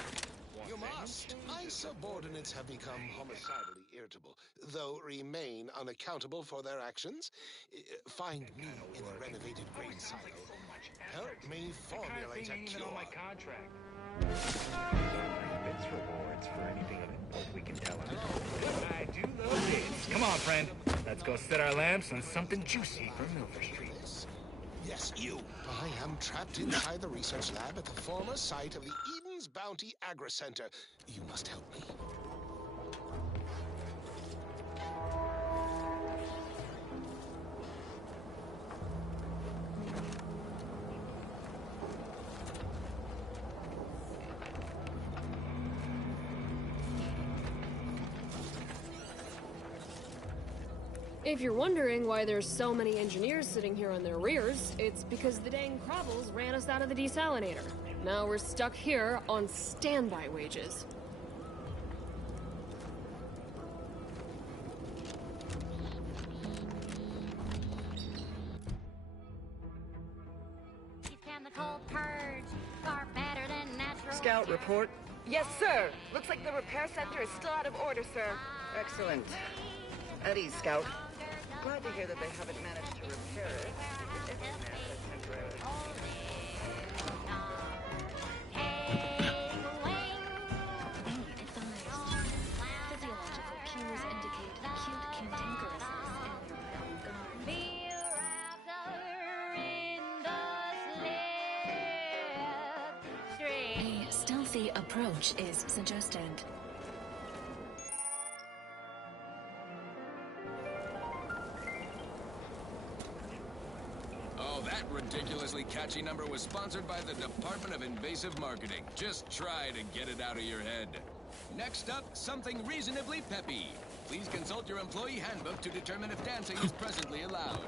You must. My subordinates have become homicidally irritable, though remain unaccountable for their actions. Find me in the renovated grain silo. Help me formulate a cure. On my contract. Bits rewards for anything of import we can tell them. I do love this. Come on, friend. Let's go set our lamps on something juicy from Milver Street. Yes, you. I am trapped inside the research lab at the former site of the Eden's Bounty Agri Center. You must help me. If you're wondering why there's so many engineers sitting here on their rears, it's because the dang Crabbles ran us out of the desalinator. Now we're stuck here on standby wages. chemical purge far better than natural. Scout report. Yes, sir. Looks like the repair center is still out of order, sir. Excellent. At ease, Scout. Glad to hear that they haven't managed to repair it. It's temporary. Physiological cues indicate acute cantankerousness in your A stealthy approach is suggested. Oh, that ridiculously catchy number was sponsored by the Department of Invasive Marketing. Just try to get it out of your head. Next up, something reasonably peppy. Please consult your employee handbook to determine if dancing is presently allowed.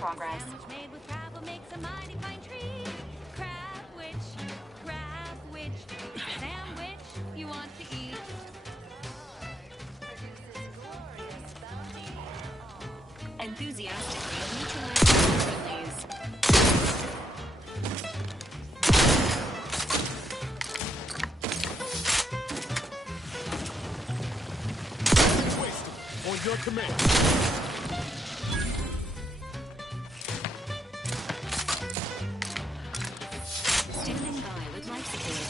Progress. Made with Crabble makes a mighty fine tree. Crab witch, sandwich you want to eat. Enthusiastically neutralizing friendlies. On your command. Standing by with life support.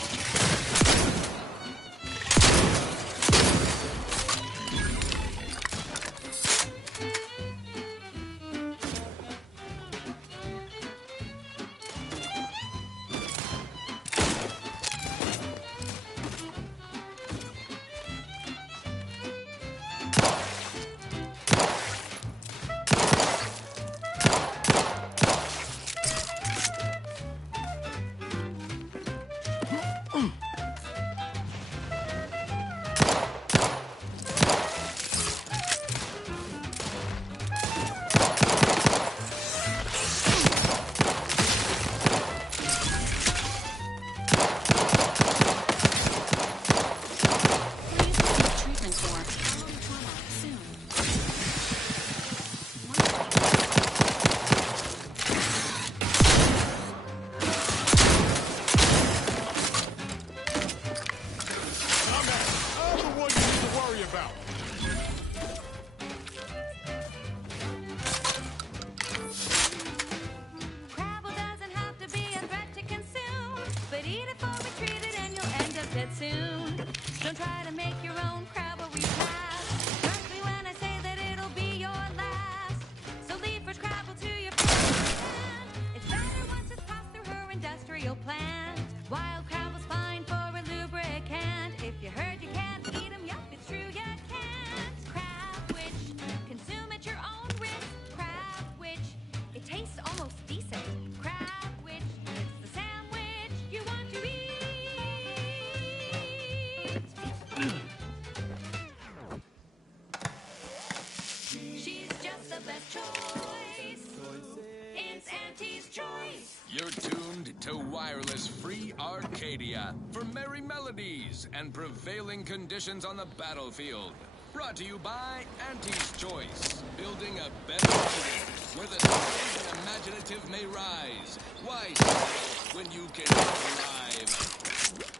You're tuned to wireless free Arcadia for merry melodies and prevailing conditions on the battlefield. Brought to you by Anti's Choice, building a better world where the brave and imaginative may rise. Why settle when you can thrive?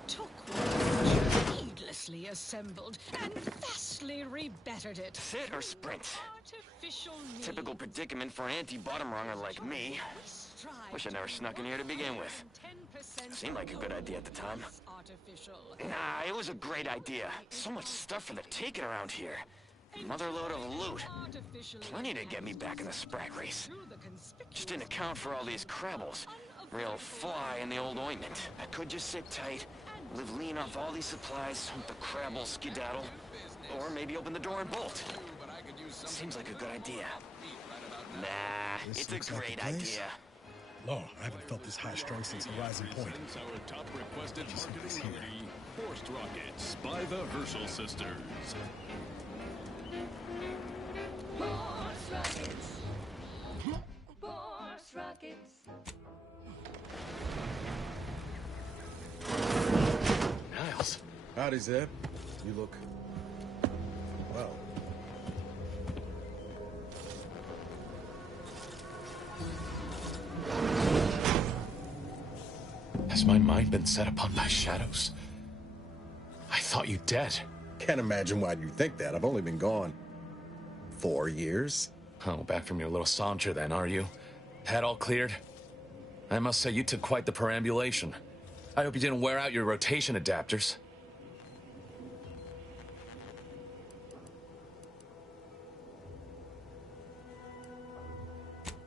Took one needlessly assembled and vastly rebettered it. Sit or sprint? Artificial Typical predicament for an anti-bottom runger like me. Wish I never snuck in here to begin with. Seemed like a good idea at the time. Nah, it was a great idea. So much stuff for the taking around here. Motherload of loot. Plenty to get me back in the sprag race. Just didn't account for all these crabbles. Real fly in the old ointment. I could just sit tight, live lean off all these supplies, hope the crabble skedaddle, or maybe open the door and bolt. Seems like a good idea. Nah, it's a great idea. No, I haven't felt this high strung since Horizon Point. Our top requested marketing liberty, Forced Rockets by the Herschel Sisters. Force rockets. Force rockets. Niles. Howdy, Zeb. You look... well. Has my mind been set upon by shadows? I thought you dead. Can't imagine why you think that. I've only been gone 4 years. Oh, back from your little saunter then, are you? Head all cleared? I must say, you took quite the perambulation. I hope you didn't wear out your rotation adapters.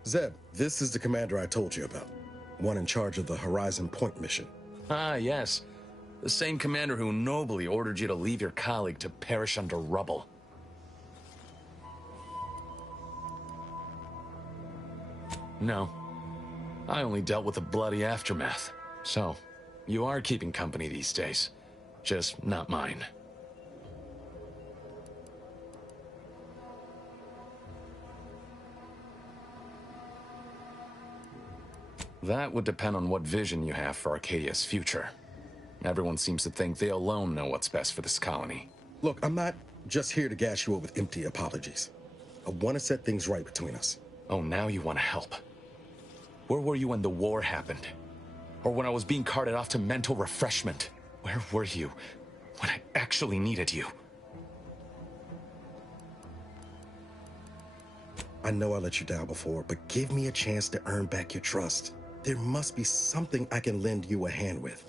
Zeb, this is the commander I told you about. One in charge of the Horizon Point mission. Ah, yes. The same commander who nobly ordered you to leave your colleague to perish under rubble. No. I only dealt with the bloody aftermath. So, you are keeping company these days. Just not mine. That would depend on what vision you have for Arcadia's future. Everyone seems to think they alone know what's best for this colony. Look, I'm not just here to gas you up with empty apologies. I want to set things right between us. Oh, now you want to help. Where were you when the war happened? Or when I was being carted off to mental refreshment? Where were you when I actually needed you? I know I let you down before, but give me a chance to earn back your trust. There must be something I can lend you a hand with.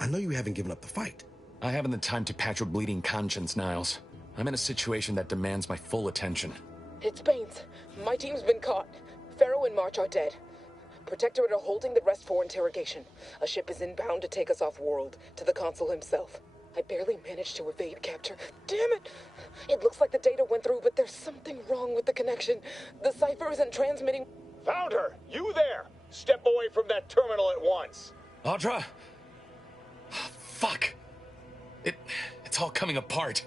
I know you haven't given up the fight. I haven't the time to patch your bleeding conscience, Niles. I'm in a situation that demands my full attention. It's Baines. My team's been caught. Pharaoh and March are dead. Protectorate are holding the rest for interrogation. A ship is inbound to take us off-world, to the consul himself. I barely managed to evade capture. Damn it! It looks like the data went through, but there's something wrong with the connection. The cipher isn't transmitting... Found her! You there! Step away from that terminal at once! Audra! Fuck! It's all coming apart.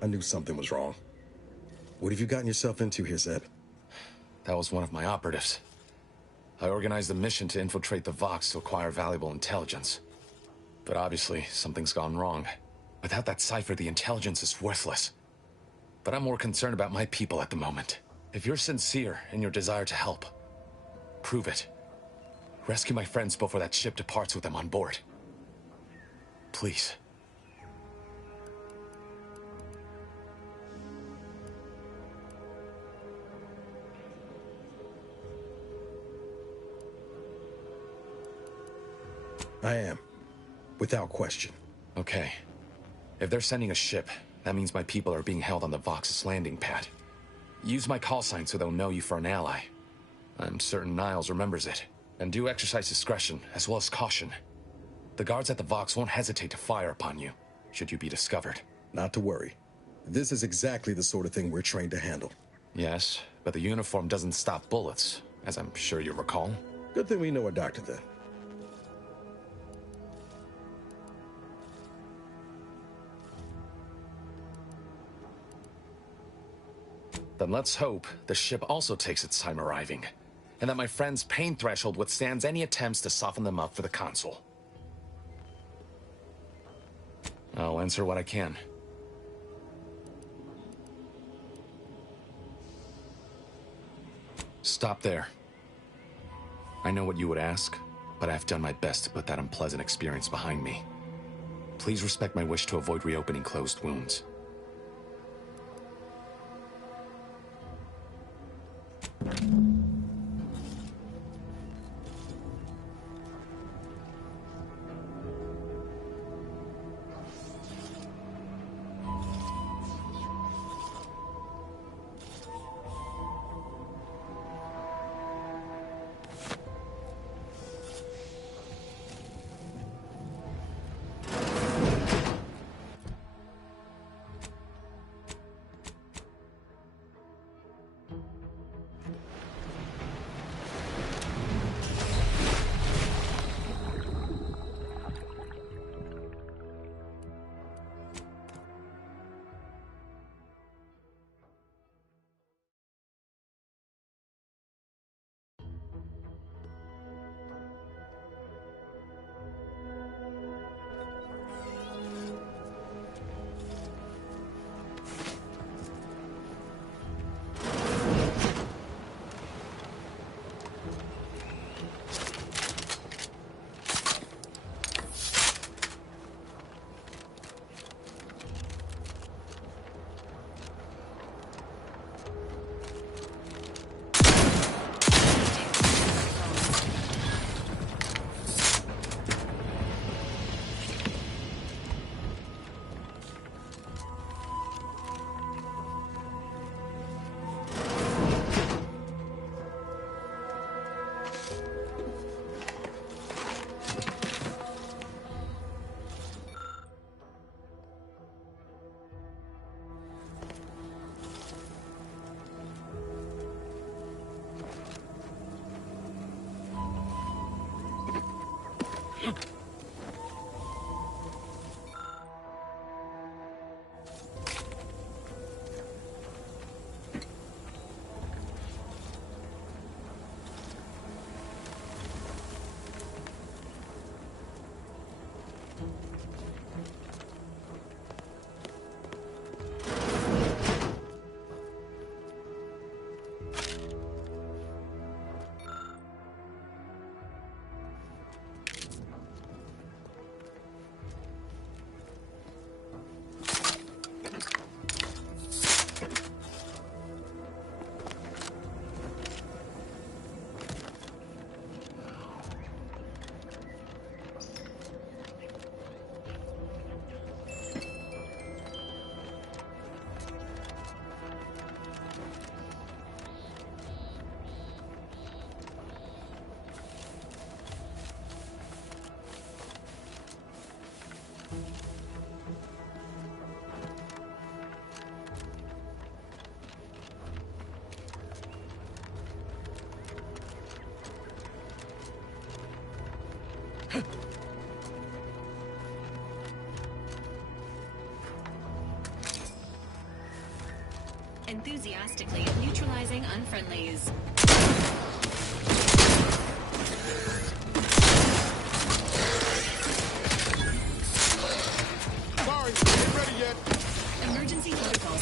I knew something was wrong. What have you gotten yourself into here, Zeb? That was one of my operatives. I organized a mission to infiltrate the Vox to acquire valuable intelligence. But obviously, something's gone wrong. Without that cipher, the intelligence is worthless. But I'm more concerned about my people at the moment. If you're sincere in your desire to help, prove it. Rescue my friends before that ship departs with them on board. Please. I am. Without question. Okay. If they're sending a ship, that means my people are being held on the Vox's landing pad. Use my call sign so they'll know you for an ally. I'm certain Niles remembers it. And do exercise discretion, as well as caution. The guards at the Vox won't hesitate to fire upon you, should you be discovered. Not to worry. This is exactly the sort of thing we're trained to handle. Yes, but the uniform doesn't stop bullets, as I'm sure you recall. Good thing we know a doctor then. Then let's hope the ship also takes its time arriving, and that my friend's pain threshold withstands any attempts to soften them up for the console. I'll answer what I can. Stop there. I know what you would ask, but I've done my best to put that unpleasant experience behind me. Please respect my wish to avoid reopening closed wounds. Enthusiastically neutralizing unfriendlies. Sorry, ain't ready yet. Emergency protocol.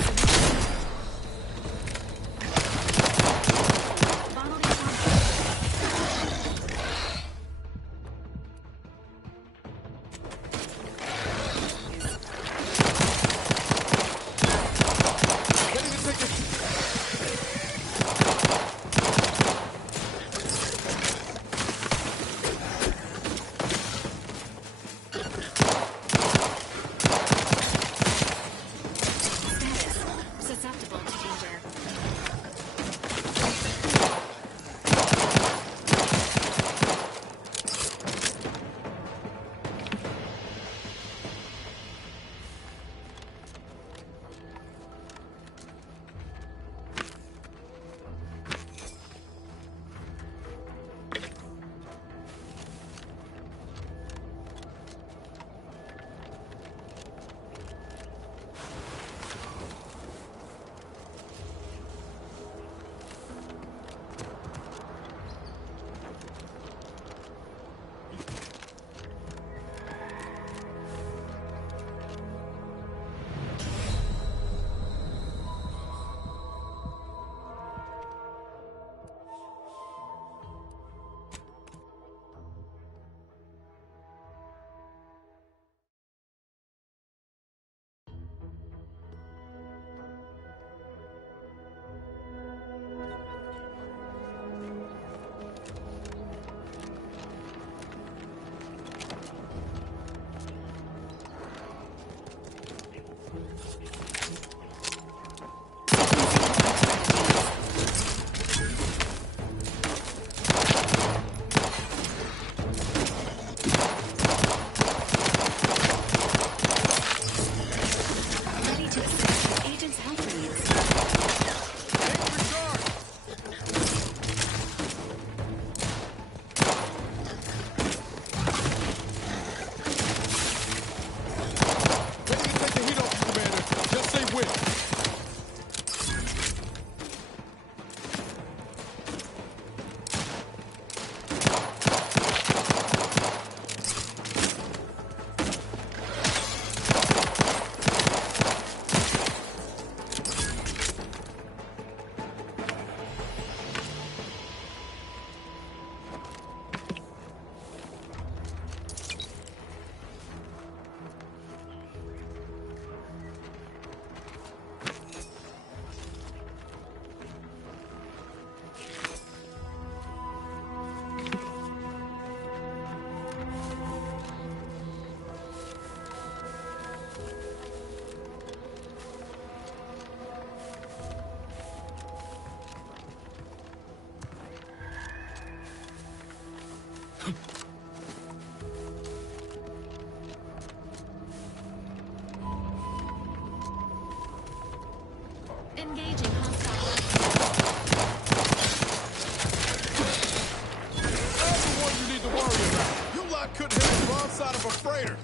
couldn't hit the wrong side of a freighter.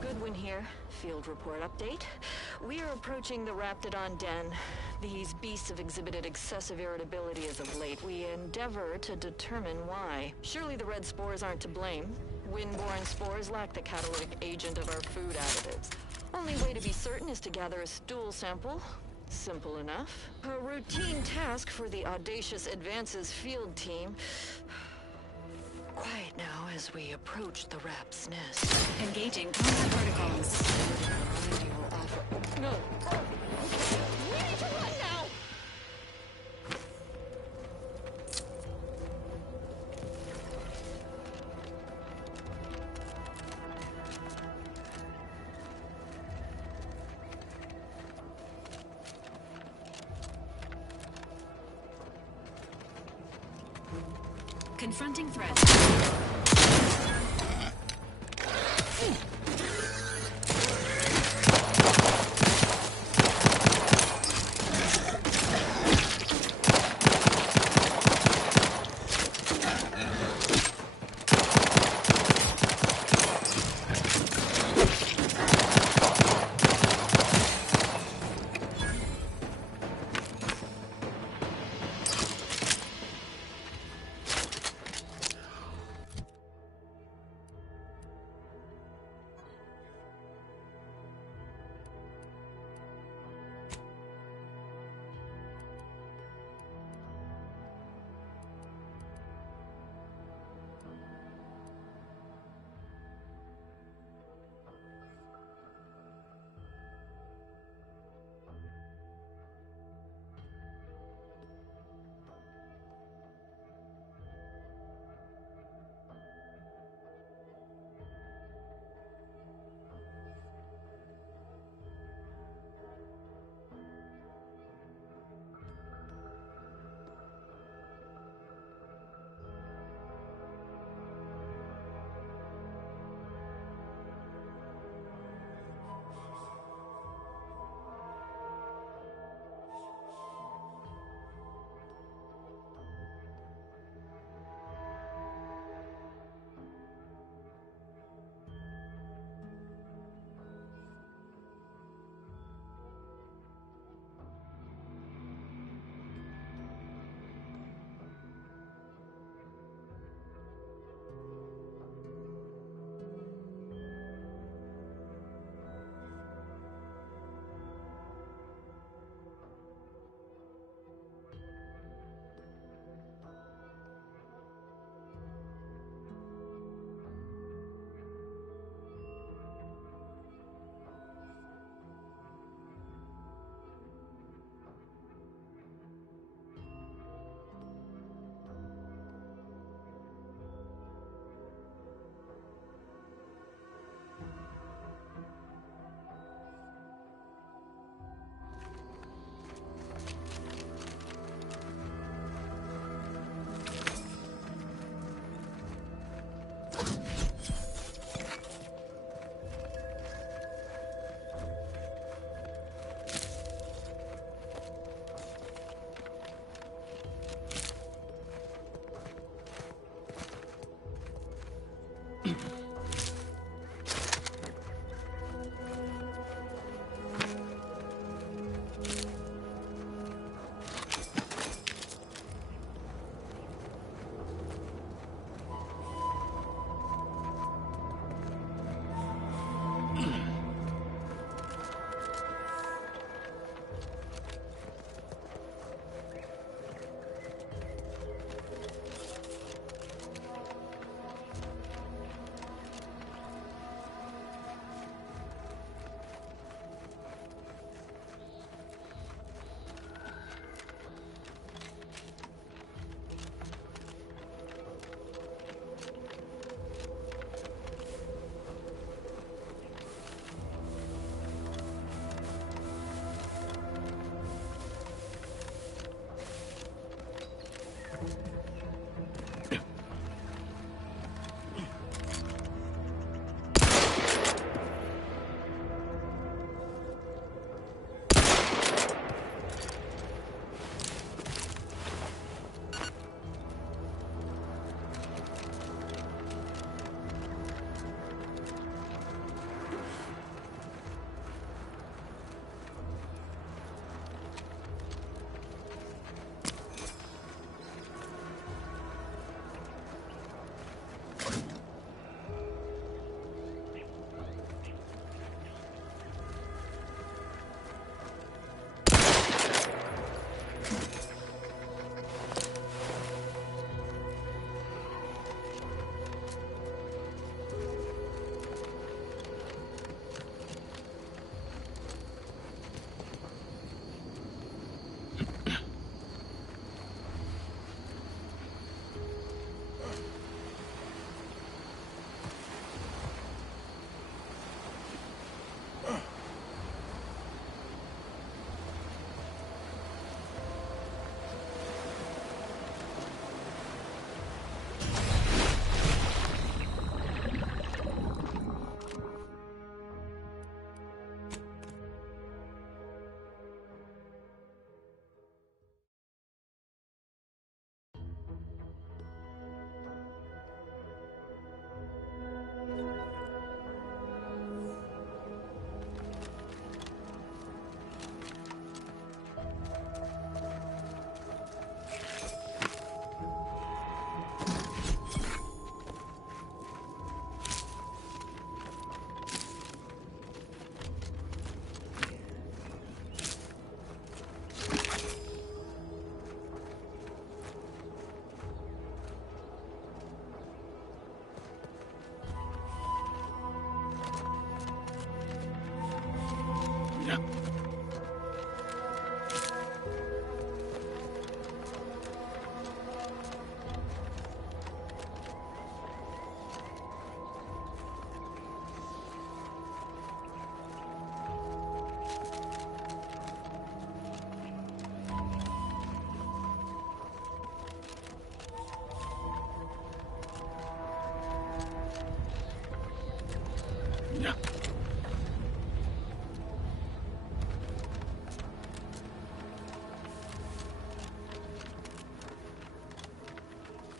Goodwin here. Field report update. We are approaching the Raptidon Den. These beasts have exhibited excessive irritability as of late. We endeavor to determine why. Surely the red spores aren't to blame. Wind-borne spores lack the catalytic agent of our food additives. Only way to be certain is to gather a stool sample. Simple enough. A routine task for the Audacious Advances field team. Quiet now as we approach the Rap's nest. Engaging combat protocols. No. We need to run now! Confronting threats.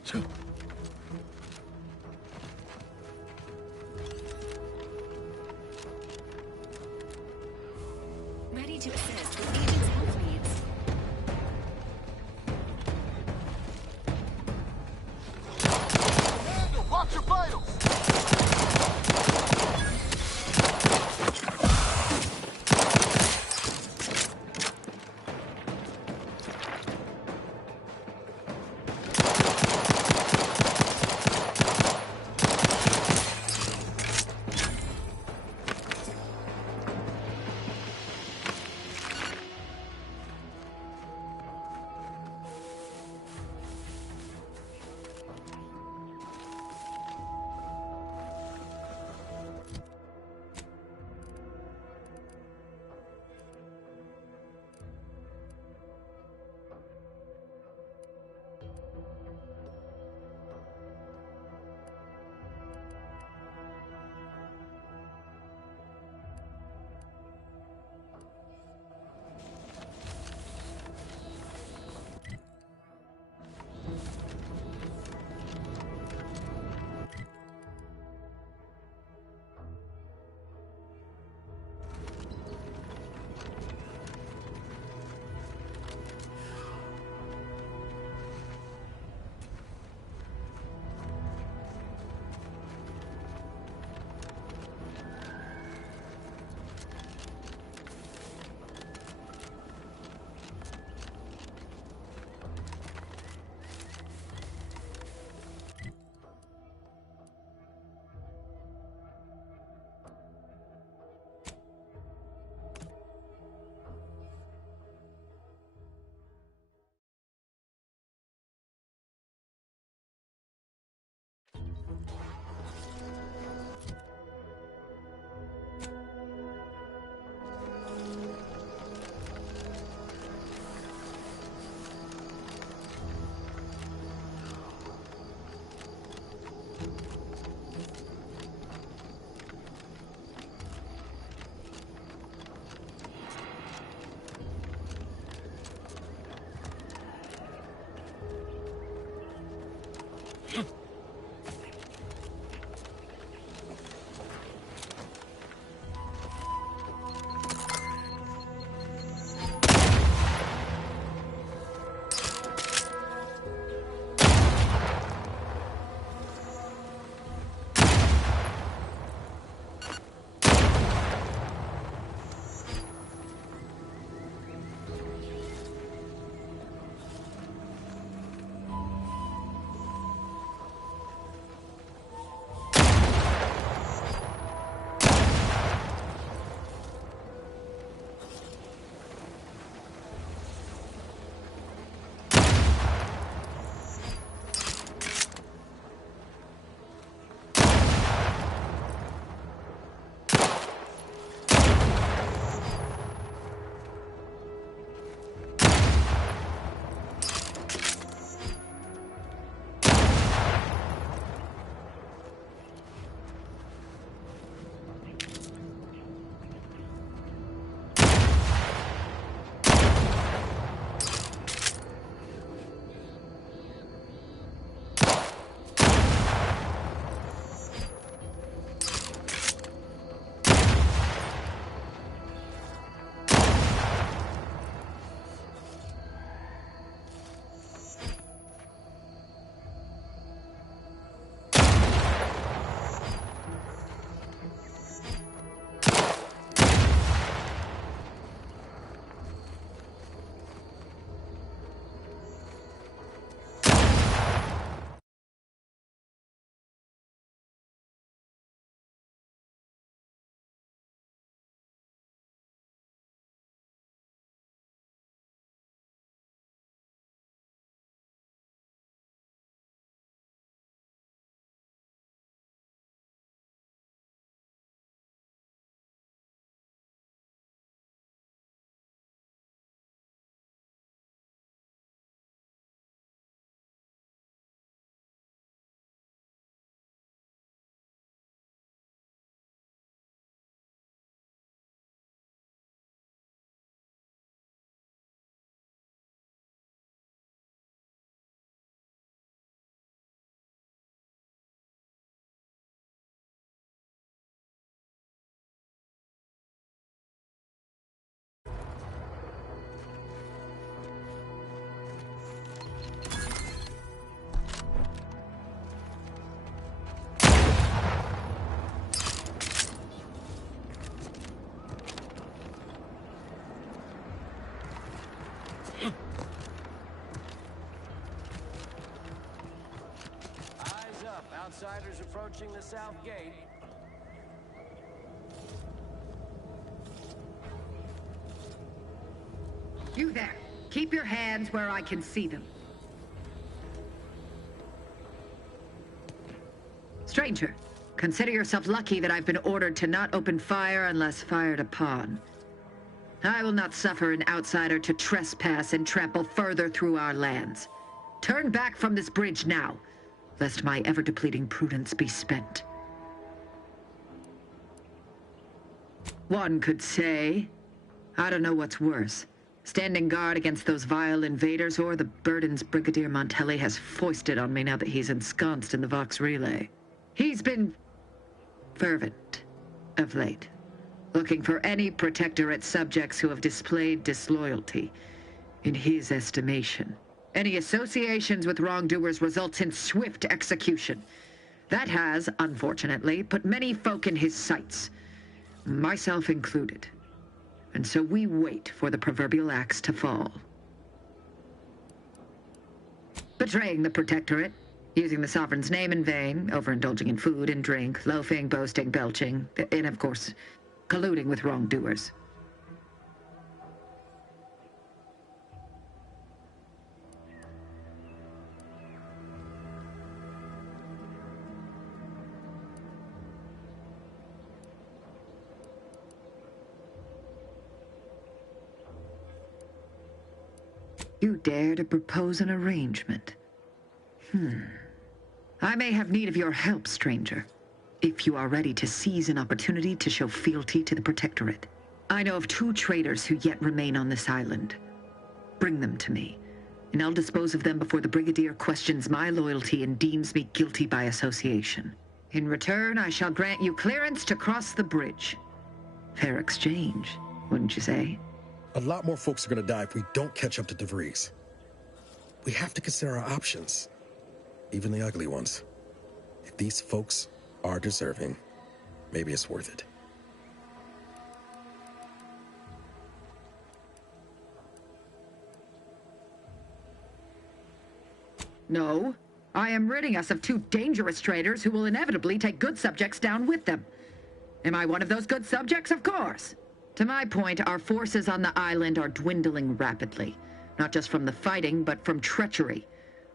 Ready to assist with agent's health needs. Commander, watch your vitals! outsiders approaching the south gate. You there. Keep your hands where I can see them. Stranger, consider yourself lucky that I've been ordered to not open fire unless fired upon. I will not suffer an outsider to trespass and trample further through our lands. Turn back from this bridge now, lest my ever-depleting prudence be spent. One could say, I don't know what's worse, standing guard against those vile invaders or the burdens Brigadier Montelli has foisted on me now that he's ensconced in the Vox Relay. He's been fervent of late, looking for any Protectorate subjects who have displayed disloyalty in his estimation. Any associations with wrongdoers results in swift execution. That has, unfortunately, put many folk in his sights, myself included. And so we wait for the proverbial axe to fall. Betraying the Protectorate, using the Sovereign's name in vain, overindulging in food and drink, loafing, boasting, belching, and of course, colluding with wrongdoers. You dare to propose an arrangement? I may have need of your help, stranger, if you are ready to seize an opportunity to show fealty to the Protectorate. I know of 2 traitors who yet remain on this island. Bring them to me, and I'll dispose of them before the Brigadier questions my loyalty and deems me guilty by association. In return, I shall grant you clearance to cross the bridge. Fair exchange, wouldn't you say? A lot more folks are gonna die if we don't catch up to DeVries. We have to consider our options, even the ugly ones. If these folks are deserving, maybe it's worth it. No. I am ridding us of 2 dangerous traitors who will inevitably take good subjects down with them. Am I one of those good subjects? Of course. To my point, our forces on the island are dwindling rapidly. Not just from the fighting, but from treachery.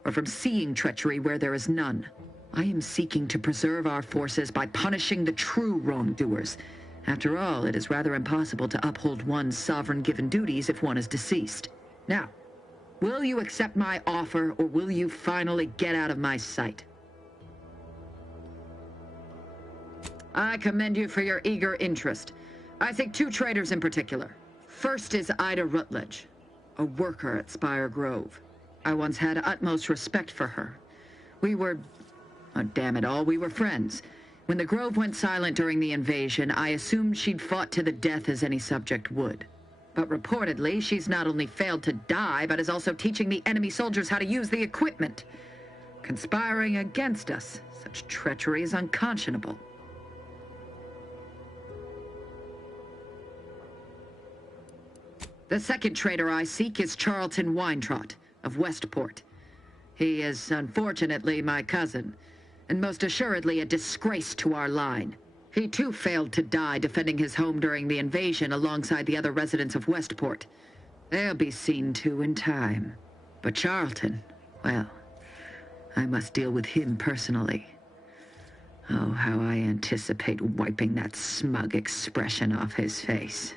Or from seeing treachery where there is none. I am seeking to preserve our forces by punishing the true wrongdoers. After all, it is rather impossible to uphold one's sovereign-given duties if one is deceased. Now, will you accept my offer, or will you finally get out of my sight? I commend you for your eager interest. I think 2 traitors in particular. First is Ida Rutledge, a worker at Spire Grove. I once had utmost respect for her. We were... oh, damn it all, we were friends. When the Grove went silent during the invasion, I assumed she'd fought to the death as any subject would. But reportedly, she's not only failed to die, but is also teaching the enemy soldiers how to use the equipment. Conspiring against us. Such treachery is unconscionable. The second traitor I seek is Charlton Weintraut of Westport. He is, unfortunately, my cousin, and most assuredly a disgrace to our line. He too failed to die defending his home during the invasion alongside the other residents of Westport. They'll be seen to in time. But Charlton, well, I must deal with him personally. Oh, how I anticipate wiping that smug expression off his face.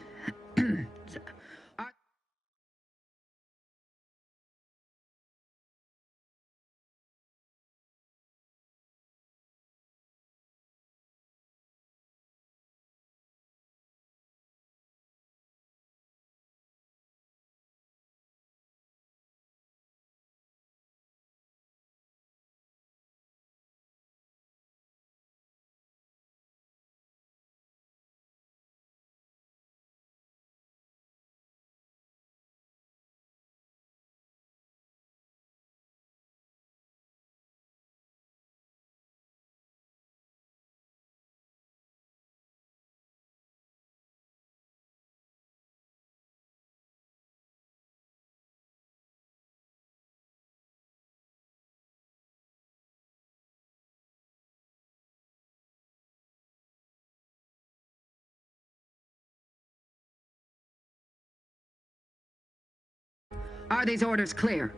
Are these orders clear?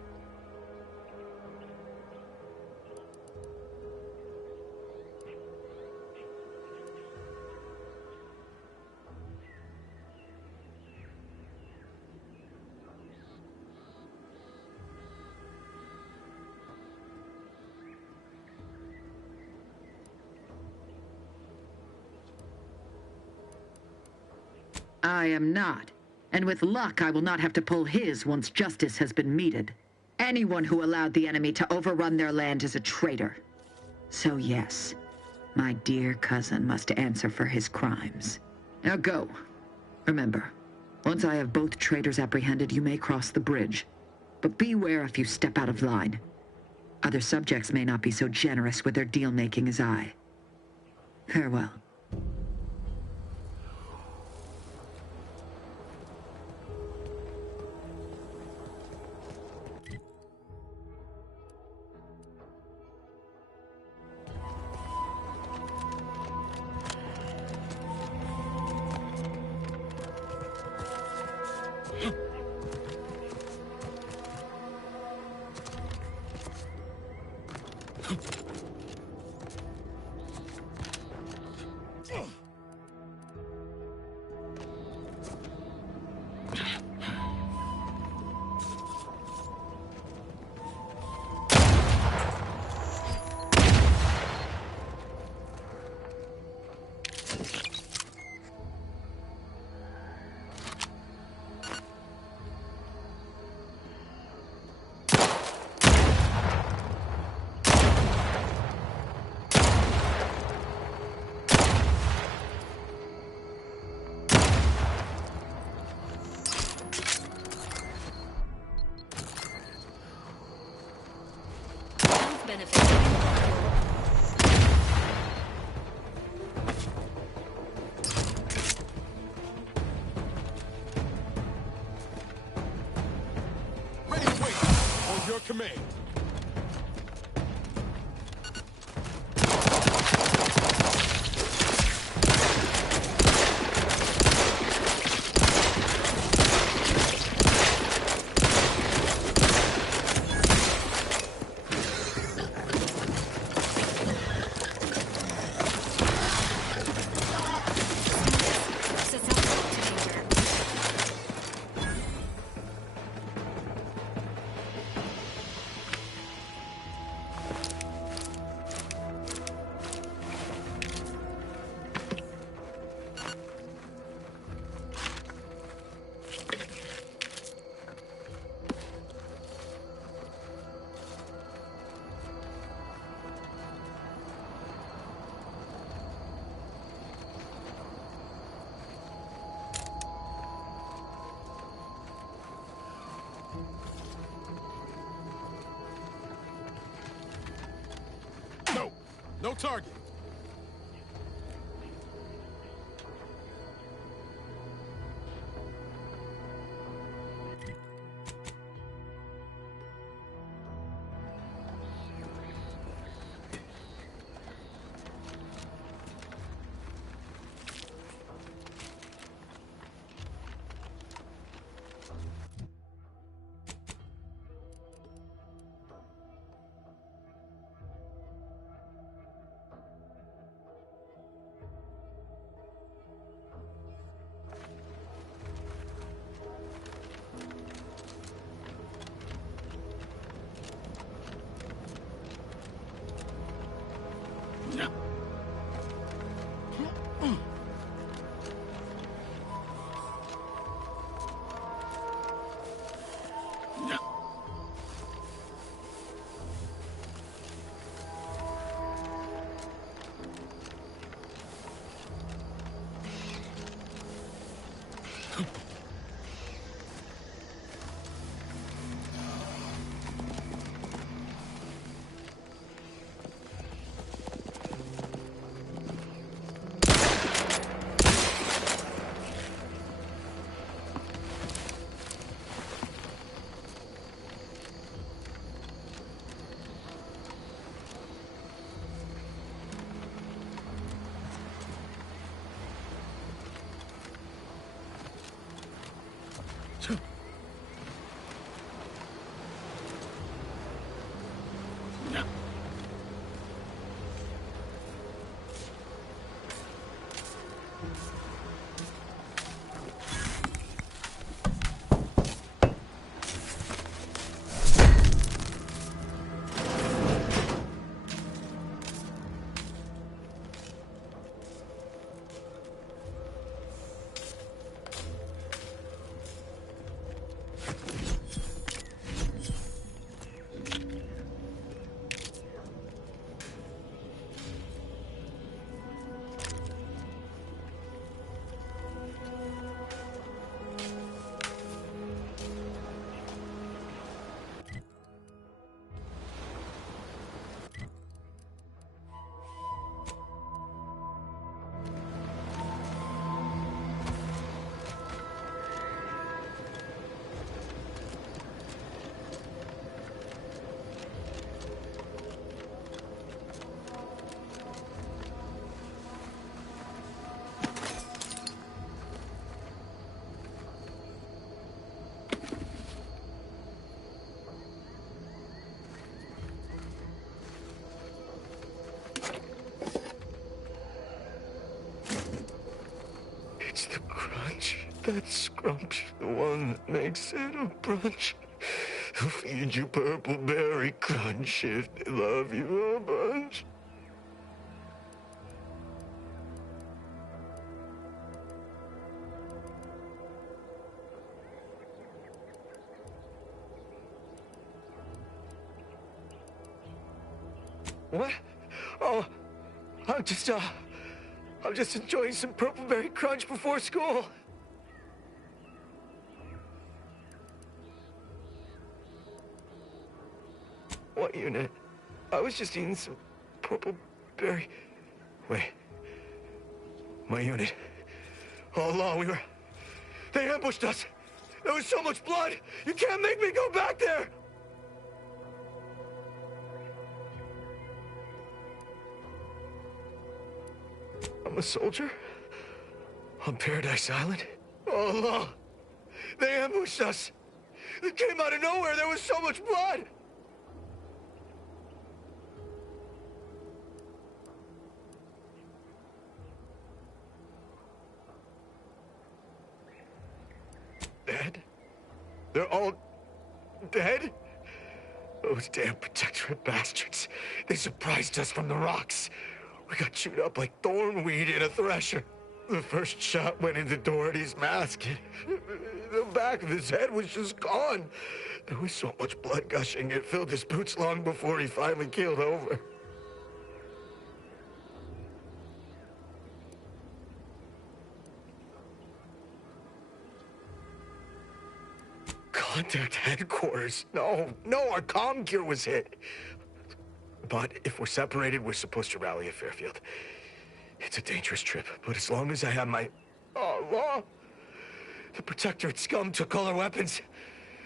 I am not. And with luck, I will not have to pull his once justice has been meted. Anyone who allowed the enemy to overrun their land is a traitor. So yes, my dear cousin must answer for his crimes. Now go. Remember, once I have both traitors apprehended, you may cross the bridge. But beware if you step out of line. Other subjects may not be so generous with their deal-making as I. Farewell. Command. No target. It's the crunch. That scrunch, the one that makes it a brunch. They'll feed you purple berry crunch if they love you a bunch. What? Oh, I'm just enjoying some purpleberry crunch before school. What unit? I was just eating some purpleberry. Wait. My unit. All along, they ambushed us. There was so much blood. You can't make me go back there. I'm a soldier on Paradise Island. All along, they ambushed us. They came out of nowhere. There was so much blood. Dead? They're all dead? Those damn Protectorate bastards. They surprised us from the rocks. We got chewed up like thornweed in a thresher. The first shot went into Doherty's mask. The back of his head was just gone. There was so much blood gushing, it filled his boots long before he finally keeled over. Contact headquarters. No, our comm gear was hit. But if we're separated, we're supposed to rally at Fairfield. It's a dangerous trip, but as long as I have my... law. The Protectorate scum took all our weapons.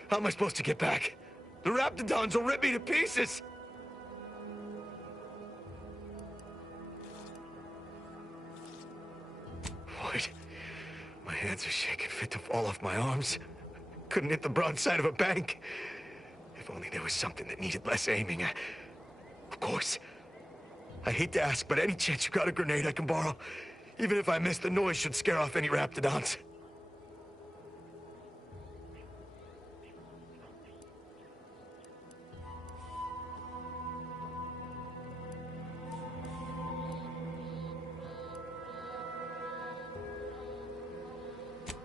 How am I supposed to get back? The Raptidons will rip me to pieces! What? My hands are shaking fit to fall off my arms. Couldn't hit the broadside of a bank. If only there was something that needed less aiming. Of course. I hate to ask, but any chance you got a grenade I can borrow? Even if I miss, the noise should scare off any Raptidons.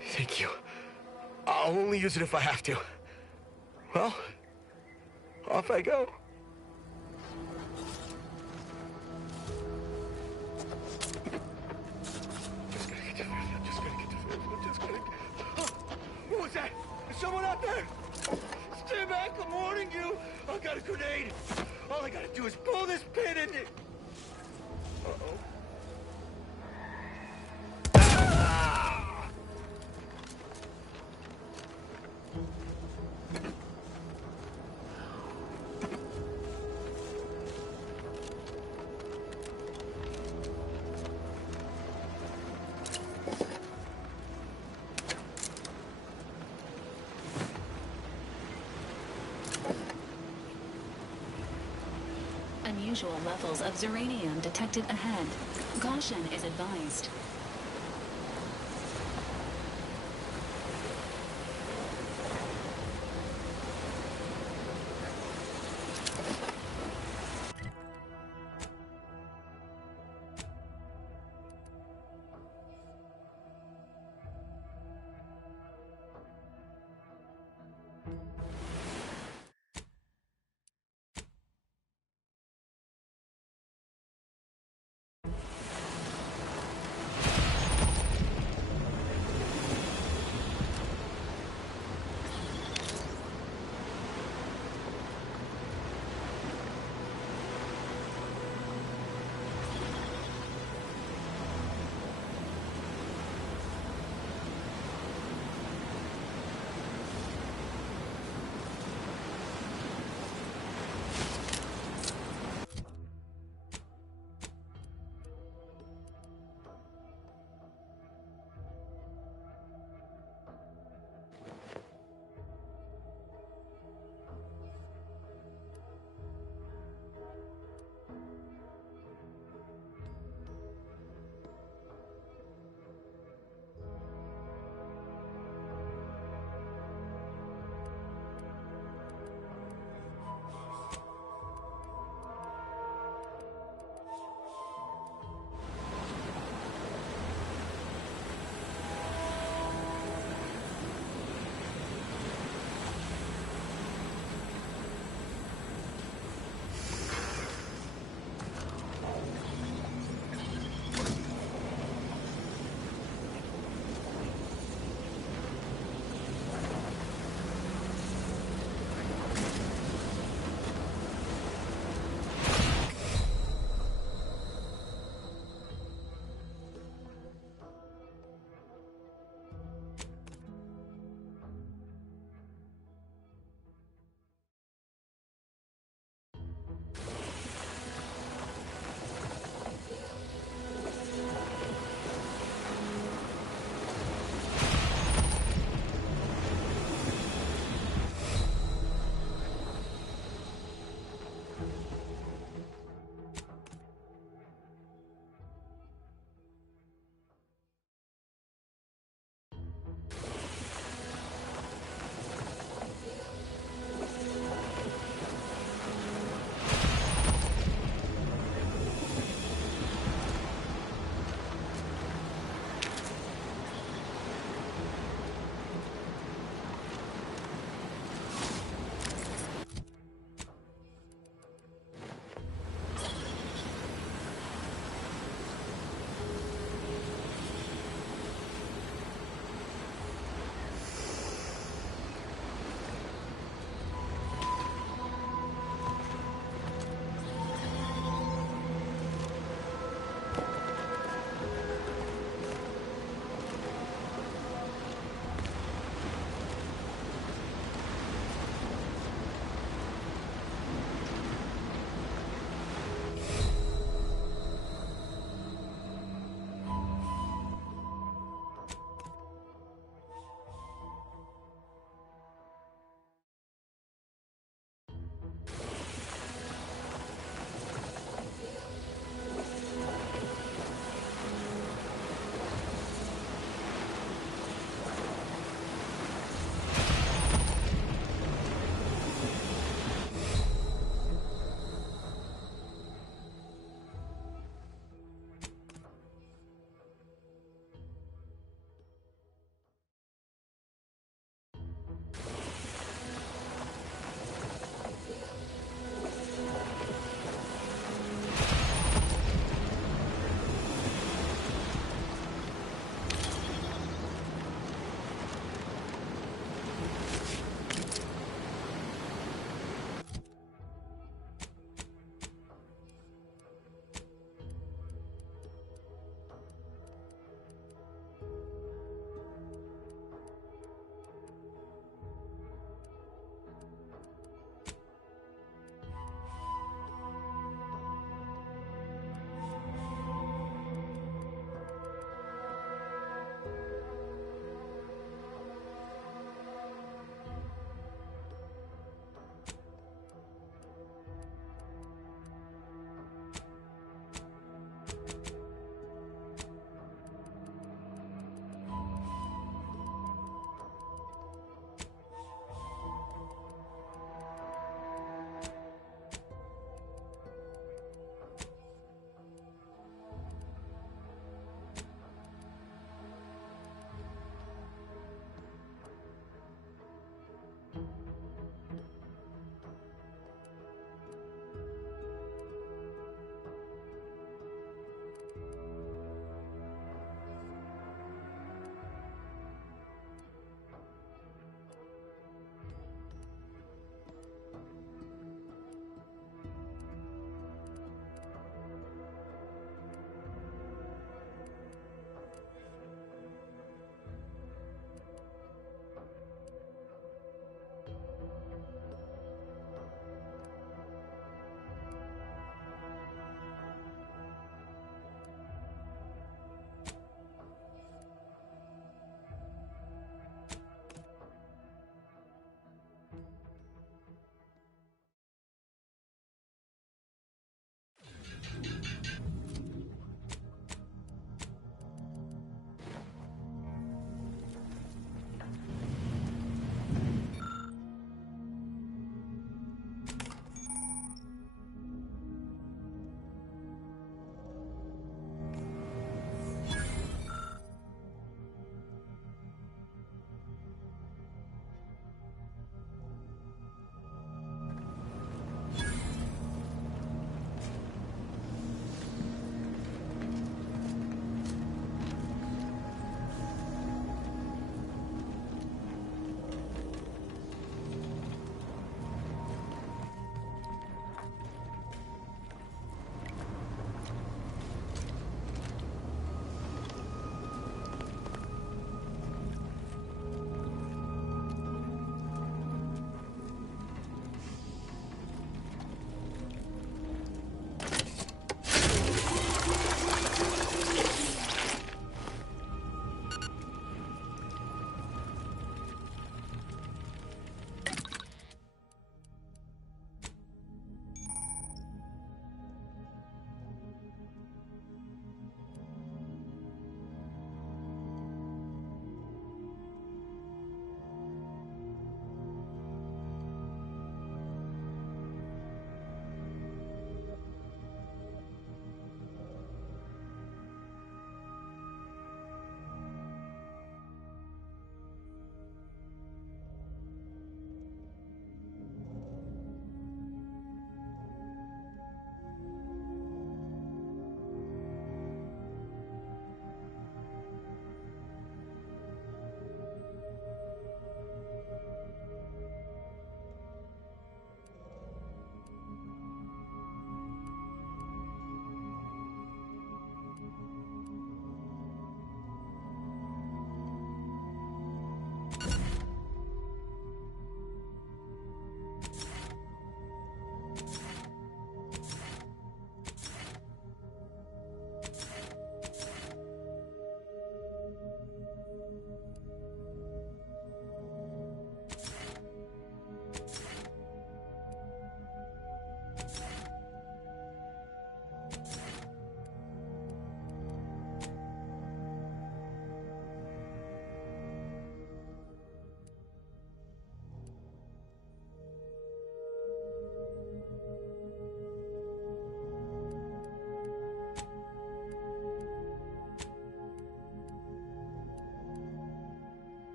Thank you. I'll only use it if I have to. Well, off I go. What was that? Is someone out there? Stay back, I'm warning you. I got a grenade. All I gotta do is pull this pin and it... Uh-oh. Unusual levels of Zeranium detected ahead. Caution is advised.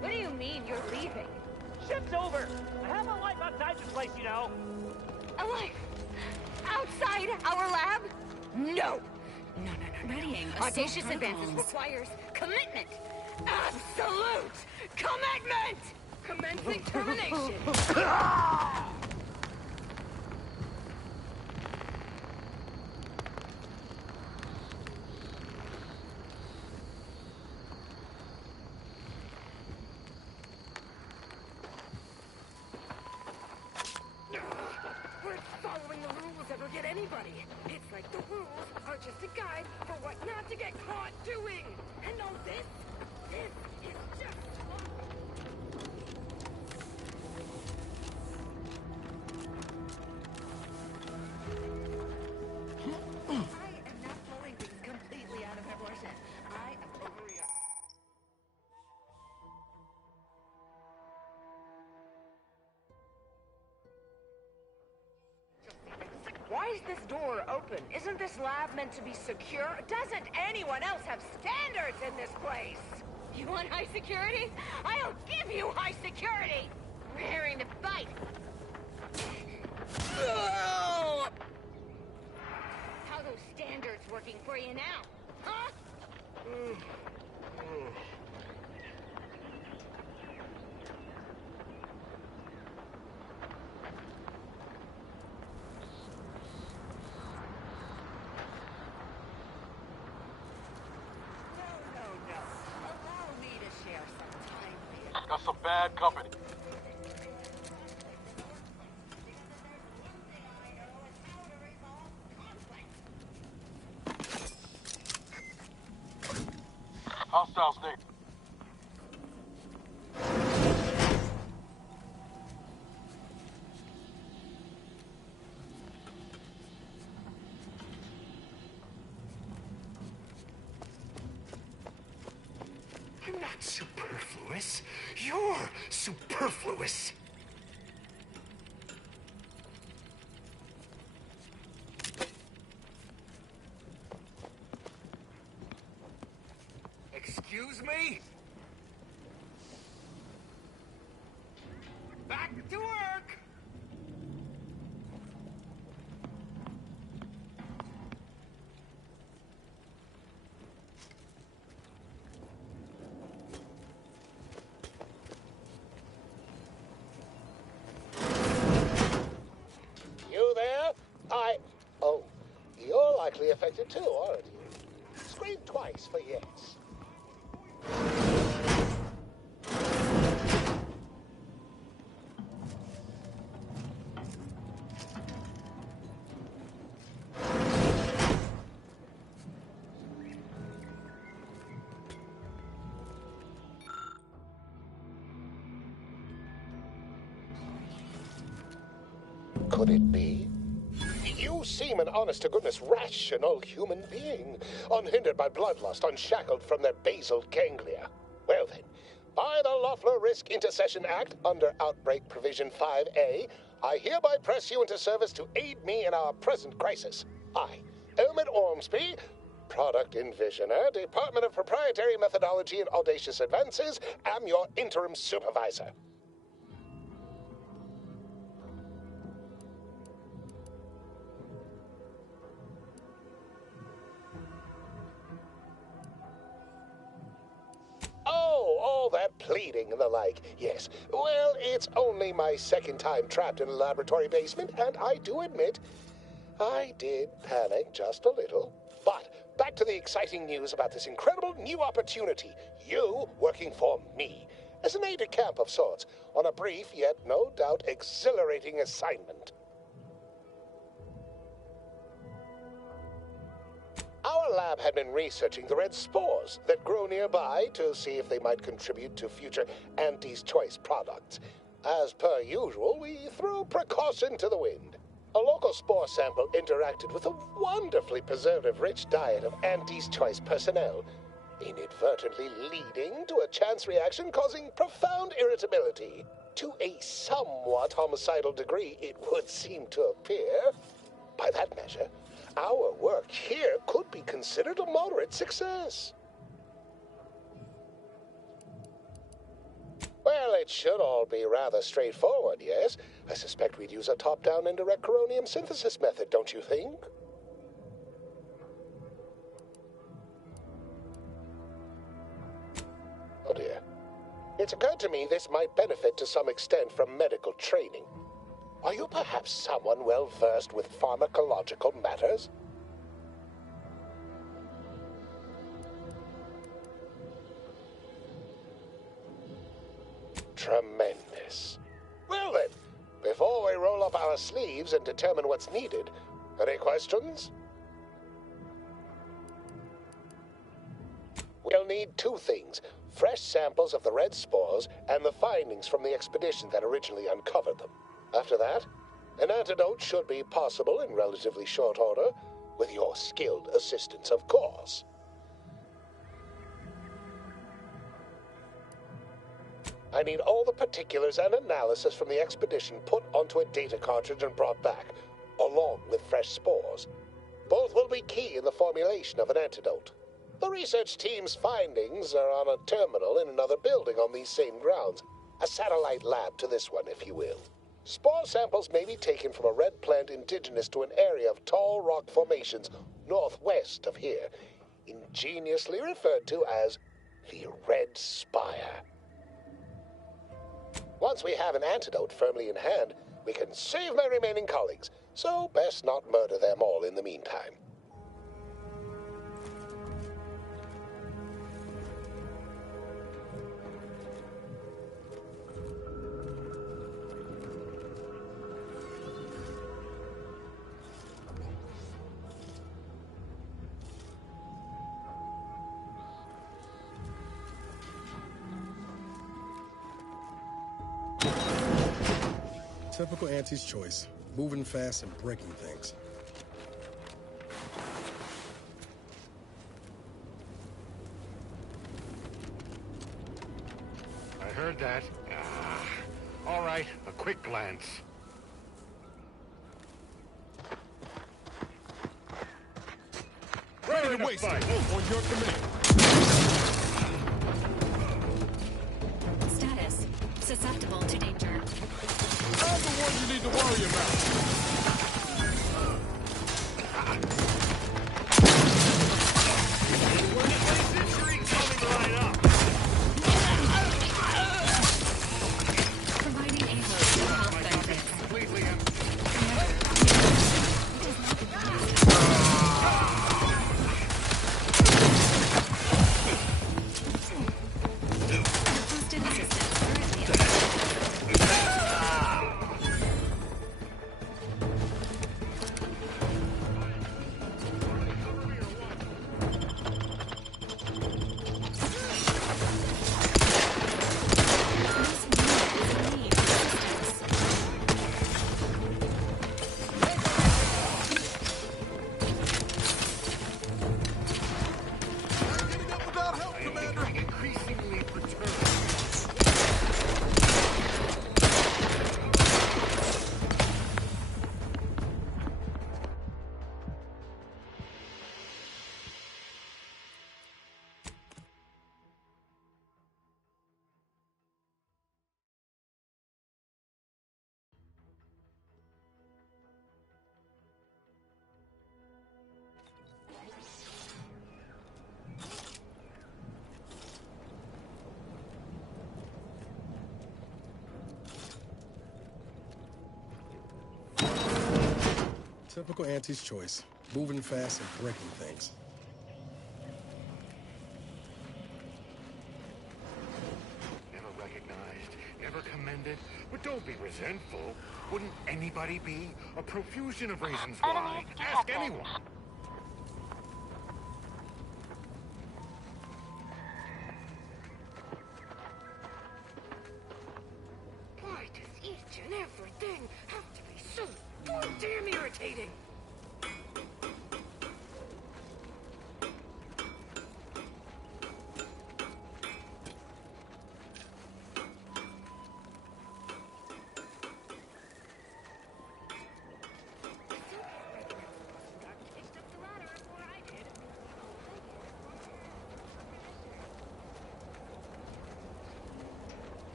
What do you mean you're leaving? Ship's over. I have a life outside this place, you know. A life? Outside our lab? No. No. Readying Audacious advances requires commitment. Absolute commitment! Commencing termination. Would following the rules ever get anybody? It's like the rules are just a guide for what not to get caught doing. And all this is just... I am not blowing things completely out of proportion. I am overreacting. Why is this door open? Isn't this lab meant to be secure? Doesn't anyone else have standards in this place? You want high security? I'll give you high security! Raring to fight! How those standards working for you now? Huh? Allow me to share some time with Got some bad company. Hostiles, Nick. I'm not superfluous. You're superfluous. Excuse me? Back to work! You there? Oh, you're likely affected too, aren't you? Scream twice for yes. could it be? You seem an honest-to-goodness rational human being, unhindered by bloodlust, unshackled from their basal ganglia. Well then, by the Loeffler Risk Intercession Act, under Outbreak Provision 5A, I hereby press you into service to aid me in our present crisis. I, Elmid Ormsby, Product Envisioner, Department of Proprietary Methodology and Audacious Advances, am your interim supervisor. Oh, all that pleading and the like. Yes. Well, it's only my second time trapped in a laboratory basement, and I do admit, I did panic just a little. But back to the exciting news about this incredible new opportunity. You working for me, as an aide-de-camp of sorts, on a brief yet no doubt exhilarating assignment. Our lab had been researching the red spores that grow nearby to see if they might contribute to future Auntie's Choice products. As per usual, we threw precaution to the wind. A local spore sample interacted with a wonderfully preservative-rich diet of Auntie's Choice personnel, inadvertently leading to a chance reaction causing profound irritability. To a somewhat homicidal degree, it would seem to appear. By that measure, our work here could be considered a moderate success. Well, it should all be rather straightforward, yes? I suspect we'd use a top-down indirect coronium synthesis method, don't you think? Oh dear. It's occurred to me this might benefit to some extent from medical training. Are you perhaps someone well-versed with pharmacological matters? Tremendous. Well then, before we roll up our sleeves and determine what's needed, any questions? We'll need two things: fresh samples of the red spores and the findings from the expedition that originally uncovered them. After that, an antidote should be possible in relatively short order, with your skilled assistance, of course. I need all the particulars and analysis from the expedition put onto a data cartridge and brought back, along with fresh spores. Both will be key in the formulation of an antidote. The research team's findings are on a terminal in another building on these same grounds, a satellite lab to this one, if you will. Spore samples may be taken from a red plant indigenous to an area of tall rock formations northwest of here, ingeniously referred to as the Red Spire. Once we have an antidote firmly in hand, we can save my remaining colleagues, so best not murder them all in the meantime. Typical Auntie's Choice, moving fast and breaking things. I heard that. All right, a quick glance. Ready to waste it. On your command. Status. Susceptible to danger. I'm the one you need to worry about. Providing a host of health benefits. Completely Hosted assistance currently available. Typical Auntie's choice. Moving fast and breaking things. Never recognized, never commended, but don't be resentful. Wouldn't anybody be? A profusion of reasons why. Ask anyone. Why does each and everything have to be so goddamn irritating?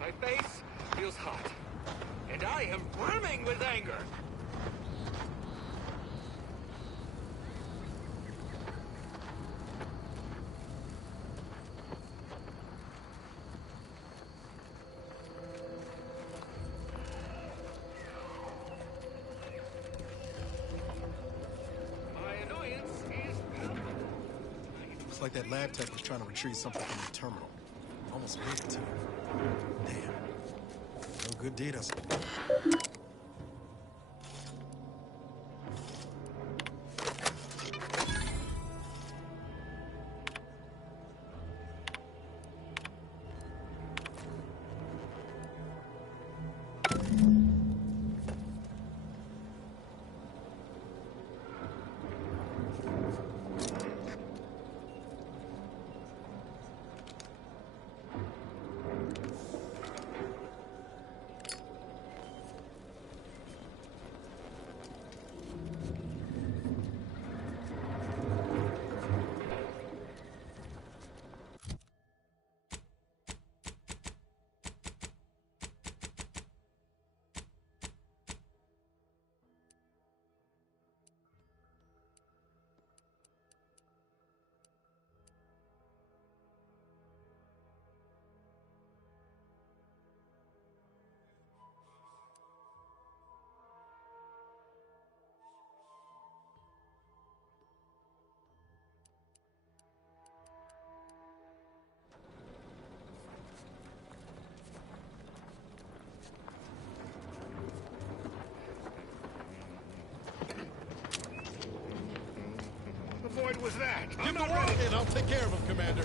My face feels hot, and I am brimming with anger. My annoyance is palpable. Looks like that lab tech was trying to retrieve something from the terminal. Almost made it to him. Damn. No good deed us. The void was that. Give the word and I'll take care of him, Commander.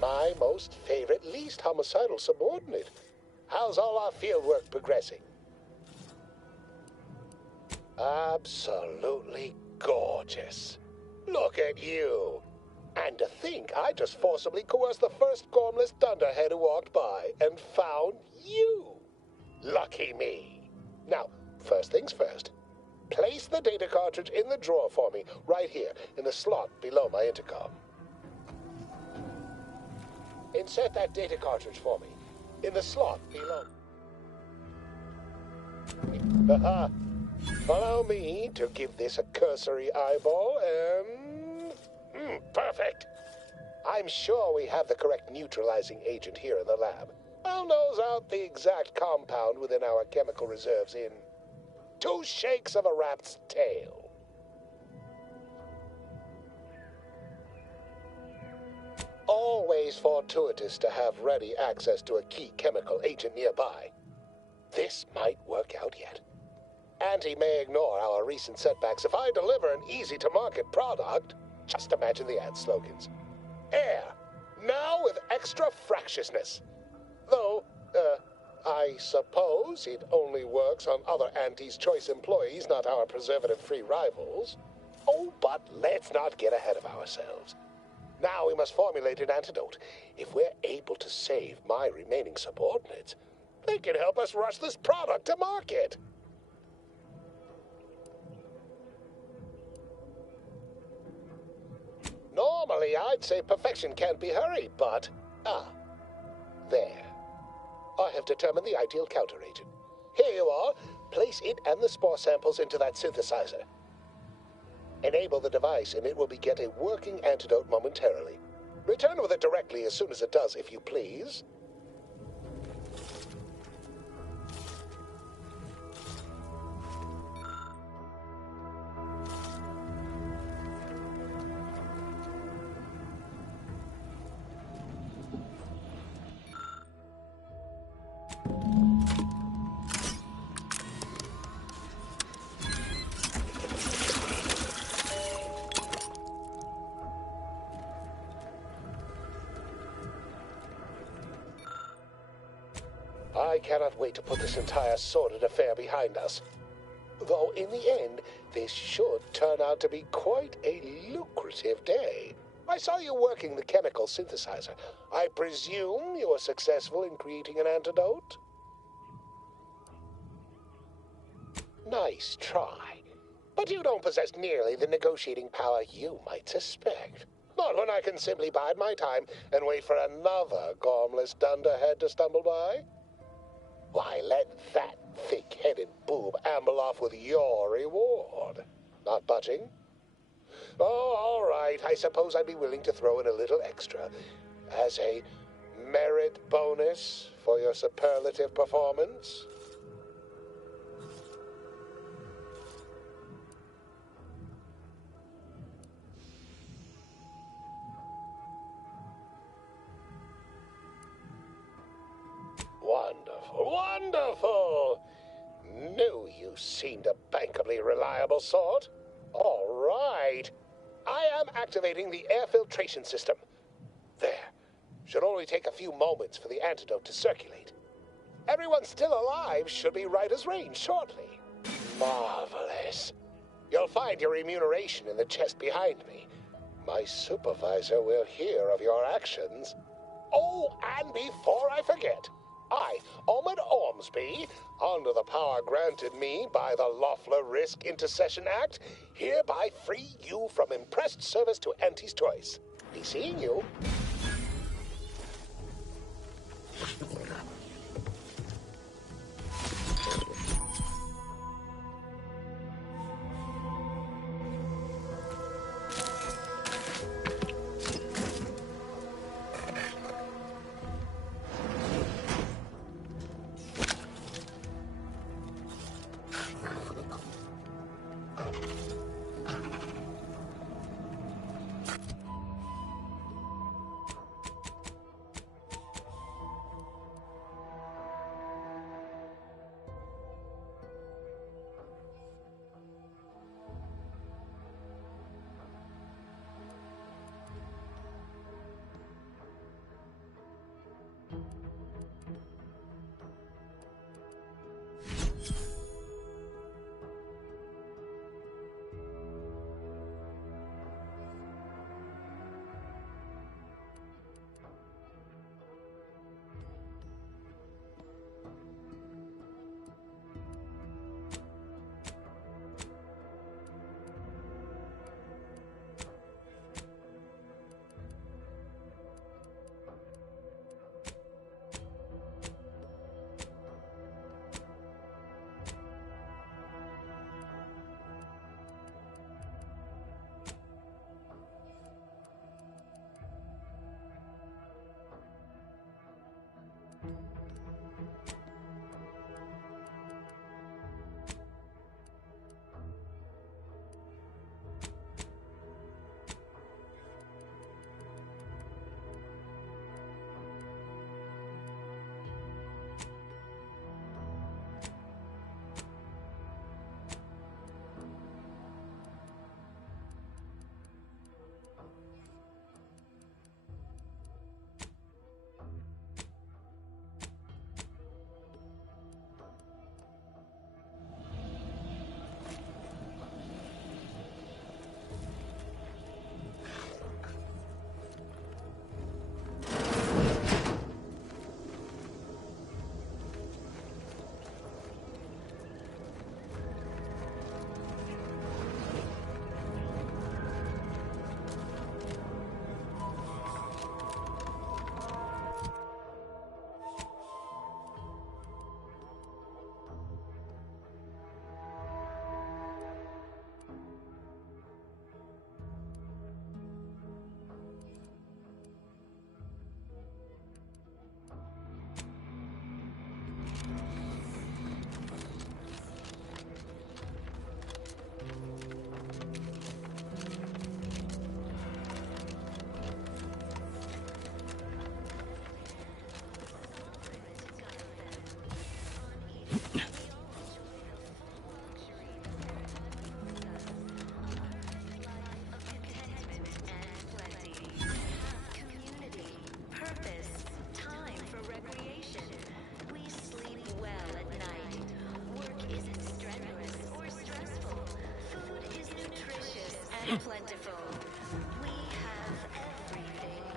My most favorite, least homicidal subordinate. How's all our field work progressing? Absolutely gorgeous. Look at you. And to think I just forcibly coerced the first gormless dunderhead who walked by and found you. Lucky me. Now, first things first. Place the data cartridge in the drawer for me, right here, in the slot below my intercom. Insert that data cartridge for me, in the slot below. Allow me to give this a cursory eyeball and... perfect. I'm sure we have the correct neutralizing agent here in the lab. I'll nose out the exact compound within our chemical reserves in 2 shakes of a rat's tail. Always fortuitous to have ready access to a key chemical agent nearby. This might work out yet. Auntie may ignore our recent setbacks if I deliver an easy-to-market product. Just imagine the ad slogans. Air, now with extra fractiousness. Though, I suppose it only works on other Auntie's Choice employees, not our preservative-free rivals. Oh, but let's not get ahead of ourselves. Now we must formulate an antidote. If we're able to save my remaining subordinates, they can help us rush this product to market. Normally, I'd say perfection can't be hurried, but... there. I have determined the ideal counteragent. Here you are. Place it and the spore samples into that synthesizer. Enable the device, and it will begin a working antidote momentarily. Return with it directly as soon as it does, if you please. I cannot wait to put this entire sordid affair behind us. Though in the end, this should turn out to be quite a lucrative day. I saw you working the chemical synthesizer. I presume you were successful in creating an antidote? Nice try. But you don't possess nearly the negotiating power you might suspect. Not when I can simply bide my time and wait for another gormless dunderhead to stumble by. Why, let that thick-headed boob amble off with your reward. Not budging? Oh, all right. I suppose I'd be willing to throw in a little extra as a merit bonus for your superlative performance. Wonderful, wonderful! Knew you seemed a bankably reliable sort. All right. I am activating the air filtration system. There. Should only take a few moments for the antidote to circulate. Everyone still alive should be right as rain shortly. Marvelous. You'll find your remuneration in the chest behind me. My supervisor will hear of your actions. Oh, and before I forget, I, Omid Ormsby, under the power granted me by the Loeffler Risk Intercession Act, hereby free you from impressed service to Auntie's Choice. Be seeing you.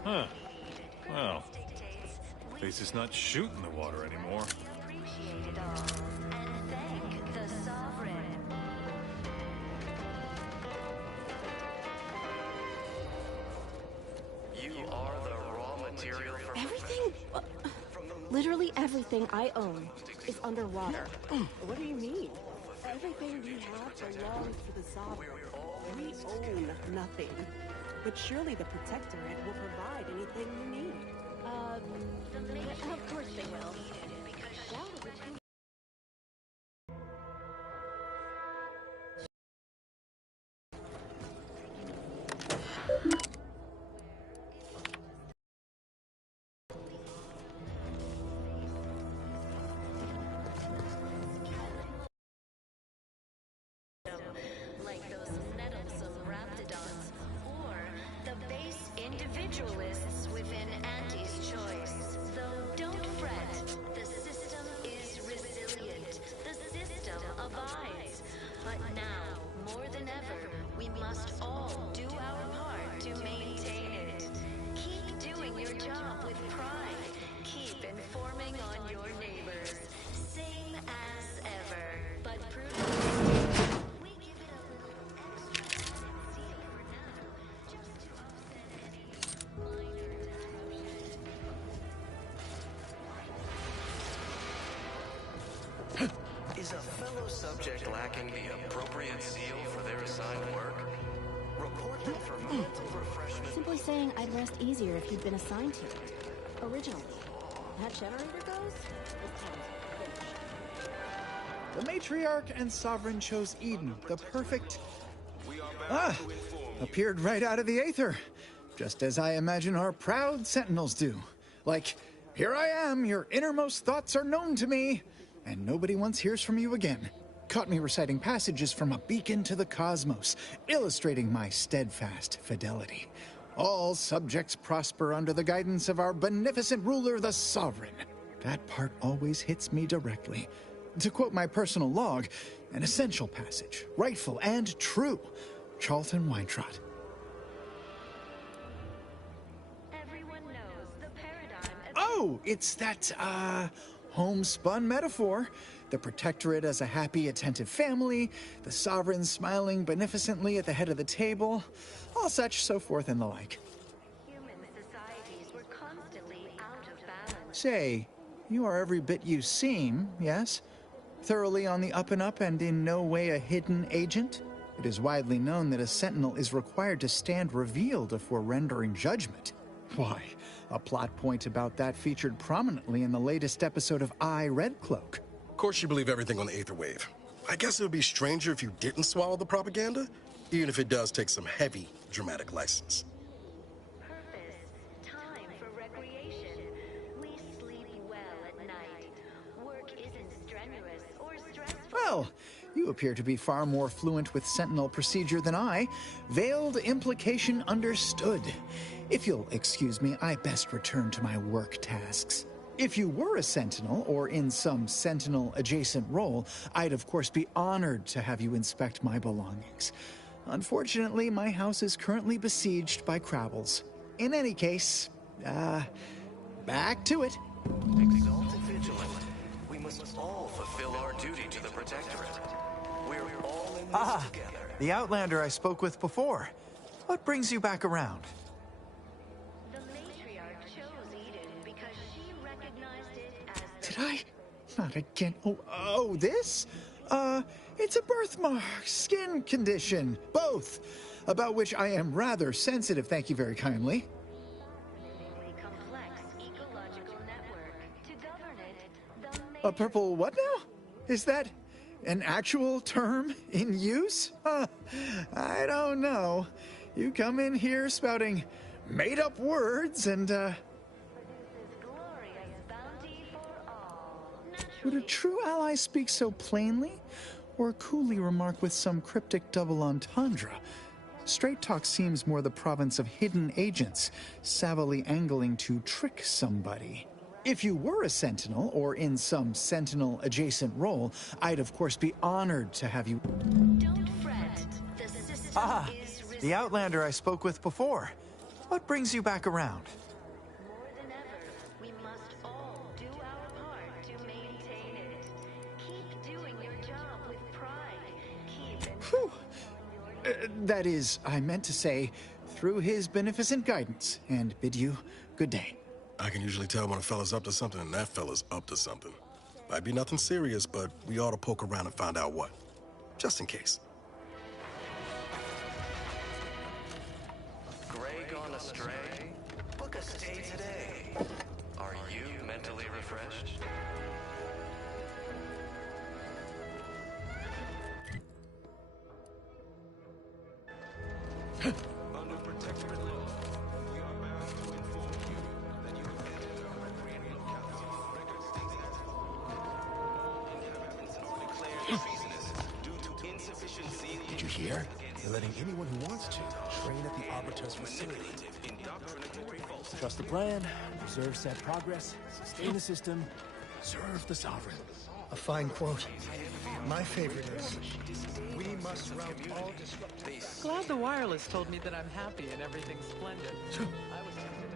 Huh. Well, at least it's not shooting the water anymore. You are the raw material for Everything, literally everything I own is underwater. What do you mean? Everything we have belongs to the Sovereign. We own nothing. But surely the Protectorate will provide anything you need. Of course they will. Like those meddlesome raptidons, or the base individualists within Anti's choice. Though don't fret, the system is resilient. The system abides. But now, more than ever, we must all do our part to maintain it. Keep doing your job with pride. Keep informing on your neighbors. Same as ever, but prudently. Is a fellow subject lacking the appropriate seal for their assigned work? Report them for mental refreshment. Simply saying I'd rest easier if you'd been assigned to it. Originally. That generator goes? The Matriarch and Sovereign chose Eden, the perfect... appeared right out of the Aether. Just as I imagine our proud Sentinels do. Like, here I am, your innermost thoughts are known to me, and nobody once hears from you again. Caught me reciting passages from a beacon to the cosmos, illustrating my steadfast fidelity. All subjects prosper under the guidance of our beneficent ruler, the Sovereign. That part always hits me directly. To quote my personal log, an essential passage, rightful and true. Charlton Weintraub. Everyone knows the paradigm. Oh, it's that, homespun metaphor. The Protectorate as a happy, attentive family, the Sovereign smiling beneficently at the head of the table, all such, so forth and the like. Human societies were constantly out of balance. Say, you are every bit you seem, yes? Thoroughly on the up and up and in no way a hidden agent? It is widely known that a Sentinel is required to stand revealed before rendering judgment. Why, a plot point about that featured prominently in the latest episode of Red Cloak. Of course you believe everything on the Aether Wave. I guess it would be stranger if you didn't swallow the propaganda, even if it does take some heavy dramatic license. Purpose, time for recreation. We sleep well at night. Work isn't strenuous or stressful. Well, you appear to be far more fluent with Sentinel procedure than I. Veiled implication understood. If you'll excuse me, I best return to my work tasks. If you were a Sentinel, or in some Sentinel-adjacent role, I'd of course be honored to have you inspect my belongings. Unfortunately, my house is currently besieged by Crabbles. In any case, back to it. Exalted Vigilant, we must all fulfill our duty to the Protectorate. We're all in this together. The Outlander I spoke with before. What brings you back around? The Matriarch chose Eden because she recognized it as Did I? Not again. Oh, this? It's a birthmark, skin condition, both, about which I am rather sensitive, thank you very kindly. complex ecological network. To govern it, A purple what now? Is that an actual term in use? I don't know. You come in here spouting made-up words and, Would a true ally speak so plainly? Or coolly remark with some cryptic double entendre? Straight talk seems more the province of hidden agents, savvily angling to trick somebody. If you were a Sentinel, or in some Sentinel-adjacent role, I'd of course be honored to have you... Don't fret. The system is the Outlander I spoke with before. What brings you back around? More than ever, we must all do our part to maintain it. Keep doing your job with pride. Keep That is, I meant to say, through his beneficent guidance, and bid you good day. I can usually tell when a fella's up to something, and that fella's up to something. Might be nothing serious, but we ought to poke around and find out what. Just in case. Gray gone astray? Book a stay today. Are you mentally refreshed? Under protectorate law, we are bound to inform you that you have entered our recreational council record stating that all inhabitants are declared treasonous due to insufficiency. Did you hear? They're letting anyone who wants to train at the Arbitr's facility. Trust the plan, preserve said progress, sustain the system, serve the sovereign. A fine quote. My favorite is, we must rout all disruptors. Glad the wireless told me that I'm happy and everything's splendid. I was tempted.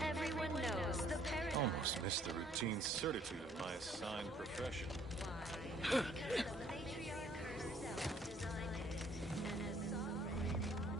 Everyone knows the paradigm. Almost missed the routine certitude of my assigned profession. Because the matriarch herself designed it, and as sovereign embodiment.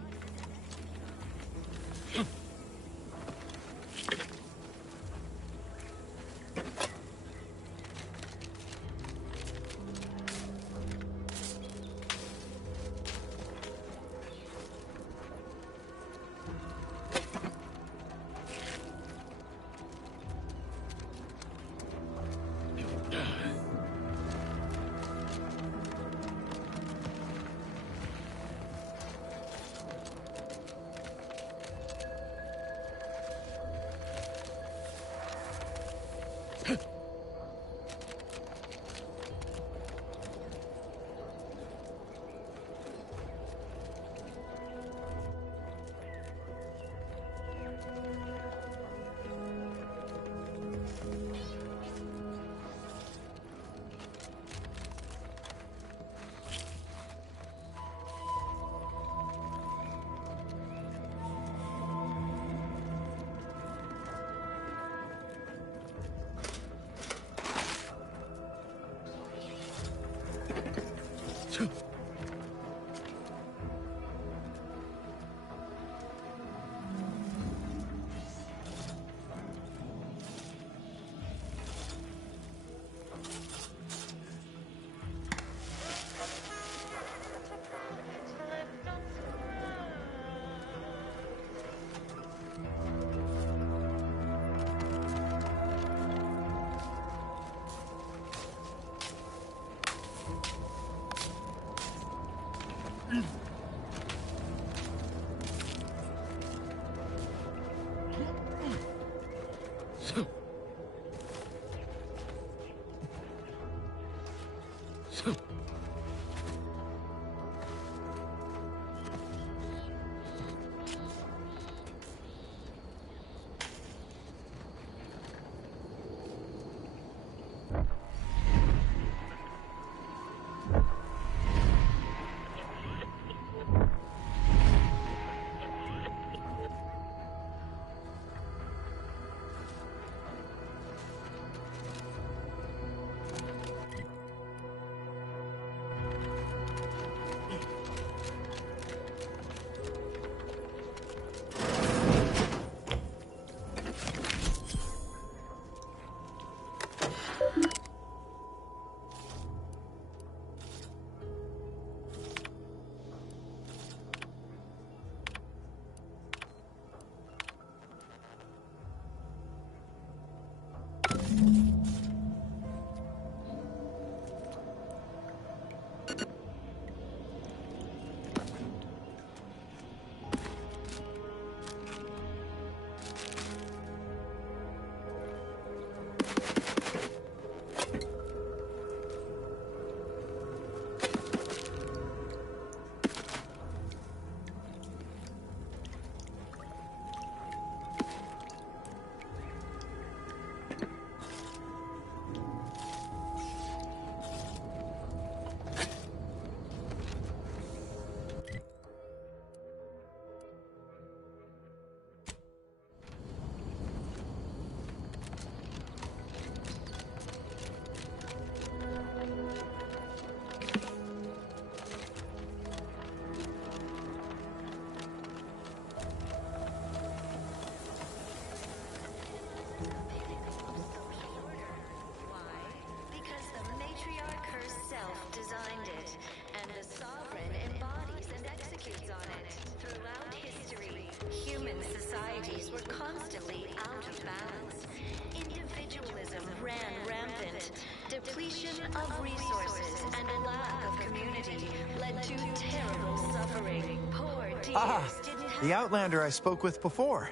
depletion of resources and a lack of community led to terrible suffering. Poor dears didn't have The Outlander I spoke with before.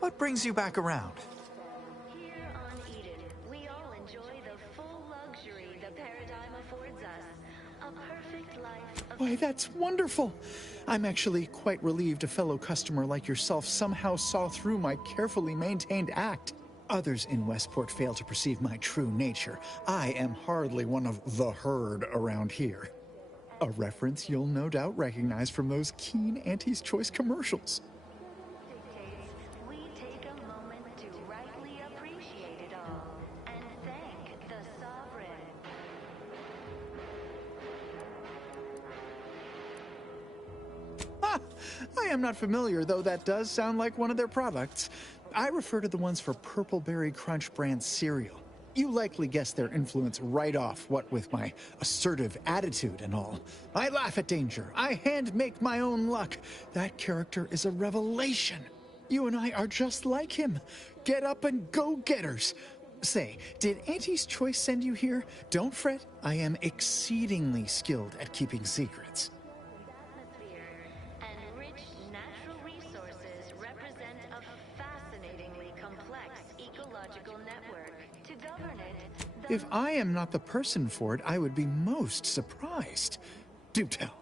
What brings you back around? Here on Eden, we all enjoy the full luxury the paradigm affords us. A perfect life of Why, that's wonderful. I'm actually quite relieved a fellow customer like yourself somehow saw through my carefully maintained act. Others in Westport fail to perceive my true nature. I am hardly one of the herd around here. A reference you'll no doubt recognize from those keen Auntie's Choice commercials. we take a moment to rightly appreciate it all and thank the sovereign. I am not familiar, though that does sound like one of their products. I refer to the ones for Purple Berry Crunch brand cereal. You likely guessed their influence right off, what with my assertive attitude and all. I laugh at danger. I hand make my own luck. That character is a revelation. You and I are just like him. Get up and go-getters. Say, did Auntie's Choice send you here? Don't fret. I am exceedingly skilled at keeping secrets. And rich natural resources represent a fascinatingly complex ecological network. To govern it, If I am not the person for it, I would be most surprised. Do tell.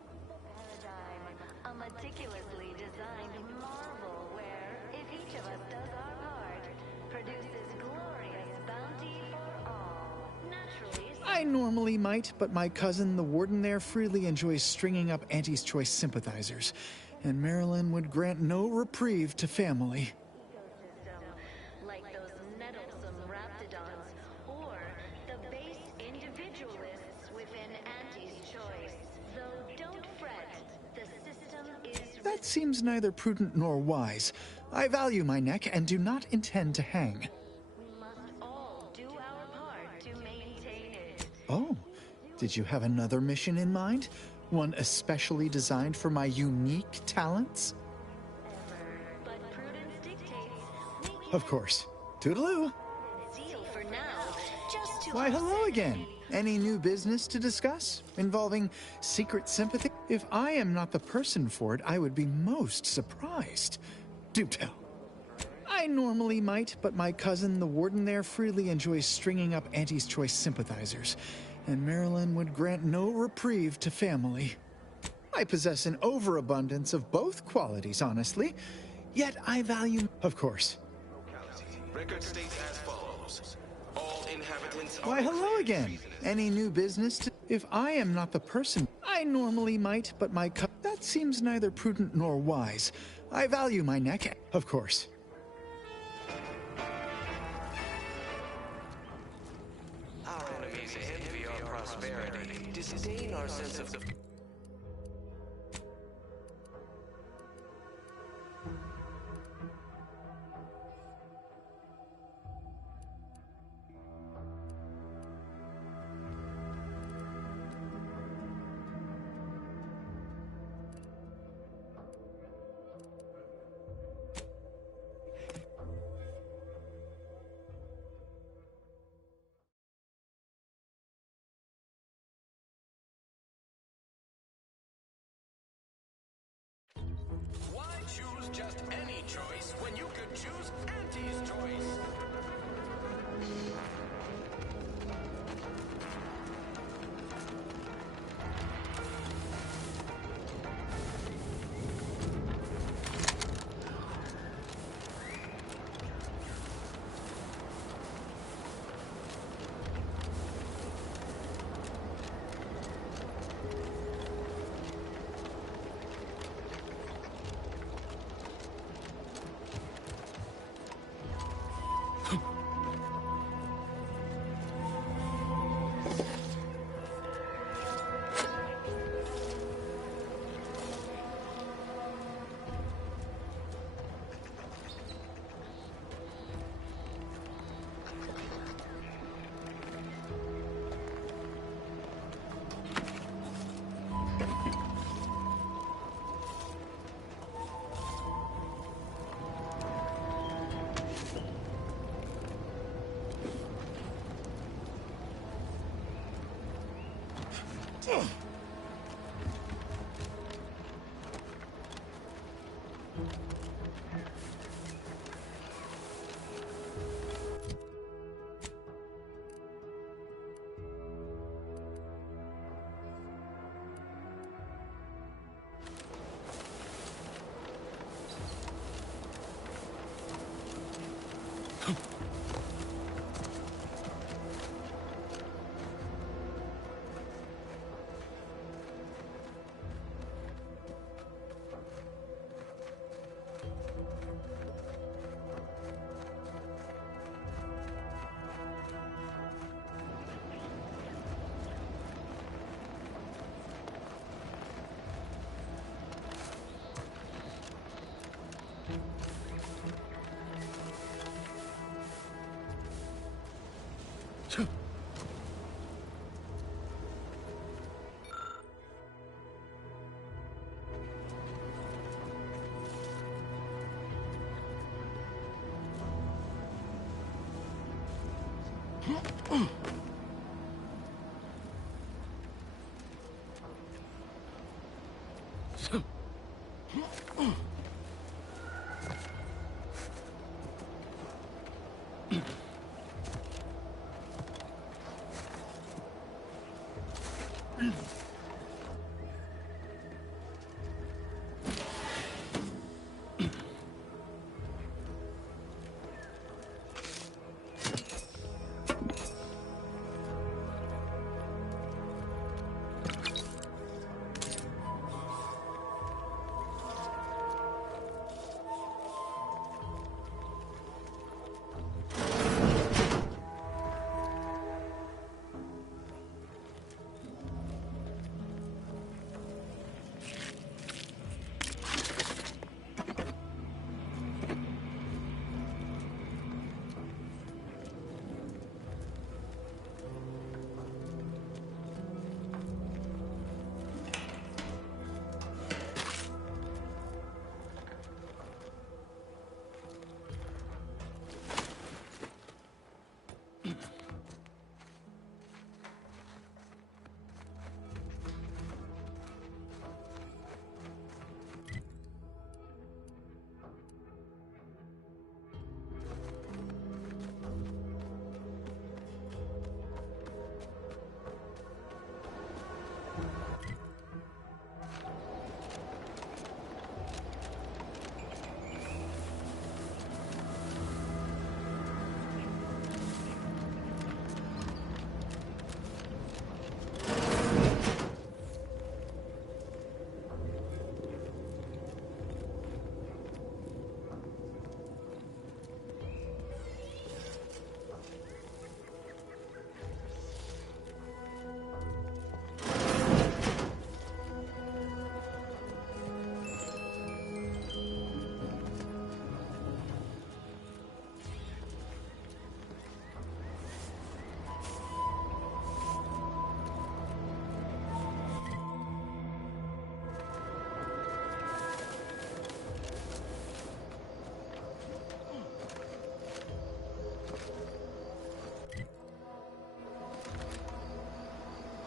a meticulously designed marvel where, if each of us does our part, produces glorious bounty for all. Naturally, I normally might, but my cousin, the warden there, freely enjoys stringing up Auntie's Choice sympathizers, and Marilyn would grant no reprieve to family. like those nettlesome raptidons, or the base individualists within Auntie's Choice. Though don't fret, the system is That seems neither prudent nor wise. I value my neck and do not intend to hang. we must all do our part to maintain it. Oh, did you have another mission in mind? One especially designed for my unique talents? But prudence dictates Of course. Toodaloo. zeal for now, just to Why, hello again. Any new business to discuss involving secret sympathy? If I am not the person for it, I would be most surprised. Do tell. I normally might, but my cousin, the warden there, freely enjoys stringing up Auntie's Choice sympathizers, and Marilyn would grant no reprieve to family. I possess an overabundance of both qualities, honestly, yet I value... Of course. Record states as follows. All inhabitants Why, hello again. Any new business to... If I am not the person... I normally might, but my... That seems neither prudent nor wise. I value my neck... Of course. Our enemies envy our prosperity, disdain our sense of... Why choose just any choice when you could choose Auntie's Choice?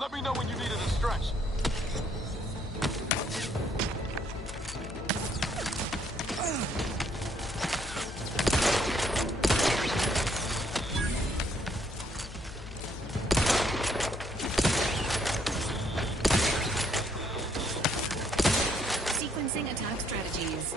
Let me know when you needed a stretch. Sequencing attack strategies.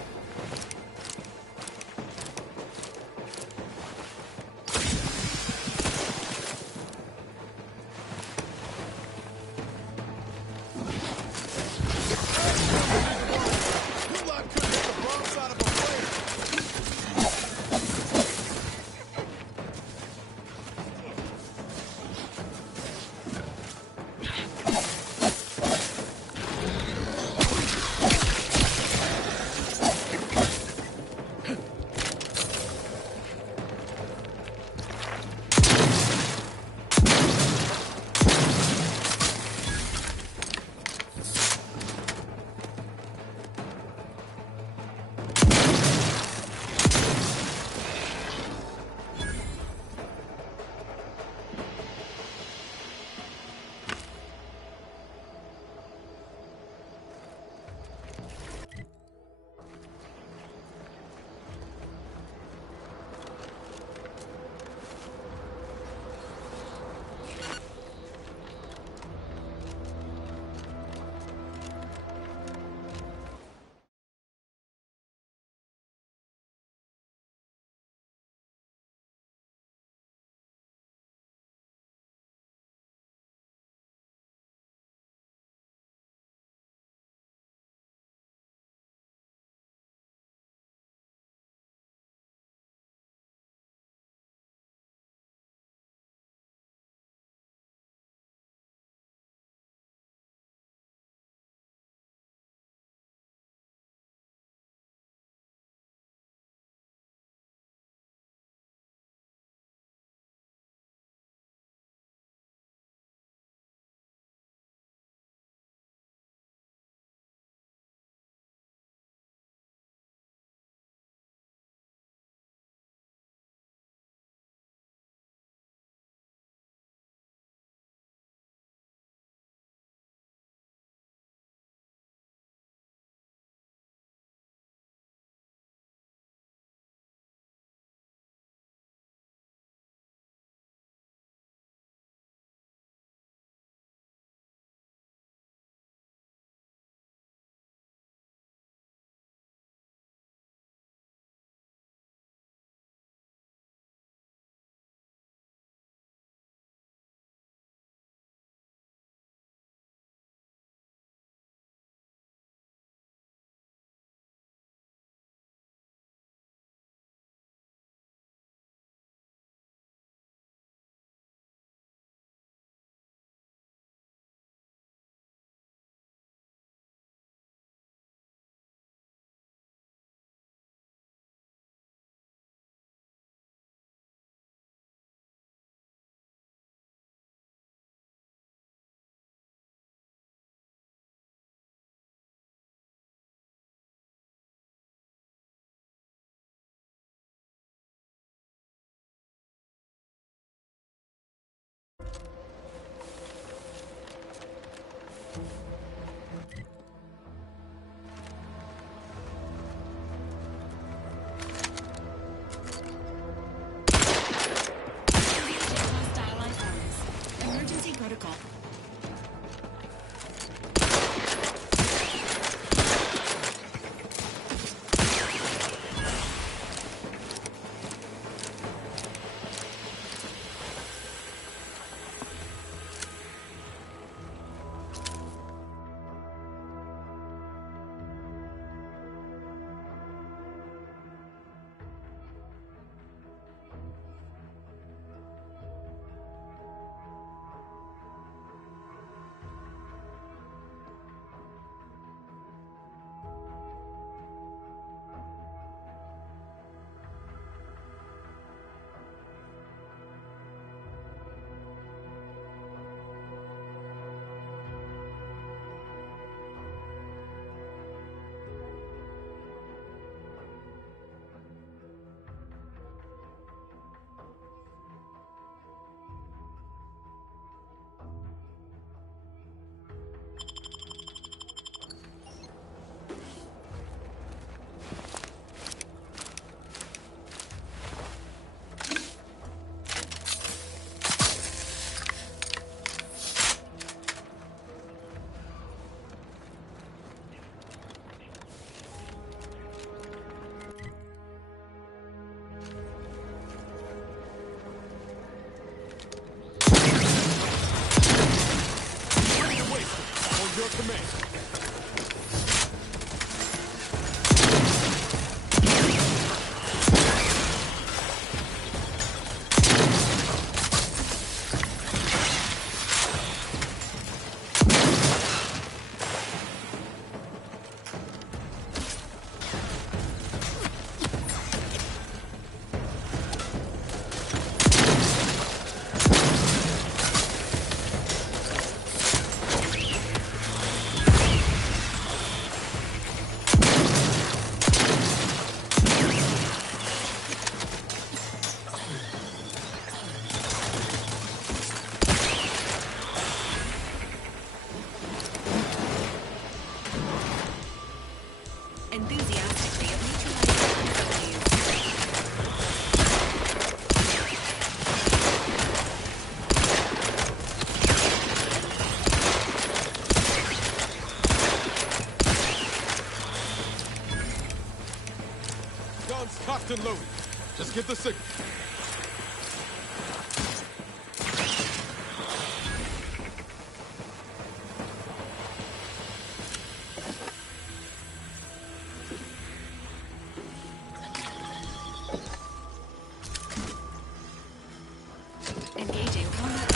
Guns cocked and loaded. Just give the signal. Engaging combat.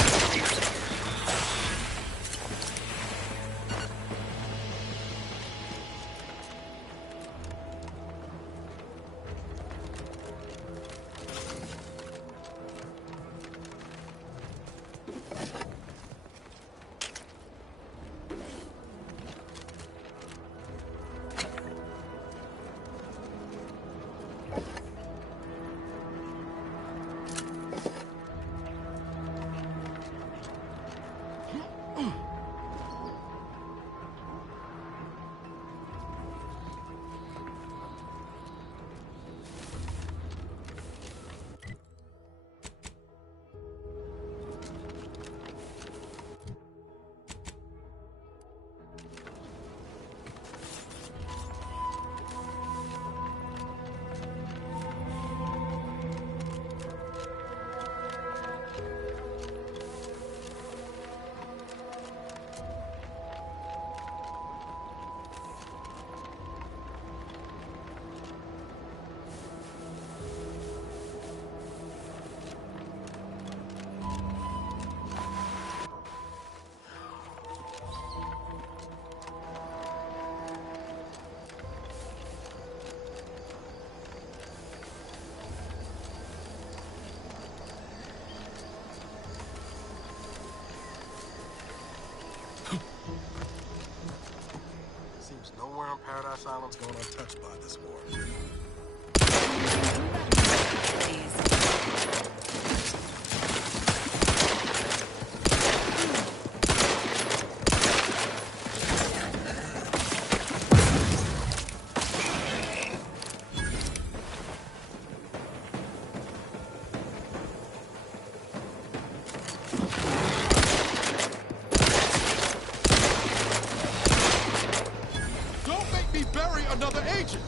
Seems nowhere on Paradise Island's going untouched by this war. Don't make me bury another agent!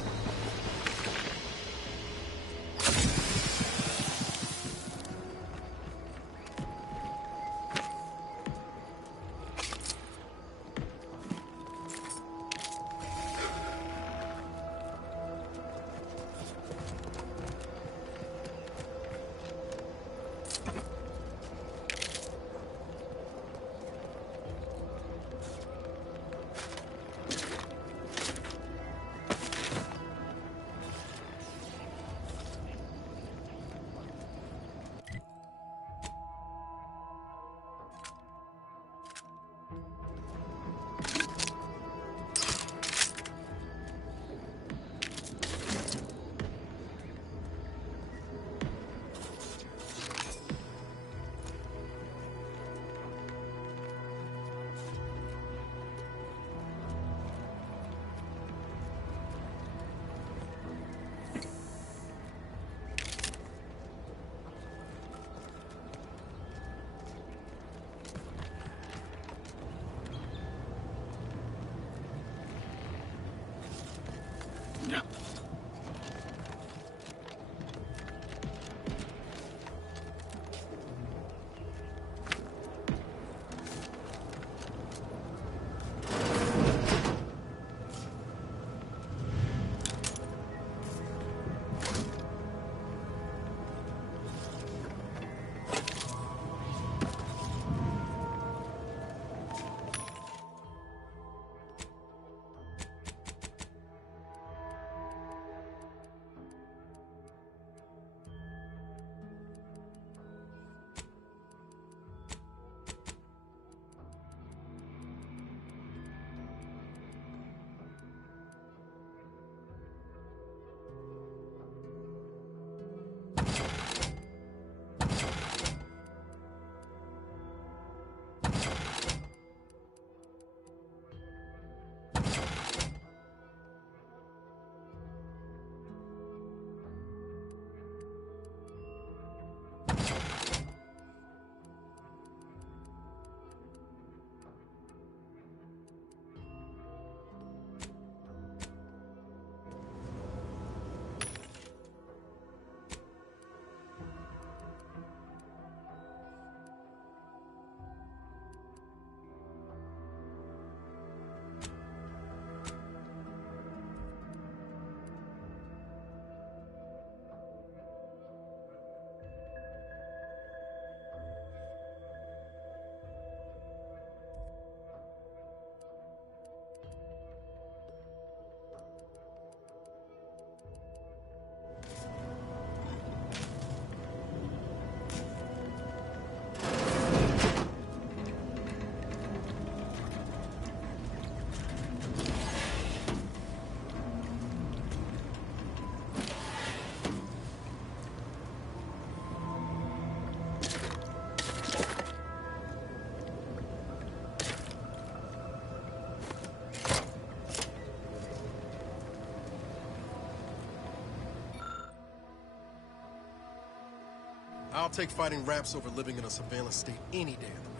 I'll take fighting raps over living in a surveillance state any day of the week.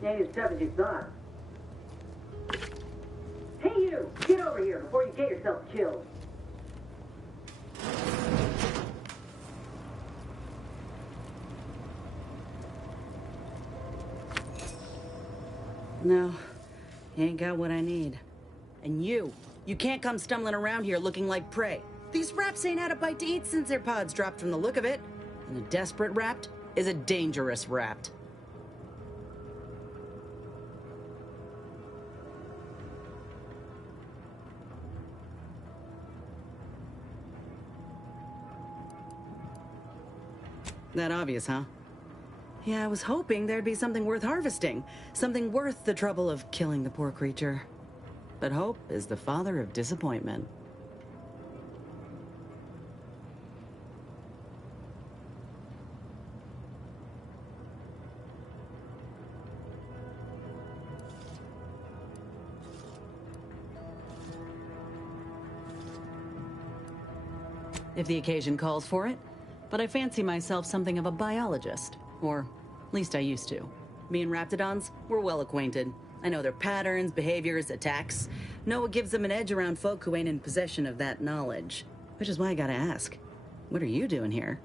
Ain't as tough as you thought. Hey you! Get over here before you get yourself killed. No, you ain't got what I need. And you can't come stumbling around here looking like prey. These raps ain't had a bite to eat since their pods dropped from the look of it. And a desperate rapt is a dangerous rapt. That obvious, huh? Yeah, I was hoping there'd be something worth harvesting. Something worth the trouble of killing the poor creature. But hope is the father of disappointment. If the occasion calls for it. But I fancy myself something of a biologist. Or, at least I used to. Me and Raptidons, we're well acquainted. I know their patterns, behaviors, attacks. Know what gives them an edge around folk who ain't in possession of that knowledge. Which is why I gotta ask, what are you doing here?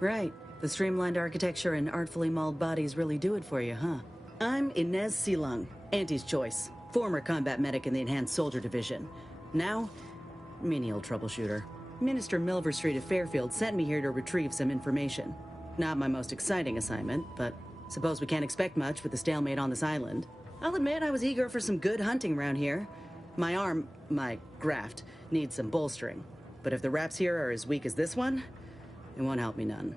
Right. The streamlined architecture and artfully mauled bodies really do it for you, huh? I'm Inez Silung, Auntie's choice. Former combat medic in the Enhanced Soldier Division. Now, menial troubleshooter. Minister Milverstreet of Fairfield sent me here to retrieve some information. Not my most exciting assignment, but suppose we can't expect much with the stalemate on this island. I'll admit I was eager for some good hunting around here. My arm, my graft, needs some bolstering. But if the raps here are as weak as this one, it won't help me none.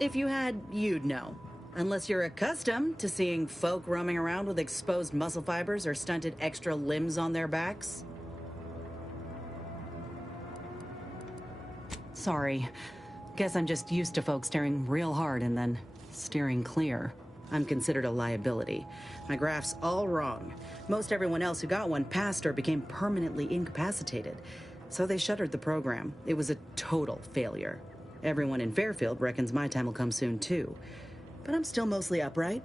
If you had, you'd know. Unless you're accustomed to seeing folk roaming around with exposed muscle fibers or stunted extra limbs on their backs. Sorry. Guess I'm just used to folks staring real hard and then steering clear. I'm considered a liability. My graft's all wrong. Most everyone else who got one passed or became permanently incapacitated. So they shuttered the program. It was a total failure. Everyone in Fairfield reckons my time will come soon, too. But I'm still mostly upright.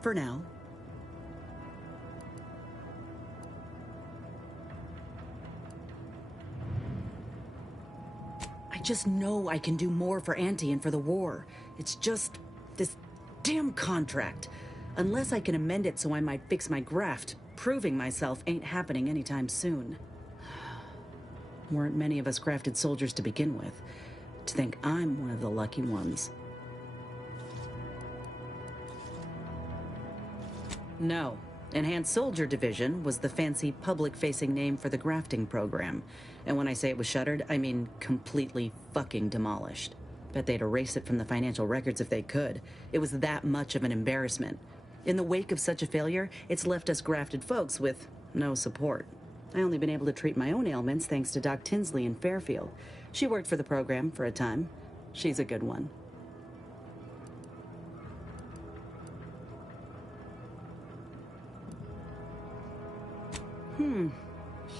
For now. I just know I can do more for Auntie and for the war. It's just this damn contract. Unless I can amend it so I might fix my graft, proving myself ain't happening anytime soon. Weren't many of us grafted soldiers to begin with. To think I'm one of the lucky ones. No. Enhanced Soldier Division was the fancy public-facing name for the grafting program. And when I say it was shuttered, I mean completely fucking demolished. Bet they'd erase it from the financial records if they could. It was that much of an embarrassment. In the wake of such a failure, it's left us grafted folks with no support. I only been able to treat my own ailments thanks to Doc Tinsley in Fairfield. She worked for the program for a time. She's a good one.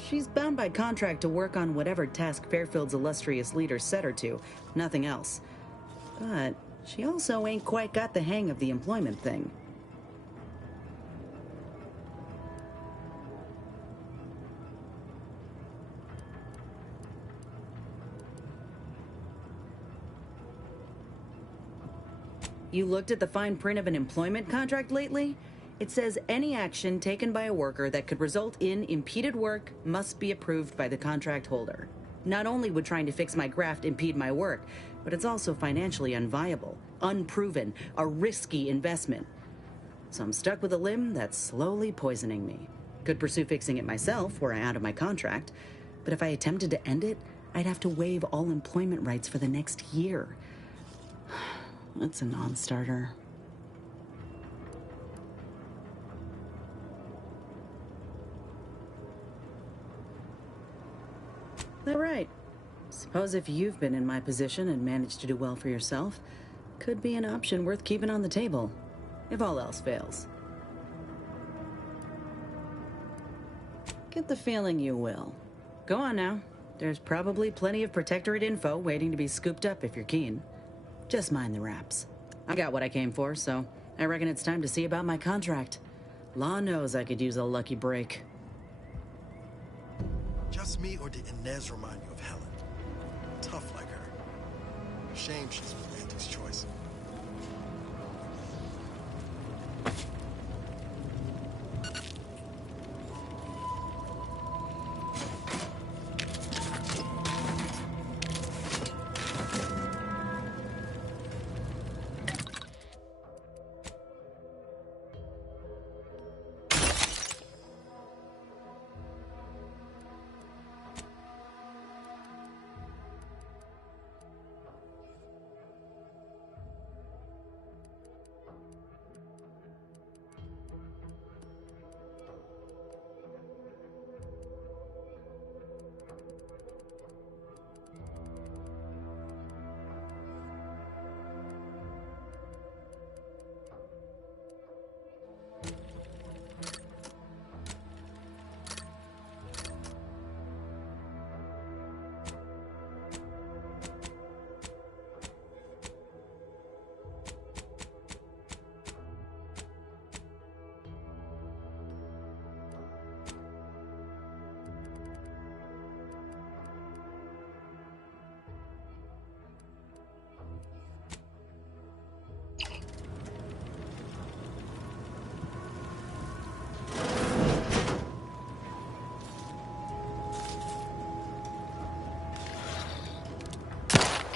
She's bound by contract to work on whatever task Fairfield's illustrious leader set her to, nothing else. But she also ain't quite got the hang of the employment thing. You looked at the fine print of an employment contract lately? It says any action taken by a worker that could result in impeded work must be approved by the contract holder. Not only would trying to fix my graft impede my work, but it's also financially unviable, unproven, a risky investment. So I'm stuck with a limb that's slowly poisoning me. Could pursue fixing it myself were I out of my contract, but if I attempted to end it, I'd have to waive all employment rights for the next year. That's a non-starter. That right. Suppose if you've been in my position and managed to do well for yourself, could be an option worth keeping on the table, if all else fails. Get the feeling you will. Go on now. There's probably plenty of Protectorate info waiting to be scooped up if you're keen. Just mind the wraps. I got what I came for, so I reckon it's time to see about my contract. Law knows I could use a lucky break. Just me, or did Inez remind you of Helen? Tough like her. Shame she's with Auntie's choice.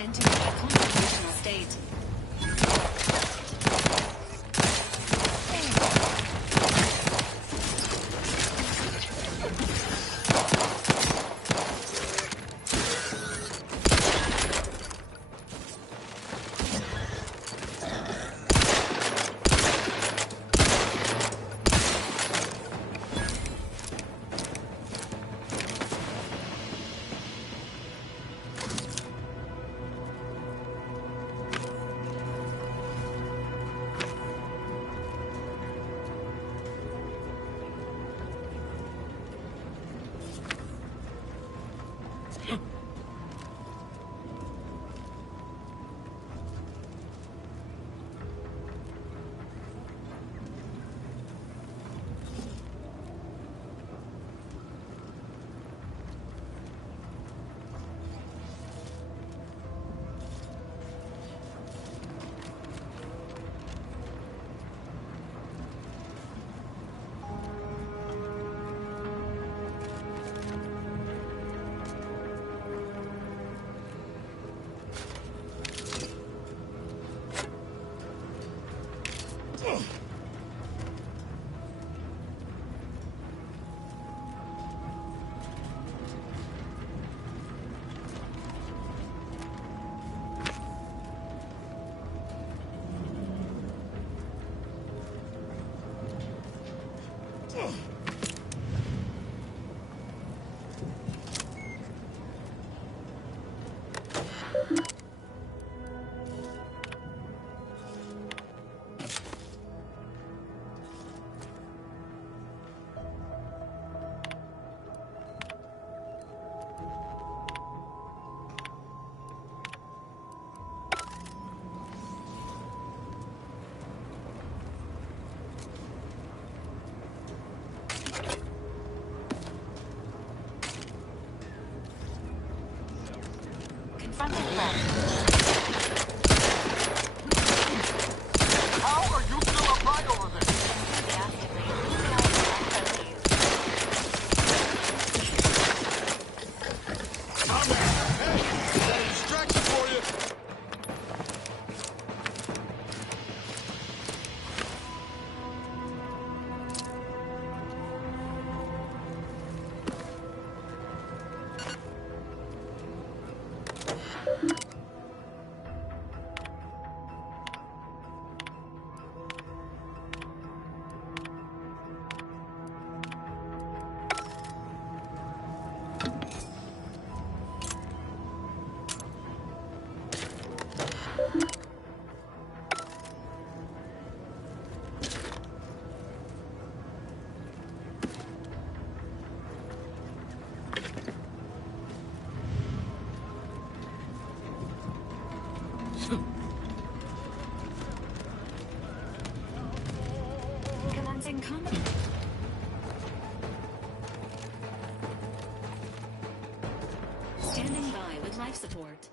Entering a constitutional state. Standing by with life support.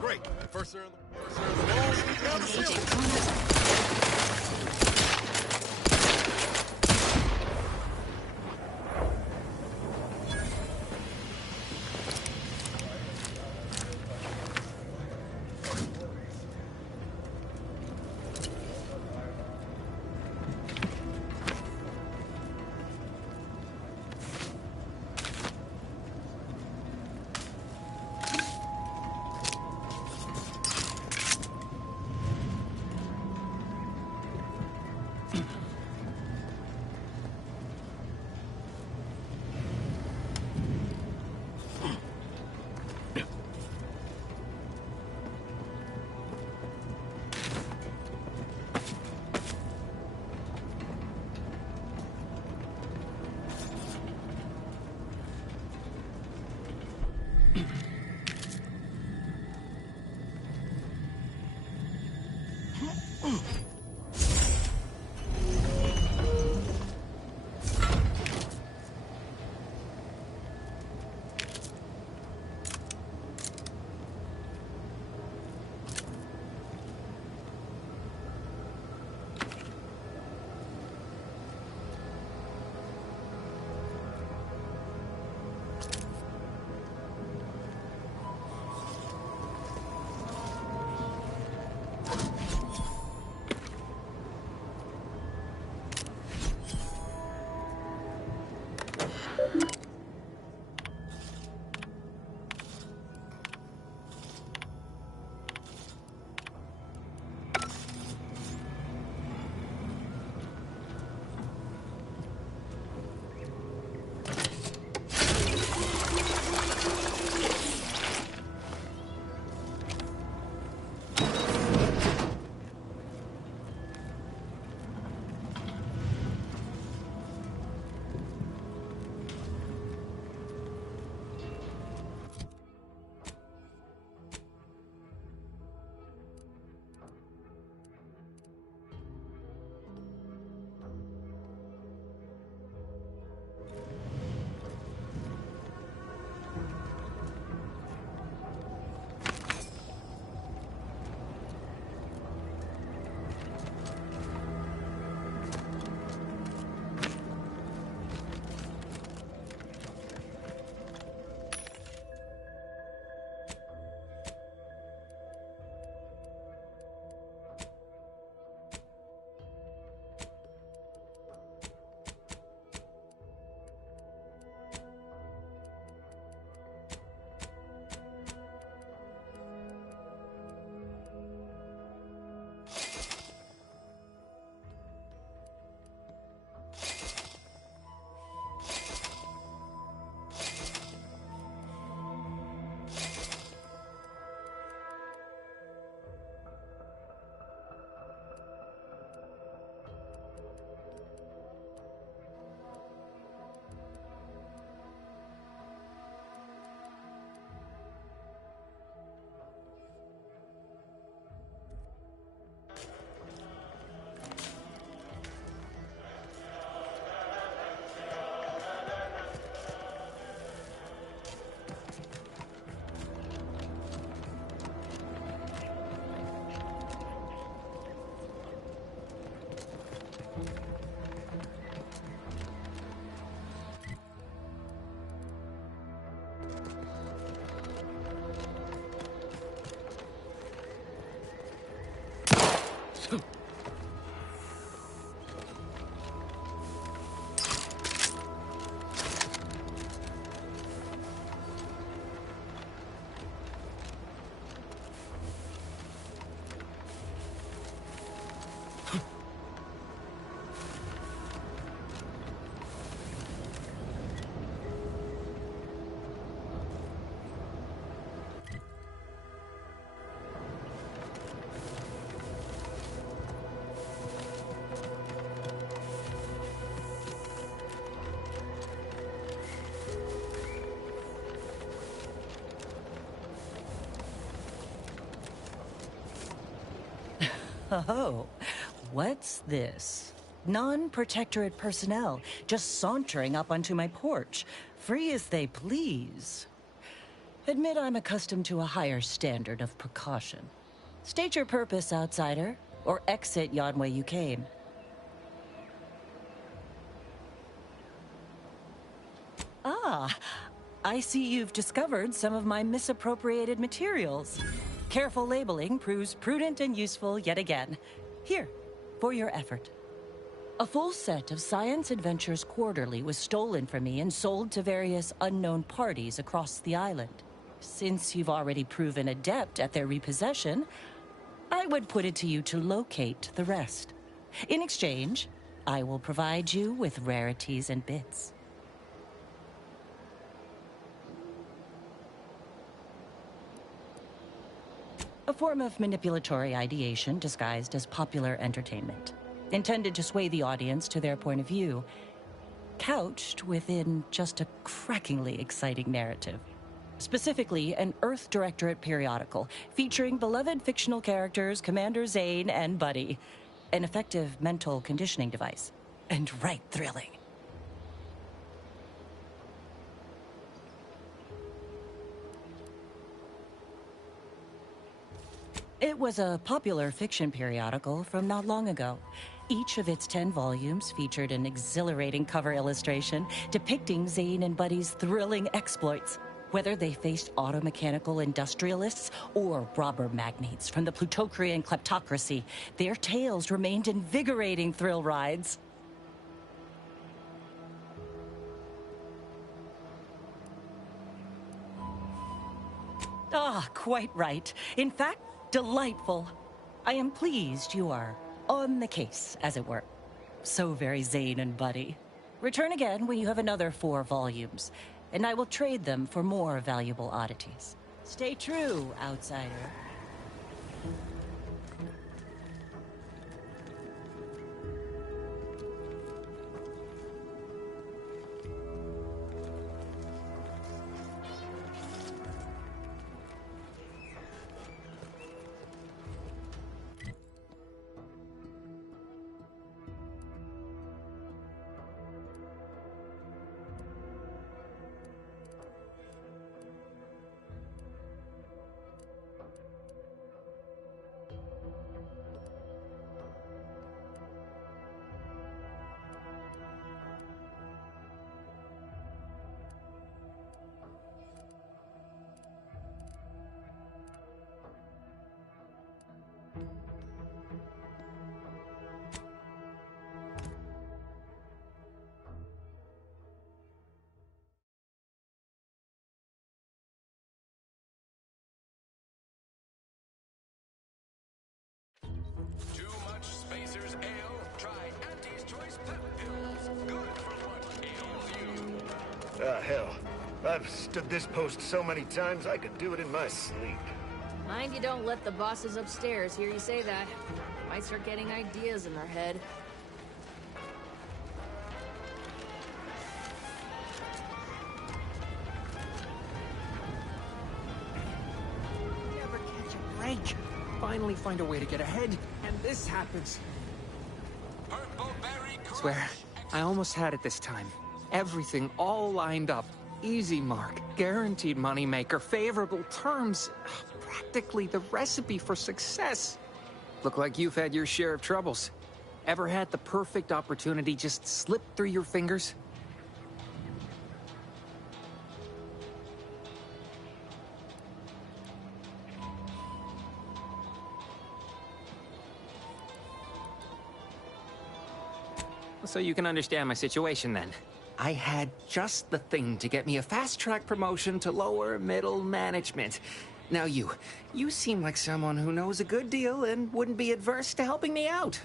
Great. First serve the ball. Down the ceiling. Oh, what's this? Non-protectorate personnel just sauntering up onto my porch, free as they please. Admit I'm accustomed to a higher standard of precaution. State your purpose, outsider, or exit yon way you came. Ah, I see you've discovered some of my misappropriated materials. Careful labeling proves prudent and useful yet again. Here, for your effort. A full set of Science Adventures Quarterly was stolen from me and sold to various unknown parties across the island. Since you've already proven adept at their repossession, I would put it to you to locate the rest. In exchange, I will provide you with rarities and bits. A form of manipulatory ideation disguised as popular entertainment, intended to sway the audience to their point of view, couched within just a crackingly exciting narrative. Specifically, an Earth Directorate periodical featuring beloved fictional characters Commander Zane and Buddy. An effective mental conditioning device. And right thrilling. It was a popular fiction periodical from not long ago. Each of its 10 volumes featured an exhilarating cover illustration depicting Zane and Buddy's thrilling exploits. Whether they faced automechanical industrialists or robber magnates from the Plutocrian kleptocracy, their tales remained invigorating thrill rides. Ah, quite right. In fact, delightful. I am pleased you are on the case, as it were. So very Zane and Buddy. Return again when you have another 4 volumes, and I will trade them for more valuable oddities. Stay true, outsider. Too much Spacer's Ale? Try Auntie's Choice Pep Pills. Good for what ails you. Ah, hell. I've stood this post so many times I could do it in my sleep. Mind you don't let the bosses upstairs hear you say that. Might start getting ideas in their head. Never catch a break. Finally find a way to get ahead, and this happens. Swear, I almost had it this time. Everything all lined up. Easy mark, guaranteed moneymaker, favorable terms. Practically the recipe for success. Look like you've had your share of troubles. Ever had the perfect opportunity just slip through your fingers? So you can understand my situation then. I had just the thing to get me a fast-track promotion to lower middle management. Now you seem like someone who knows a good deal and wouldn't be adverse to helping me out.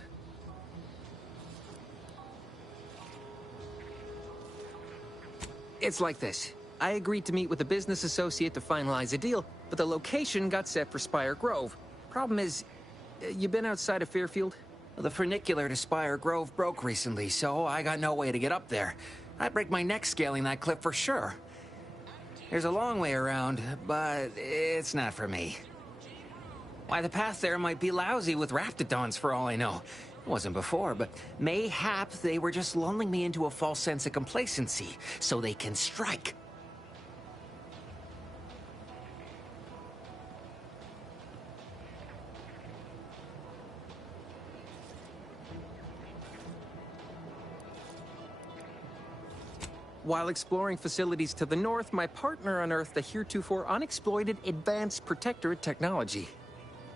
It's like this. I agreed to meet with a business associate to finalize a deal, but the location got set for Spire Grove. Problem is, you been outside of Fairfield? The funicular to Spire Grove broke recently, so I got no way to get up there. I'd break my neck scaling that cliff for sure. There's a long way around, but it's not for me. Why, the path there might be lousy with Raptidons for all I know. It wasn't before, but mayhap they were just lulling me into a false sense of complacency so they can strike. While exploring facilities to the north, my partner unearthed a heretofore unexploited advanced protectorate technology.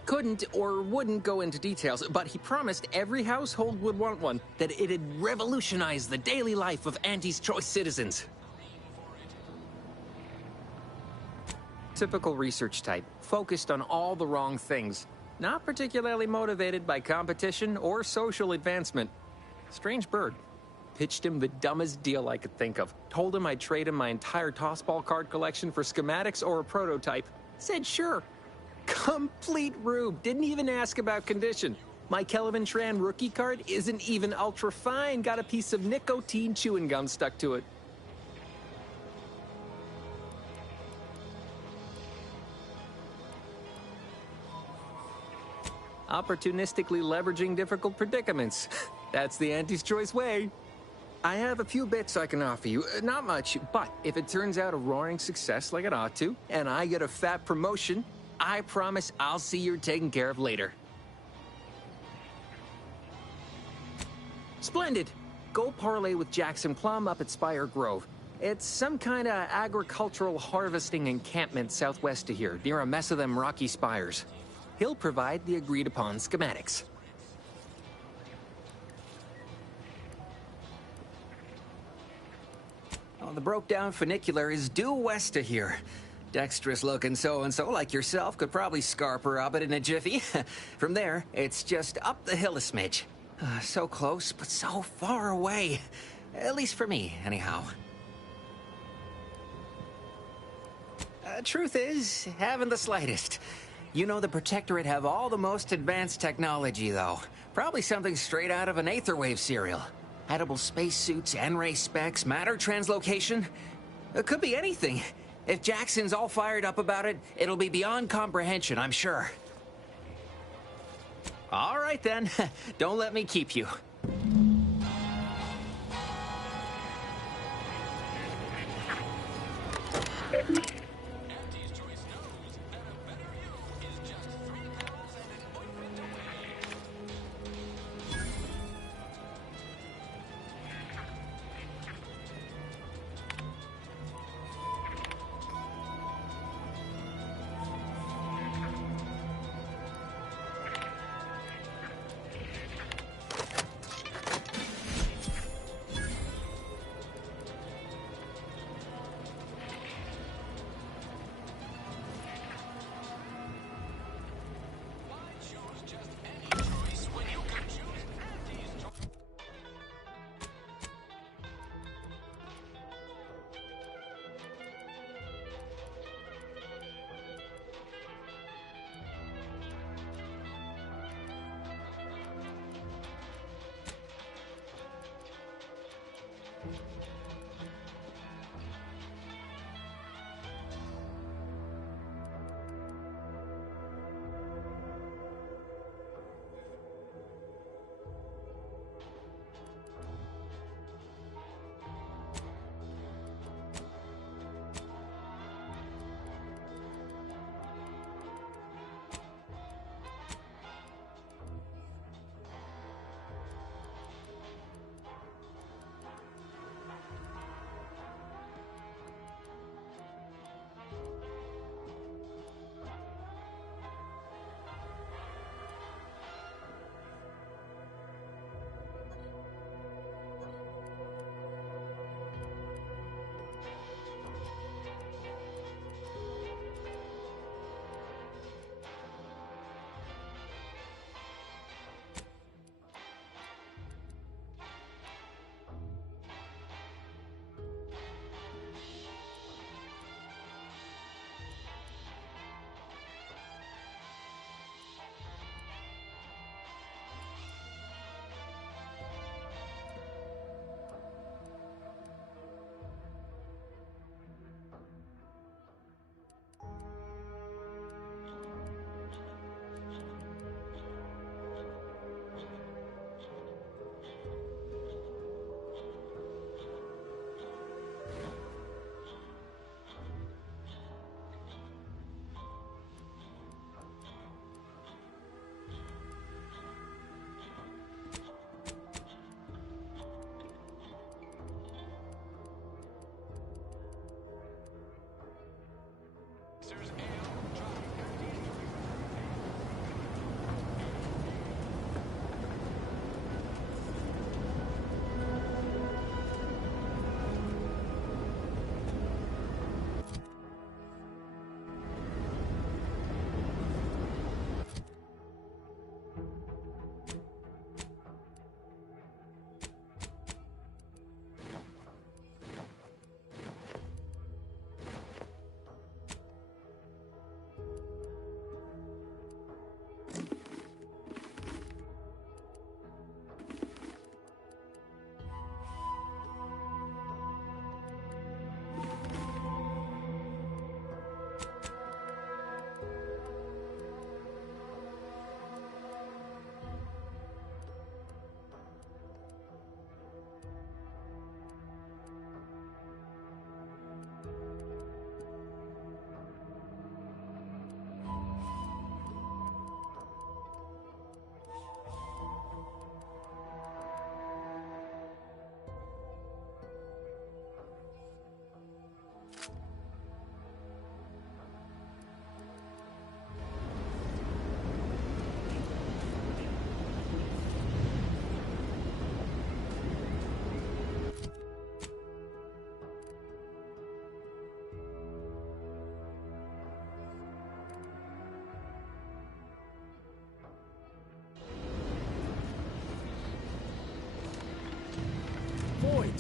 Couldn't or wouldn't go into details, but he promised every household would want one, that it'd revolutionize the daily life of Auntie's Choice citizens. Typical research type, focused on all the wrong things. Not particularly motivated by competition or social advancement. Strange bird. Pitched him the dumbest deal I could think of. Told him I'd trade him my entire tossball card collection for schematics or a prototype. Said sure. Complete rube. Didn't even ask about condition. My Kelvin Tran rookie card isn't even ultra fine. Got a piece of nicotine chewing gum stuck to it. Opportunistically leveraging difficult predicaments. That's the Auntie's Choice way. I have a few bits I can offer you. Not much, but if it turns out a roaring success like it ought to, and I get a fat promotion, I promise I'll see you're taken care of later. Splendid. Go parlay with Jackson Plum up at Spire Grove. It's some kind of agricultural harvesting encampment southwest of here, near a mess of them rocky spires. He'll provide the agreed-upon schematics. Well, the broke-down funicular is due west of here. Dexterous-looking so-and-so like yourself could probably scarp her up it in a jiffy. From there, it's just up the hill a smidge. So close, but so far away. At least for me, anyhow. Truth is, haven't the slightest. You know the Protectorate have all the most advanced technology, though. Probably something straight out of an Aetherwave serial. Edible spacesuits, N-ray specs, matter translocation. It could be anything. If Jackson's all fired up about it, it'll be beyond comprehension, I'm sure. All right, then. Don't let me keep you.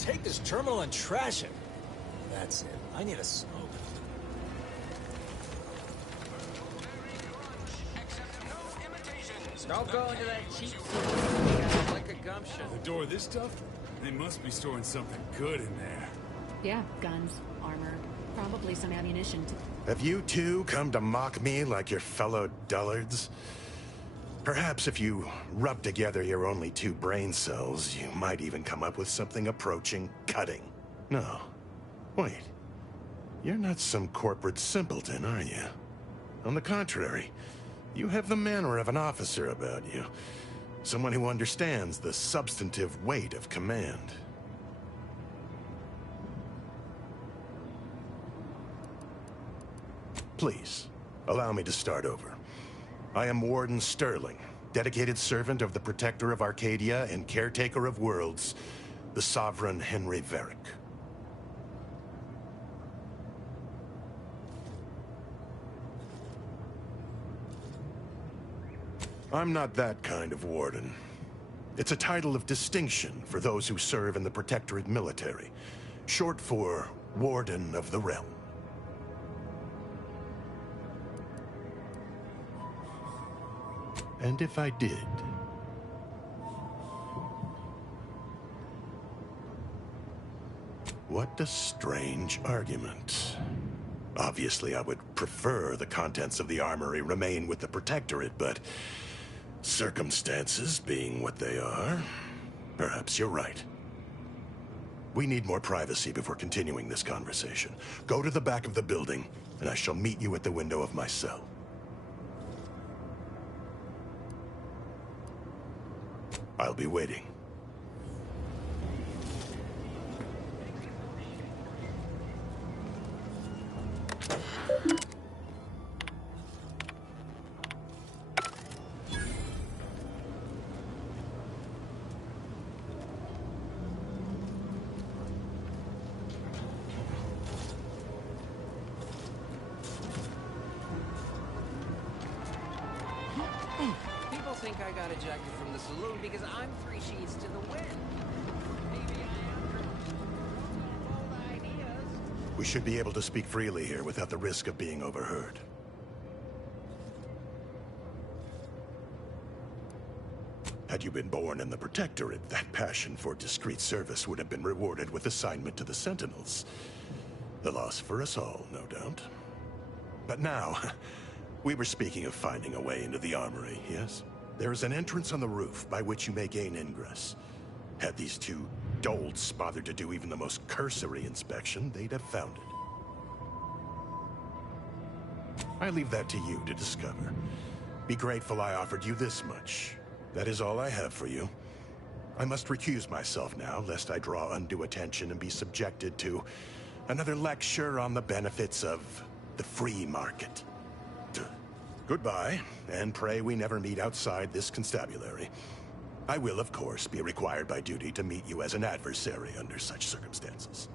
take this terminal and trash it. That's it. I need a smoke. Don't go into that cheap like a gumption. The door this tough? They must be storing something good in there. Yeah, guns, armor, probably some ammunition. Have you two come to mock me like your fellow dullards? Perhaps if you rub together your only 2 brain cells, you might even come up with something approaching cutting. No. Wait. You're not some corporate simpleton, are you? On the contrary, you have the manner of an officer about you. Someone who understands the substantive weight of command. Please, allow me to start over. I am Warden Sterling, dedicated servant of the Protector of Arcadia and caretaker of worlds, the Sovereign Henry Varick. I'm not that kind of warden. It's a title of distinction for those who serve in the Protectorate military, short for Warden of the Realm. And if I did... What a strange argument. Obviously, I would prefer the contents of the armory remain with the Protectorate, but circumstances being what they are, perhaps you're right. We need more privacy before continuing this conversation. Go to the back of the building, and I shall meet you at the window of my cell. I'll be waiting. People think I got ejected from the saloon because I'm 3 sheets to the wind. Maybe I am bold ideas. We should be able to speak freely here without the risk of being overheard. Had you been born in the Protectorate, that passion for discreet service would have been rewarded with assignment to the Sentinels. The loss for us all, no doubt. But now, we were speaking of finding a way into the armory, yes? There is an entrance on the roof by which you may gain ingress. Had these 2 dolts bothered to do even the most cursory inspection, they'd have found it. I leave that to you to discover. Be grateful I offered you this much. That is all I have for you. I must recuse myself now, lest I draw undue attention and be subjected to another lecture on the benefits of the free market. Goodbye, and pray we never meet outside this constabulary. I will, of course, be required by duty to meet you as an adversary under such circumstances.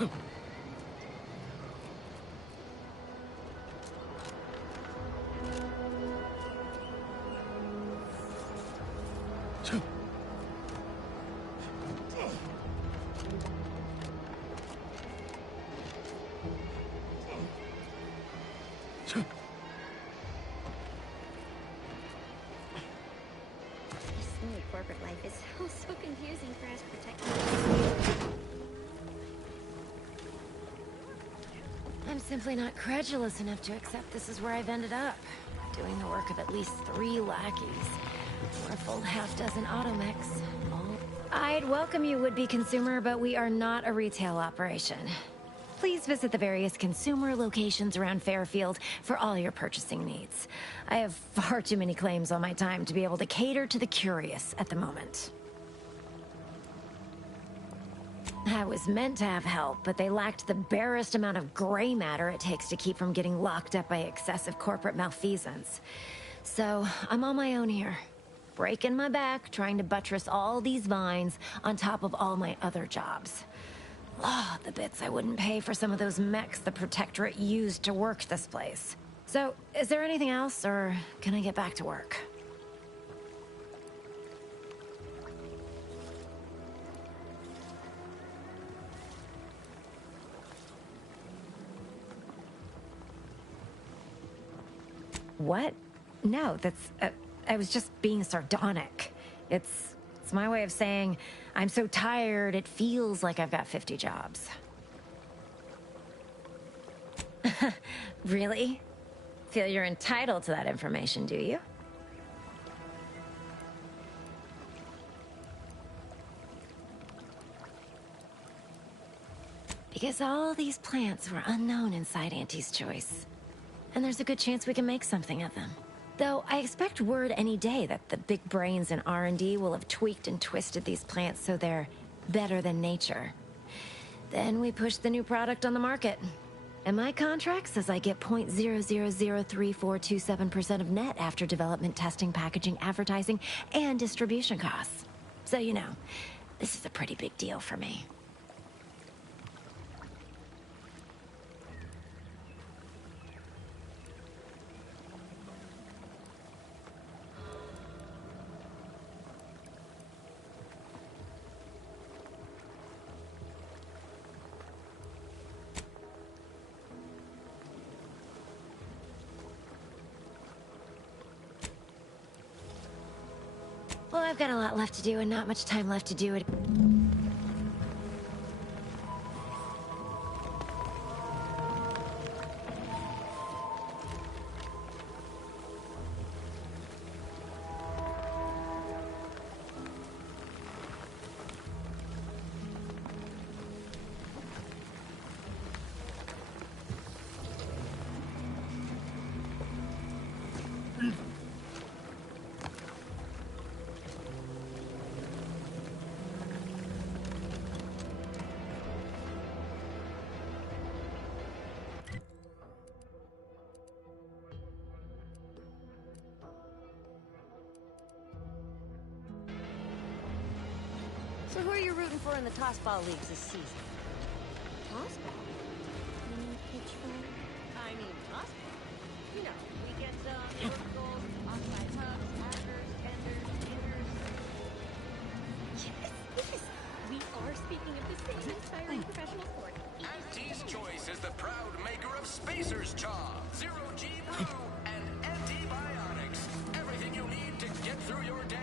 This new corporate life is so confusing for us protectors. I'm simply not credulous enough to accept this is where I've ended up. Doing the work of at least 3 lackeys. Or a full half-dozen automechs. I'd welcome you, would-be consumer, but we are not a retail operation. Please visit the various consumer locations around Fairfield for all your purchasing needs. I have far too many claims on my time to be able to cater to the curious at the moment. I was meant to have help, but they lacked the barest amount of gray matter it takes to keep from getting locked up by excessive corporate malfeasance. So, I'm on my own here. Breaking my back, trying to buttress all these vines on top of all my other jobs. Oh, the bits I wouldn't pay for some of those mechs the Protectorate used to work this place. So, is there anything else, or can I get back to work? What? No, that's... I was just being sardonic. It's my way of saying, I'm so tired, it feels like I've got 50 jobs. Really? Feel you're entitled to that information, do you? Because all these plants were unknown inside Auntie's Choice. And there's a good chance we can make something of them. Though I expect word any day that the big brains in R&D will have tweaked and twisted these plants so they're better than nature. Then we push the new product on the market. And my contract says I get 0.003427% of net after development, testing, packaging, advertising, and distribution costs. So you know, this is a pretty big deal for me. Well, I've got a lot left to do and not much time left to do it. So who are you rooting for in the tossball leagues this season? Tossball? You mean pitch ball? I mean tossball. You know, weekend zones, verticals, offside hubs, markers, tenders, inners. Yes! We are speaking of the same inspiring professional sport. Auntie's Choice is the proud maker of Spacer's Chaw, Zero G Brew, and Antibiotics. Everything you need to get through your day.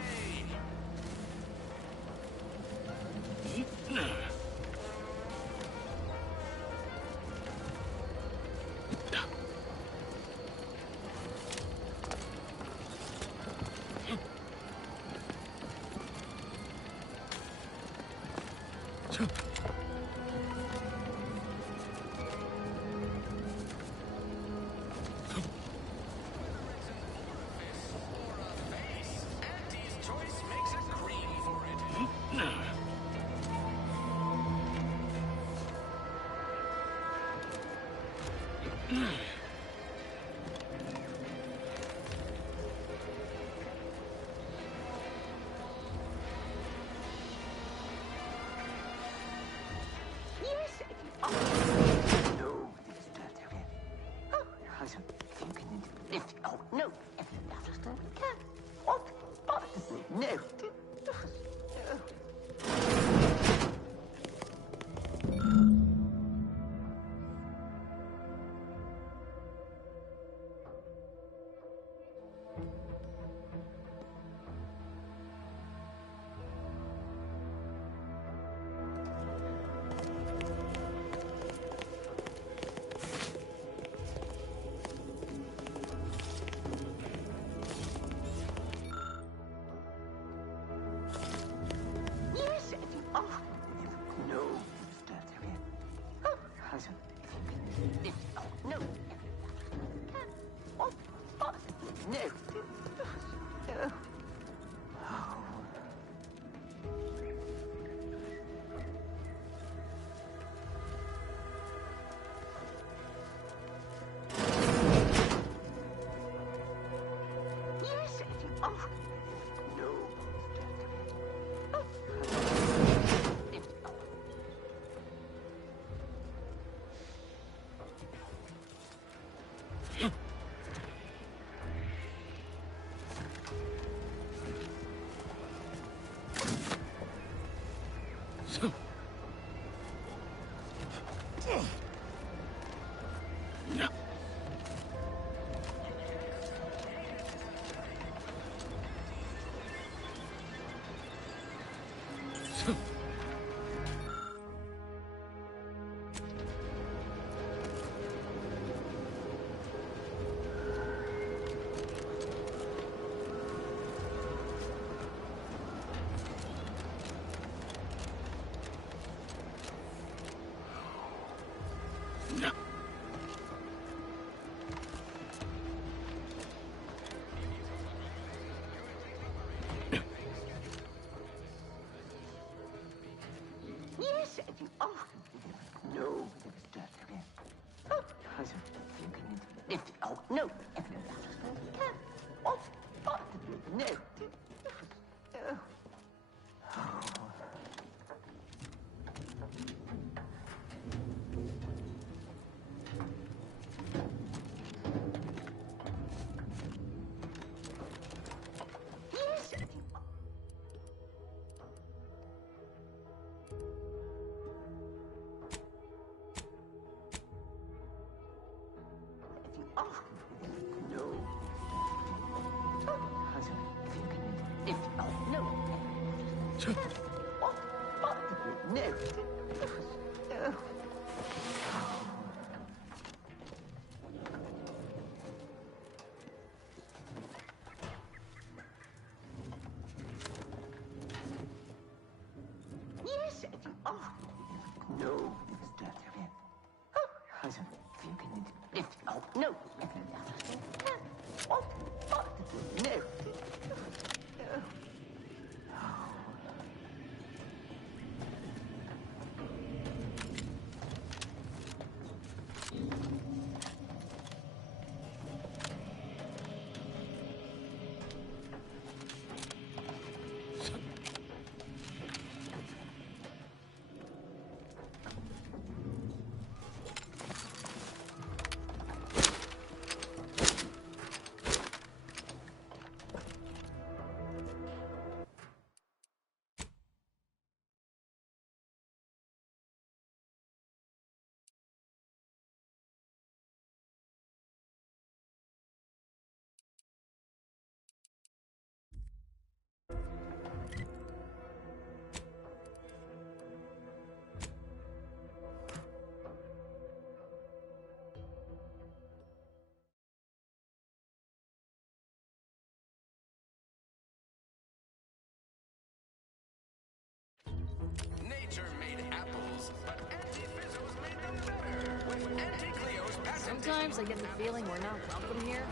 Nature made apples, but Auntie Fizzo's made them better. With Auntie Cleo's patented... Sometimes I get the feeling we're not welcome here.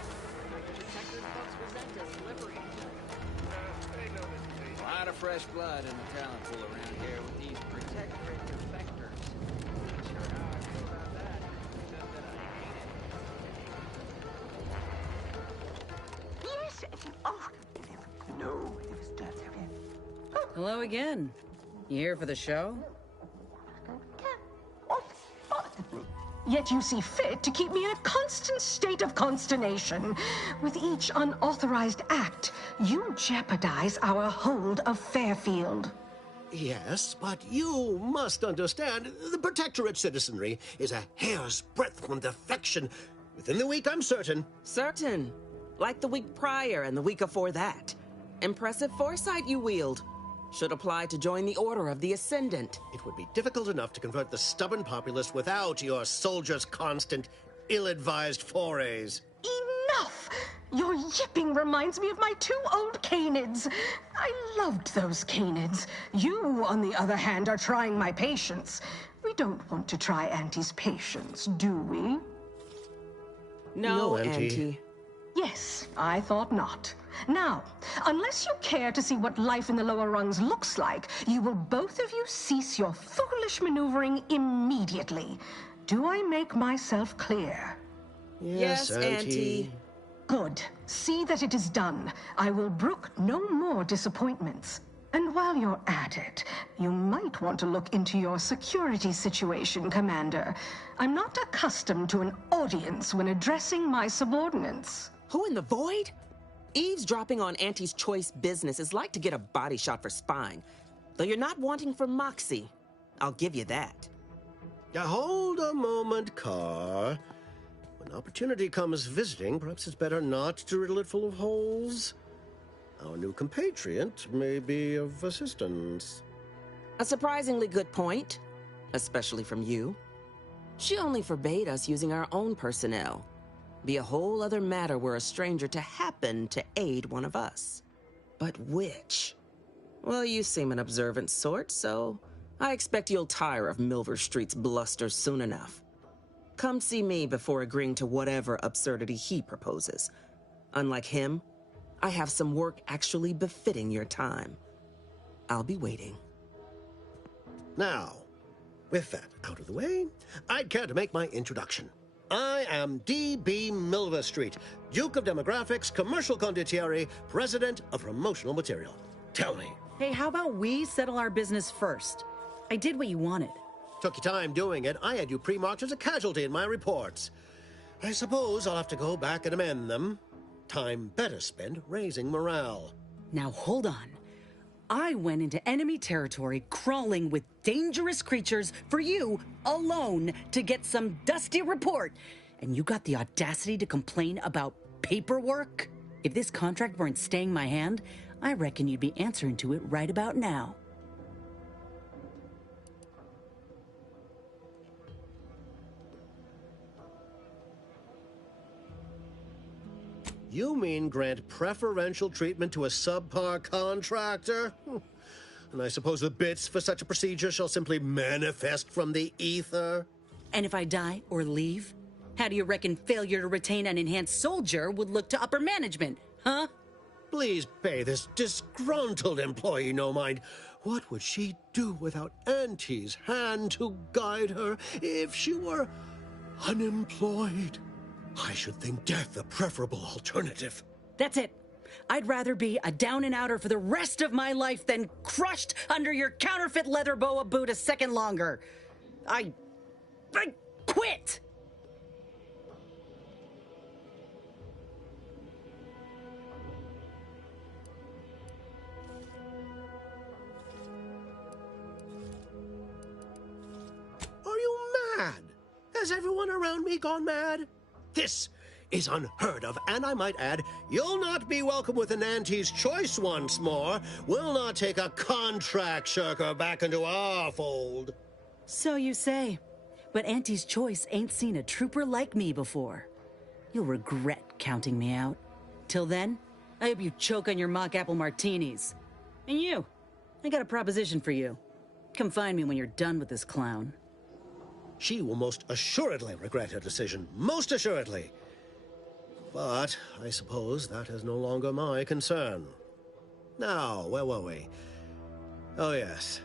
Protector's folks resent us liberating. A lot of fresh blood in the talent pool around here with these protectorate defectors. Not sure how I feel about that, except that I hate it. Hello again. You here for the show? Yet you see fit to keep me in a constant state of consternation. With each unauthorized act, you jeopardize our hold of Fairfield. Yes, but you must understand, the Protectorate citizenry is a hair's breadth from defection. Within the week, I'm certain. Certain? Like the week prior and the week before that. Impressive foresight you wield. Should apply to join the Order of the Ascendant. It would be difficult enough to convert the stubborn populace without your soldiers' constant, ill-advised forays. Enough! Your yipping reminds me of my 2 old Canids. I loved those Canids. You, on the other hand, are trying my patience. We don't want to try Auntie's patience, do we? No, Auntie. Yes, I thought not. Now, unless you care to see what life in the lower rungs looks like, you will both of you cease your foolish maneuvering immediately. Do I make myself clear? Yes, Auntie. Good. See that it is done. I will brook no more disappointments. And while you're at it, you might want to look into your security situation, Commander. I'm not accustomed to an audience when addressing my subordinates. Who in the void? Eavesdropping on Auntie's choice business is like to get a body shot for spying. Though you're not wanting for moxie. I'll give you that. Hold a moment, Carr. When opportunity comes visiting, perhaps it's better not to riddle it full of holes. Our new compatriot may be of assistance. A surprisingly good point, especially from you. She only forbade us using our own personnel. Be a whole other matter were a stranger to happen to aid one of us. But which? Well, you seem an observant sort, so I expect you'll tire of Milver Street's bluster soon enough. Come see me before agreeing to whatever absurdity he proposes. Unlike him, I have some work actually befitting your time. I'll be waiting. Now, with that out of the way, I'd care to make my introduction. I am D.B. Milver Street, Duke of Demographics, Commercial Condottieri, President of Promotional Material. Tell me. Hey, how about we settle our business first? I did what you wanted. Took you time doing it. I had you pre-marked as a casualty in my reports. I suppose I'll have to go back and amend them. Time better spent raising morale. Now hold on. I went into enemy territory crawling with dangerous creatures for you alone to get some dusty report. And you got the audacity to complain about paperwork? If this contract weren't staying my hand, I reckon you'd be answering to it right about now. You mean grant preferential treatment to a subpar contractor? And I suppose the bits for such a procedure shall simply manifest from the ether? And if I die or leave, how do you reckon failure to retain an enhanced soldier would look to upper management, huh? Please pay this disgruntled employee no mind. What would she do without Auntie's hand to guide her if she were unemployed? I should think death a preferable alternative. That's it. I'd rather be a down-and-outer for the rest of my life than crushed under your counterfeit leather boa boot a second longer. I quit! Are you mad? Has everyone around me gone mad? This is unheard of, and I might add, you'll not be welcome within Auntie's choice once more. We'll not take a contract shirker back into our fold. So you say, but Auntie's choice ain't seen a trooper like me before. You'll regret counting me out. Till then, I hope you choke on your mock apple martinis. And you, I got a proposition for you. Come find me when you're done with this clown. She will most assuredly regret her decision. Most assuredly. But I suppose that is no longer my concern. Now, where were we? Oh, yes.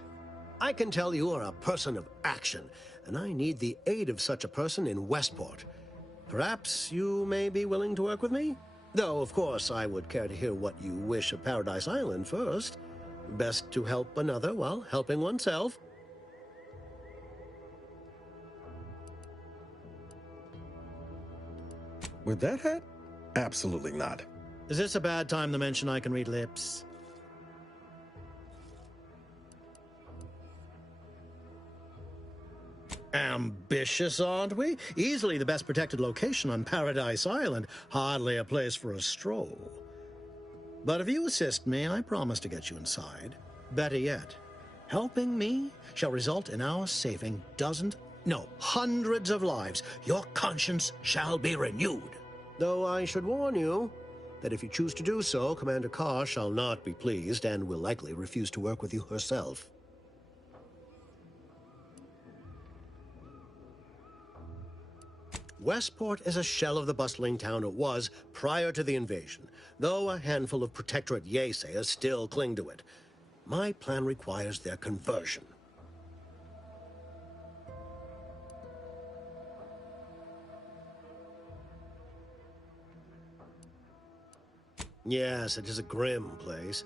I can tell you are a person of action, and I need the aid of such a person in Westport. Perhaps you may be willing to work with me? Though, of course, I would care to hear what you wish of Paradise Island first. Best to help another while helping oneself. With that hat? Absolutely not. Is this a bad time to mention I can read lips? Ambitious, aren't we? Easily the best protected location on Paradise Island. Hardly a place for a stroll. But if you assist me, I promise to get you inside. Better yet, helping me shall result in our saving hundreds of lives. Your conscience shall be renewed. Though I should warn you that if you choose to do so, Commander Carr shall not be pleased and will likely refuse to work with you herself. Westport is a shell of the bustling town it was prior to the invasion, though a handful of Protectorate Yaesayers still cling to it. My plan requires their conversion. Yes, it is a grim place,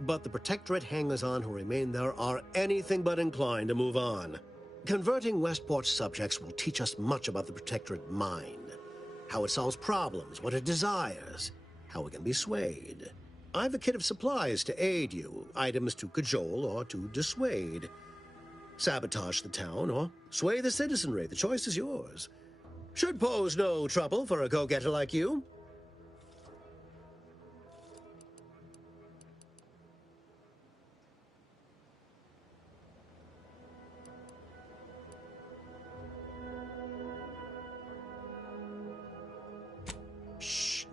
but the Protectorate hangers-on who remain there are anything but inclined to move on. Converting Westport's subjects will teach us much about the Protectorate mind. How it solves problems, what it desires, how it can be swayed. I've a kit of supplies to aid you, items to cajole or to dissuade. Sabotage the town or sway the citizenry, the choice is yours. Should pose no trouble for a go-getter like you.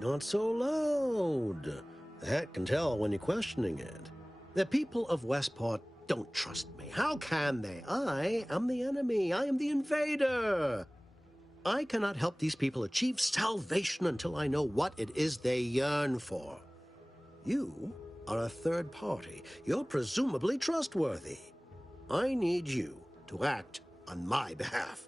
Not so loud. The hat can tell when you're questioning it. The people of Westport don't trust me. How can they? I am the enemy. I am the invader. I cannot help these people achieve salvation until I know what it is they yearn for. You are a third party. You're presumably trustworthy. I need you to act on my behalf.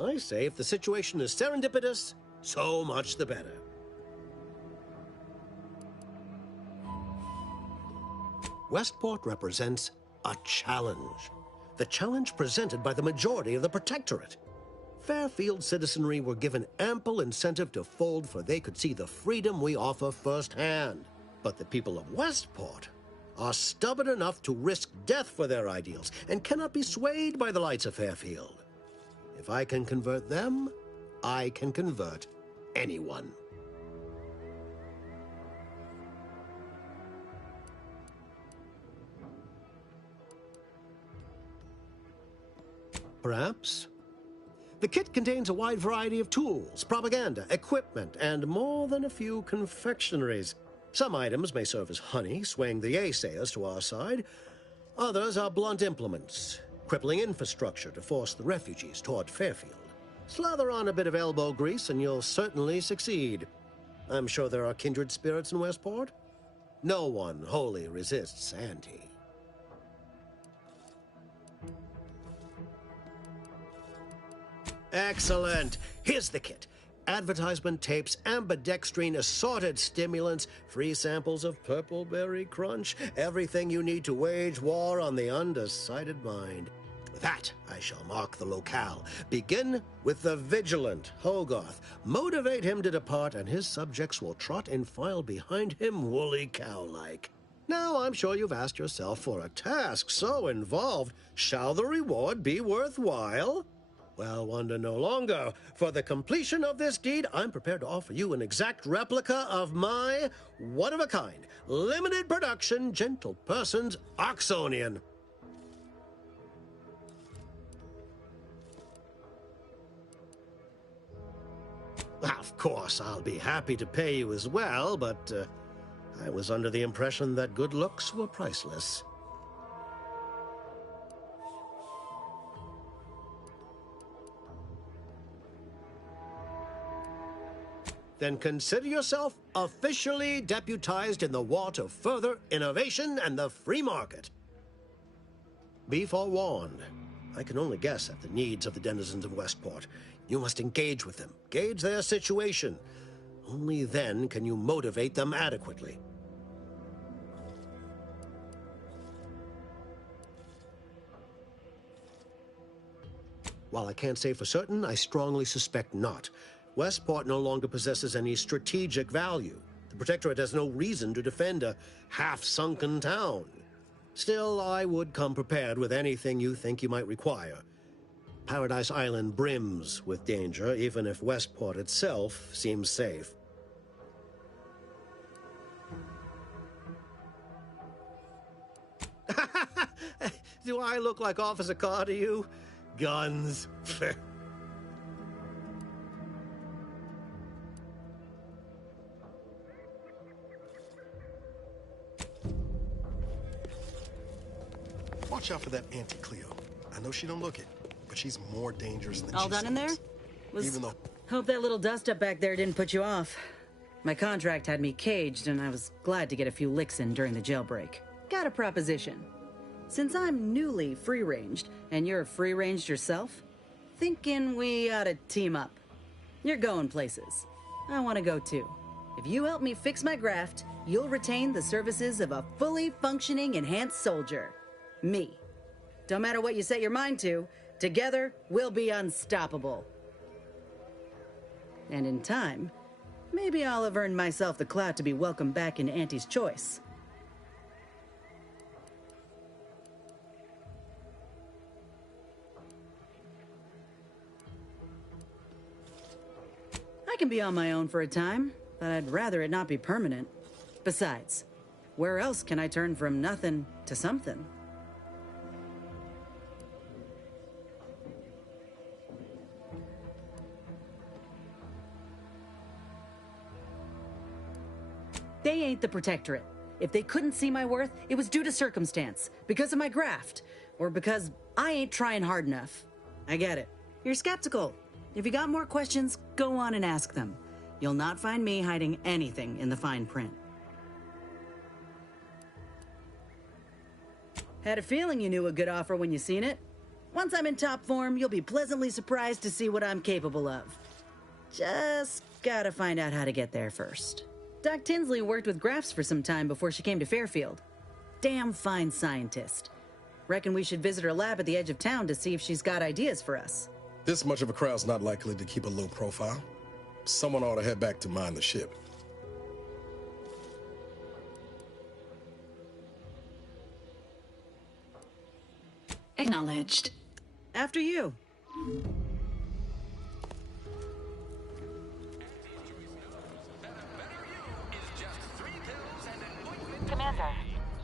I say if the situation is serendipitous, so much the better. Westport represents a challenge. The challenge presented by the majority of the Protectorate. Fairfield citizenry were given ample incentive to fold, for they could see the freedom we offer firsthand. But the people of Westport are stubborn enough to risk death for their ideals and cannot be swayed by the lights of Fairfield. If I can convert them, I can convert anyone. Perhaps. The kit contains a wide variety of tools, propaganda, equipment, and more than a few confectionaries. Some items may serve as honey, swaying the Yaesayers to our side. Others are blunt implements, crippling infrastructure to force the refugees toward Fairfield. Slather on a bit of elbow grease and you'll certainly succeed. I'm sure there are kindred spirits in Westport. No one wholly resists Auntie. Excellent! Here's the kit. Advertisement tapes, ambidextrine, assorted stimulants, free samples of Purple Berry Crunch, everything you need to wage war on the undecided mind. With that, I shall mark the locale. Begin with the vigilant Hogarth. Motivate him to depart, and his subjects will trot in file behind him woolly cow-like. Now, I'm sure you've asked yourself, for a task so involved, shall the reward be worthwhile? Well, wonder no longer. For the completion of this deed, I'm prepared to offer you an exact replica of my one-of-a-kind, limited production, gentle person's Oxonian. Of course, I'll be happy to pay you as well, but I was under the impression that good looks were priceless. Then consider yourself officially deputized in the war to further innovation and the free market. Be forewarned, I can only guess at the needs of the denizens of Westport. You must engage with them, gauge their situation. Only then can you motivate them adequately. While I can't say for certain, I strongly suspect not. Westport no longer possesses any strategic value. The Protectorate has no reason to defend a half-sunken town. Still, I would come prepared with anything you think you might require. Paradise Island brims with danger, even if Westport itself seems safe. Do I look like Officer Carr to you? Guns. Watch out for that Auntie Cleo. I know she don't look it, but she's more dangerous than All she done in there? seems. Even though Hope that little dust up back there didn't put you off. My contract had me caged, and I was glad to get a few licks in during the jailbreak. Got a proposition. Since I'm newly free-ranged, and you're free-ranged yourself, thinking we ought to team up. You're going places. I want to go too. If you help me fix my graft, you'll retain the services of a fully functioning enhanced soldier. Me. Don't matter what you set your mind to, together we'll be unstoppable. And in time, maybe I'll have earned myself the clout to be welcomed back in Auntie's Choice. I can be on my own for a time, but I'd rather it not be permanent. Besides, where else can I turn from nothing to something? They ain't the Protectorate. If they couldn't see my worth, it was due to circumstance, because of my graft, or because I ain't trying hard enough. I get it. You're skeptical. If you got more questions, go on and ask them. You'll not find me hiding anything in the fine print. Had a feeling you knew a good offer when you seen it. Once I'm in top form, you'll be pleasantly surprised to see what I'm capable of. Just gotta find out how to get there first. Doc Tinsley worked with Grafts for some time before she came to Fairfield. Damn fine scientist. Reckon we should visit her lab at the edge of town to see if she's got ideas for us. This much of a crowd's not likely to keep a low profile. Someone ought to head back to mind the ship. Acknowledged. After you. Commander,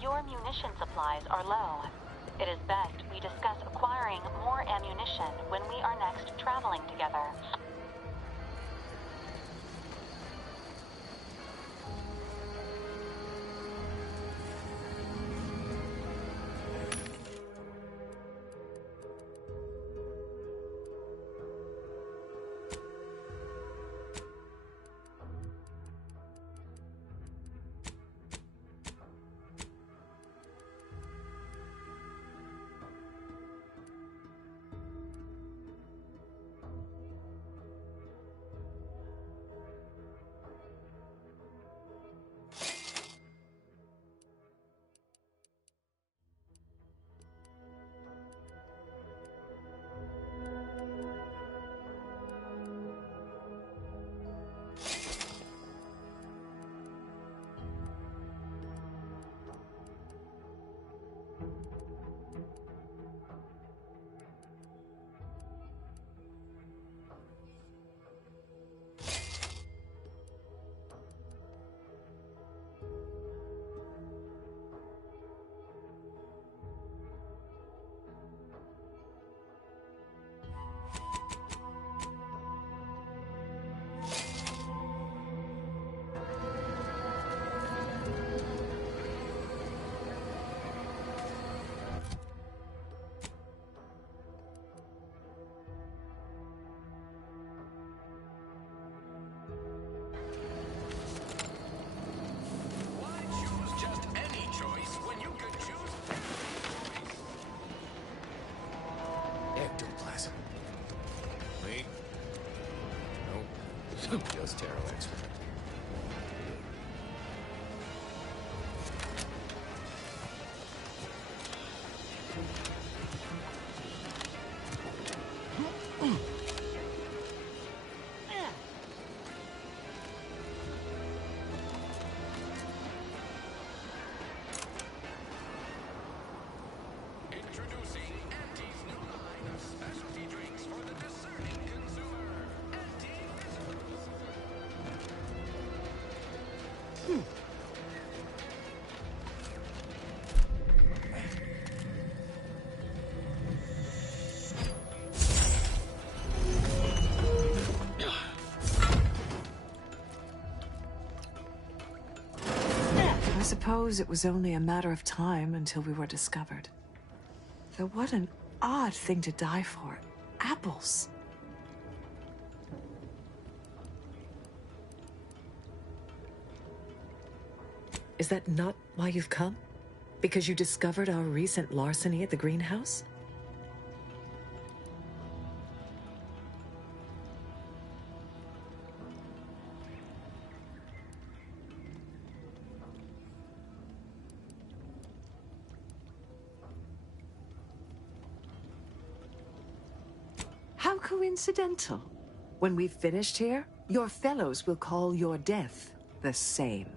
your munition supplies are low. It is best we discuss acquiring more ammunition when we are next traveling together. Just tarot expert. Introducing Auntie's new line of specialty drinks for the discerning consumer. Auntie I suppose it was only a matter of time until we were discovered. Though what an odd thing to die for. Apples. Is that not why you've come? Because you discovered our recent larceny at the greenhouse? How coincidental. When we've finished here, your fellows will call your death the same.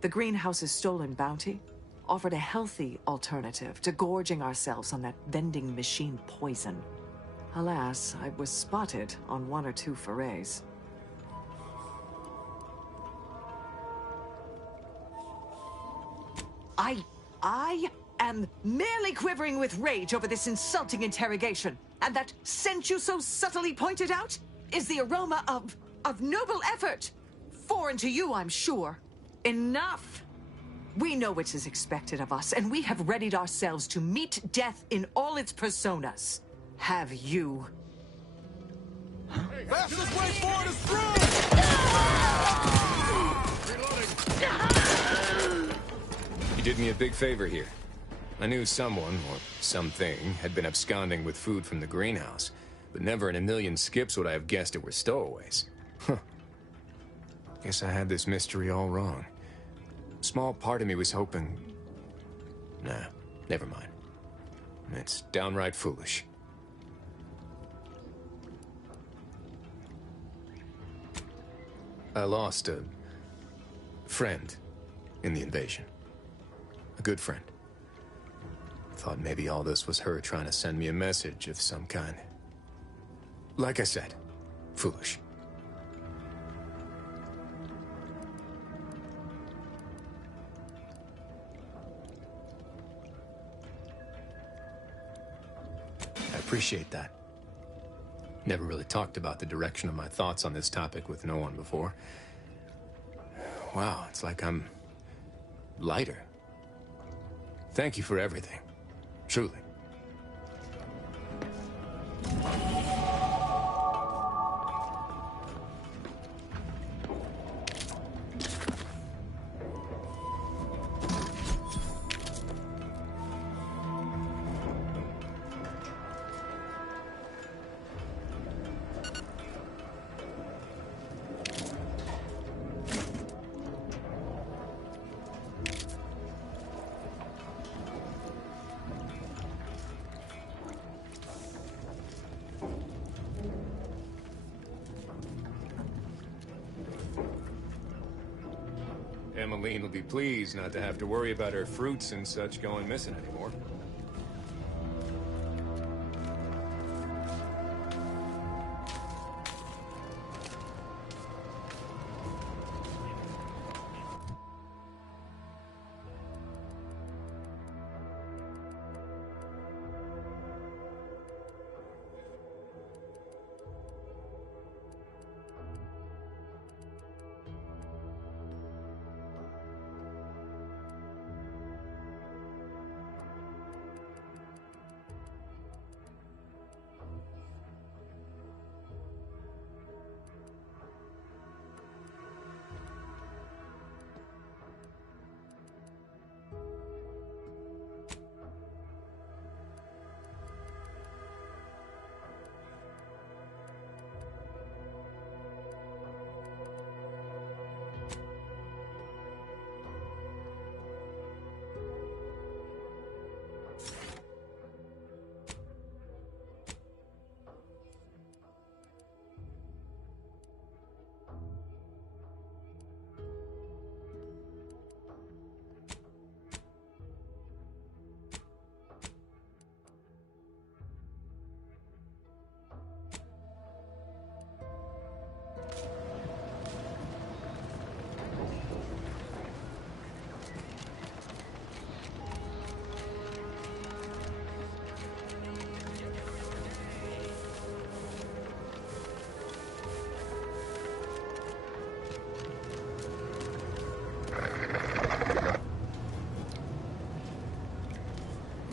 The greenhouse's stolen bounty offered a healthy alternative to gorging ourselves on that vending machine poison. Alas, I was spotted on 1 or 2 forays. I am merely quivering with rage over this insulting interrogation. And that scent you so subtly pointed out is the aroma of noble effort. Foreign to you, I'm sure. Enough! We know what is expected of us, and we have readied ourselves to meet death in all its personas. Have you? Fastest way forward is through! You did me a big favor here. I knew someone, or something, had been absconding with food from the greenhouse, but never in a million skips would I have guessed it were stowaways. Huh. Guess I had this mystery all wrong. Small part of me was hoping... Nah, never mind. It's downright foolish. I lost a friend in the invasion. A good friend. Thought maybe all this was her trying to send me a message of some kind. Like I said, foolish. I appreciate that. Never really talked about the direction of my thoughts on this topic with no one before. Wow, it's like I'm lighter. Thank you for everything. Truly. Emmeline will be pleased not to have to worry about her fruits and such going missing anymore.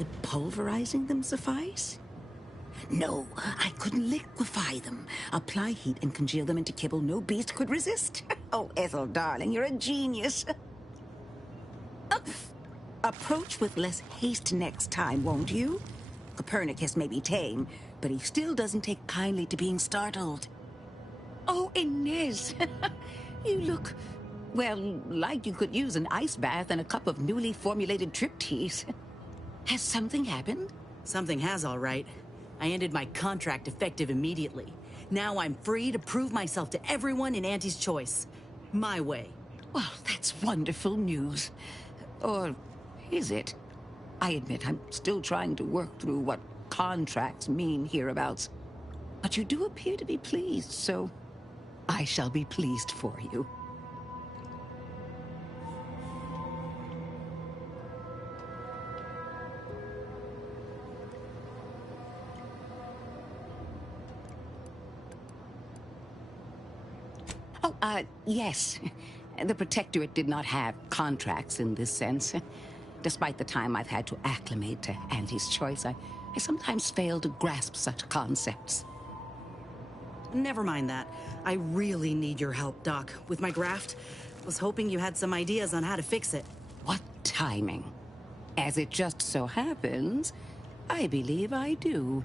Would pulverizing them suffice? No, I couldn't liquefy them. Apply heat and congeal them into kibble no beast could resist. Oh, Ethel, darling, you're a genius. Approach with less haste next time, won't you? Copernicus may be tame, but he still doesn't take kindly to being startled. Oh, Inez, you look, well, like you could use an ice bath and a cup of newly formulated trip teas. Has something happened? Something has, all right. I ended my contract effective immediately. Now I'm free to prove myself to everyone in Auntie's Choice. My way. Well, that's wonderful news. Or is it? I admit I'm still trying to work through what contracts mean hereabouts. But you do appear to be pleased, so I shall be pleased for you. Oh, yes. The Protectorate did not have contracts in this sense. Despite the time I've had to acclimate to Auntie's Choice, I sometimes fail to grasp such concepts. Never mind that. I really need your help, Doc, with my graft. Was hoping you had some ideas on how to fix it. What timing? As it just so happens, I believe I do.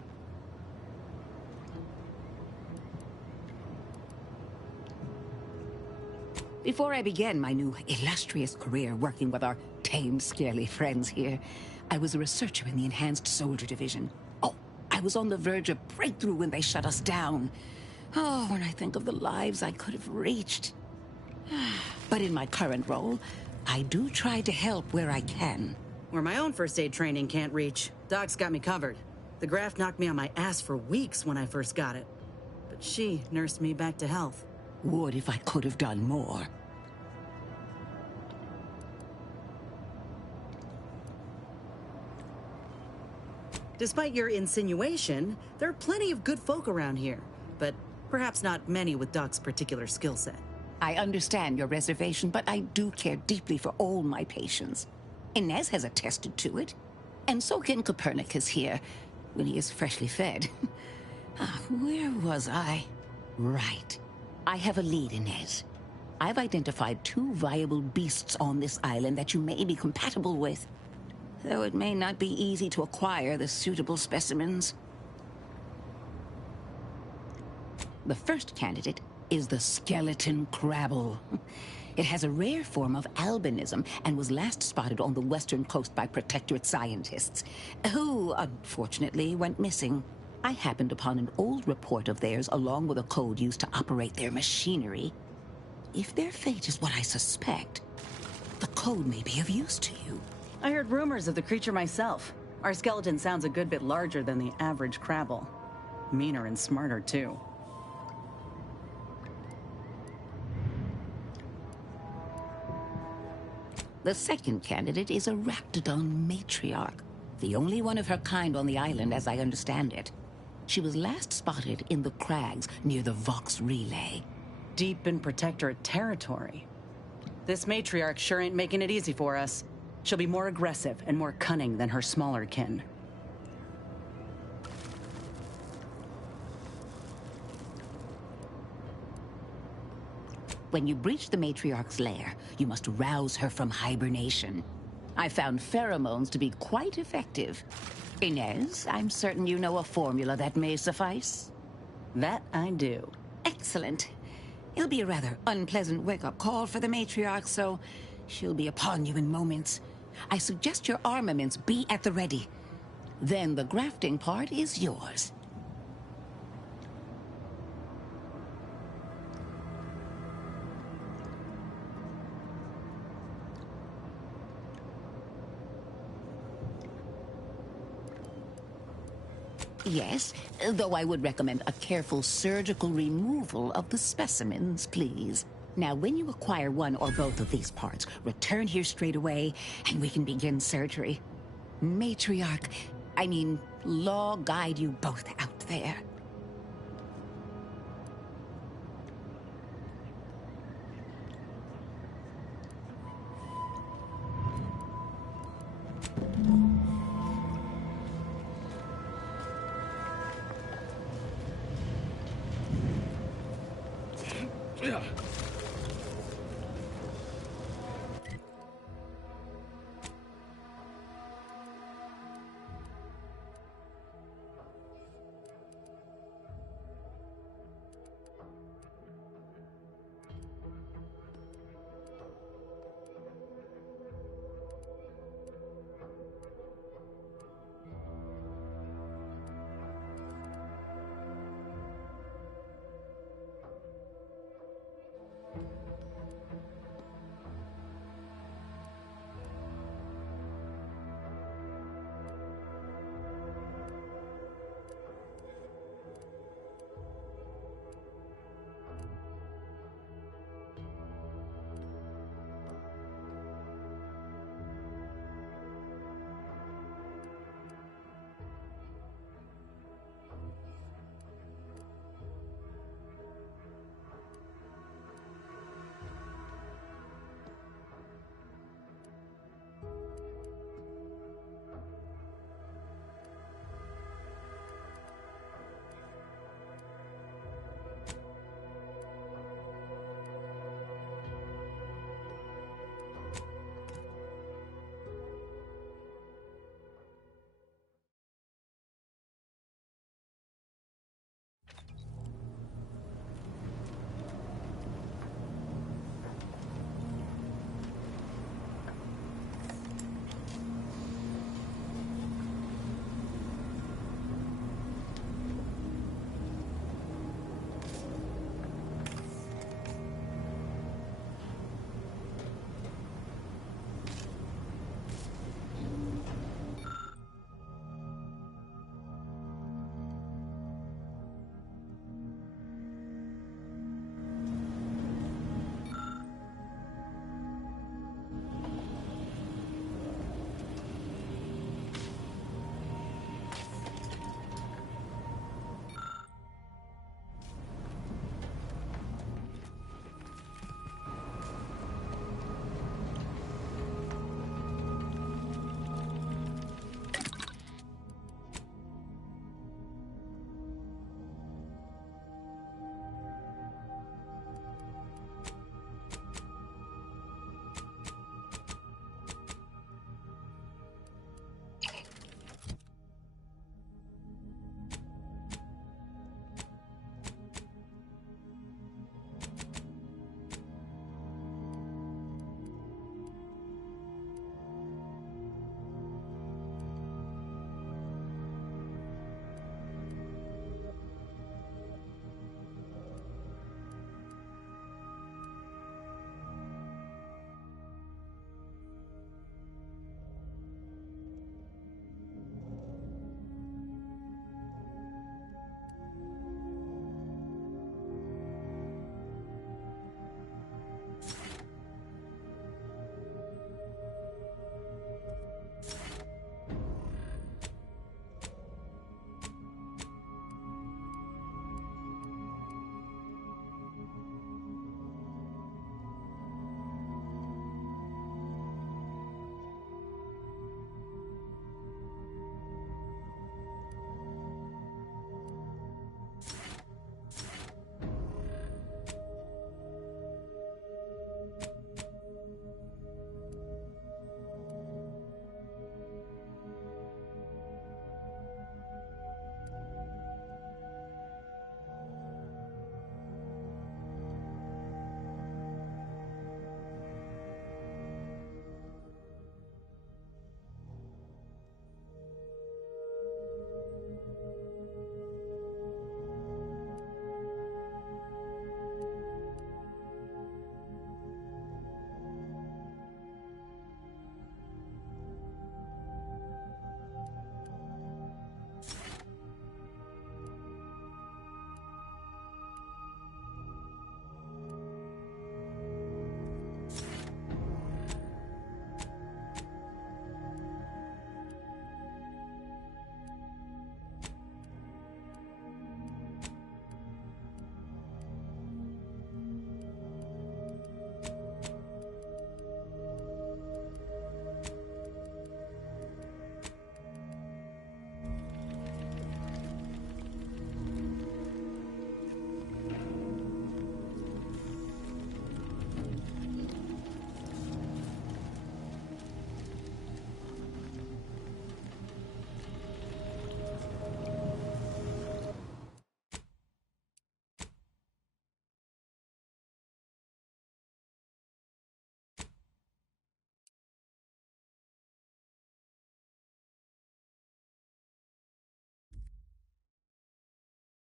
Before I began my new illustrious career working with our tame, scaly friends here, I was a researcher in the Enhanced Soldier Division. Oh, I was on the verge of breakthrough when they shut us down. Oh, when I think of the lives I could have reached. But in my current role, I do try to help where I can. Where my own first aid training can't reach, Doc's got me covered. The graft knocked me on my ass for weeks when I first got it. But she nursed me back to health. Would if I could have done more. Despite your insinuation, there are plenty of good folk around here, but perhaps not many with Doc's particular skill set. I understand your reservation, but I do care deeply for all my patients. Inez has attested to it, and so can Copernicus here, when he is freshly fed. Where was I? Right. I have a lead, Inez. I've identified 2 viable beasts on this island that you may be compatible with. Though it may not be easy to acquire the suitable specimens. The first candidate is the skeleton crabble. It has a rare form of albinism and was last spotted on the western coast by Protectorate scientists, who, unfortunately, went missing. I happened upon an old report of theirs along with a code used to operate their machinery. If their fate is what I suspect, the code may be of use to you. I heard rumors of the creature myself. Our skeleton sounds a good bit larger than the average crabble. Meaner and smarter, too. The second candidate is a Raptidon matriarch, the only one of her kind on the island as I understand it. She was last spotted in the crags near the Vox Relay. Deep in Protectorate territory. This matriarch sure ain't making it easy for us. She'll be more aggressive and more cunning than her smaller kin. When you breach the matriarch's lair, you must rouse her from hibernation. I found pheromones to be quite effective. Inez, I'm certain you know a formula that may suffice. That I do. Excellent. It'll be a rather unpleasant wake-up call for the matriarch, so she'll be upon you in moments. I suggest your armaments be at the ready. Then the grafting part is yours. Yes, though I would recommend a careful surgical removal of the specimens, please. Now, when you acquire one or both of these parts, return here straight away, and we can begin surgery. Matriarch, Law guide you both out there.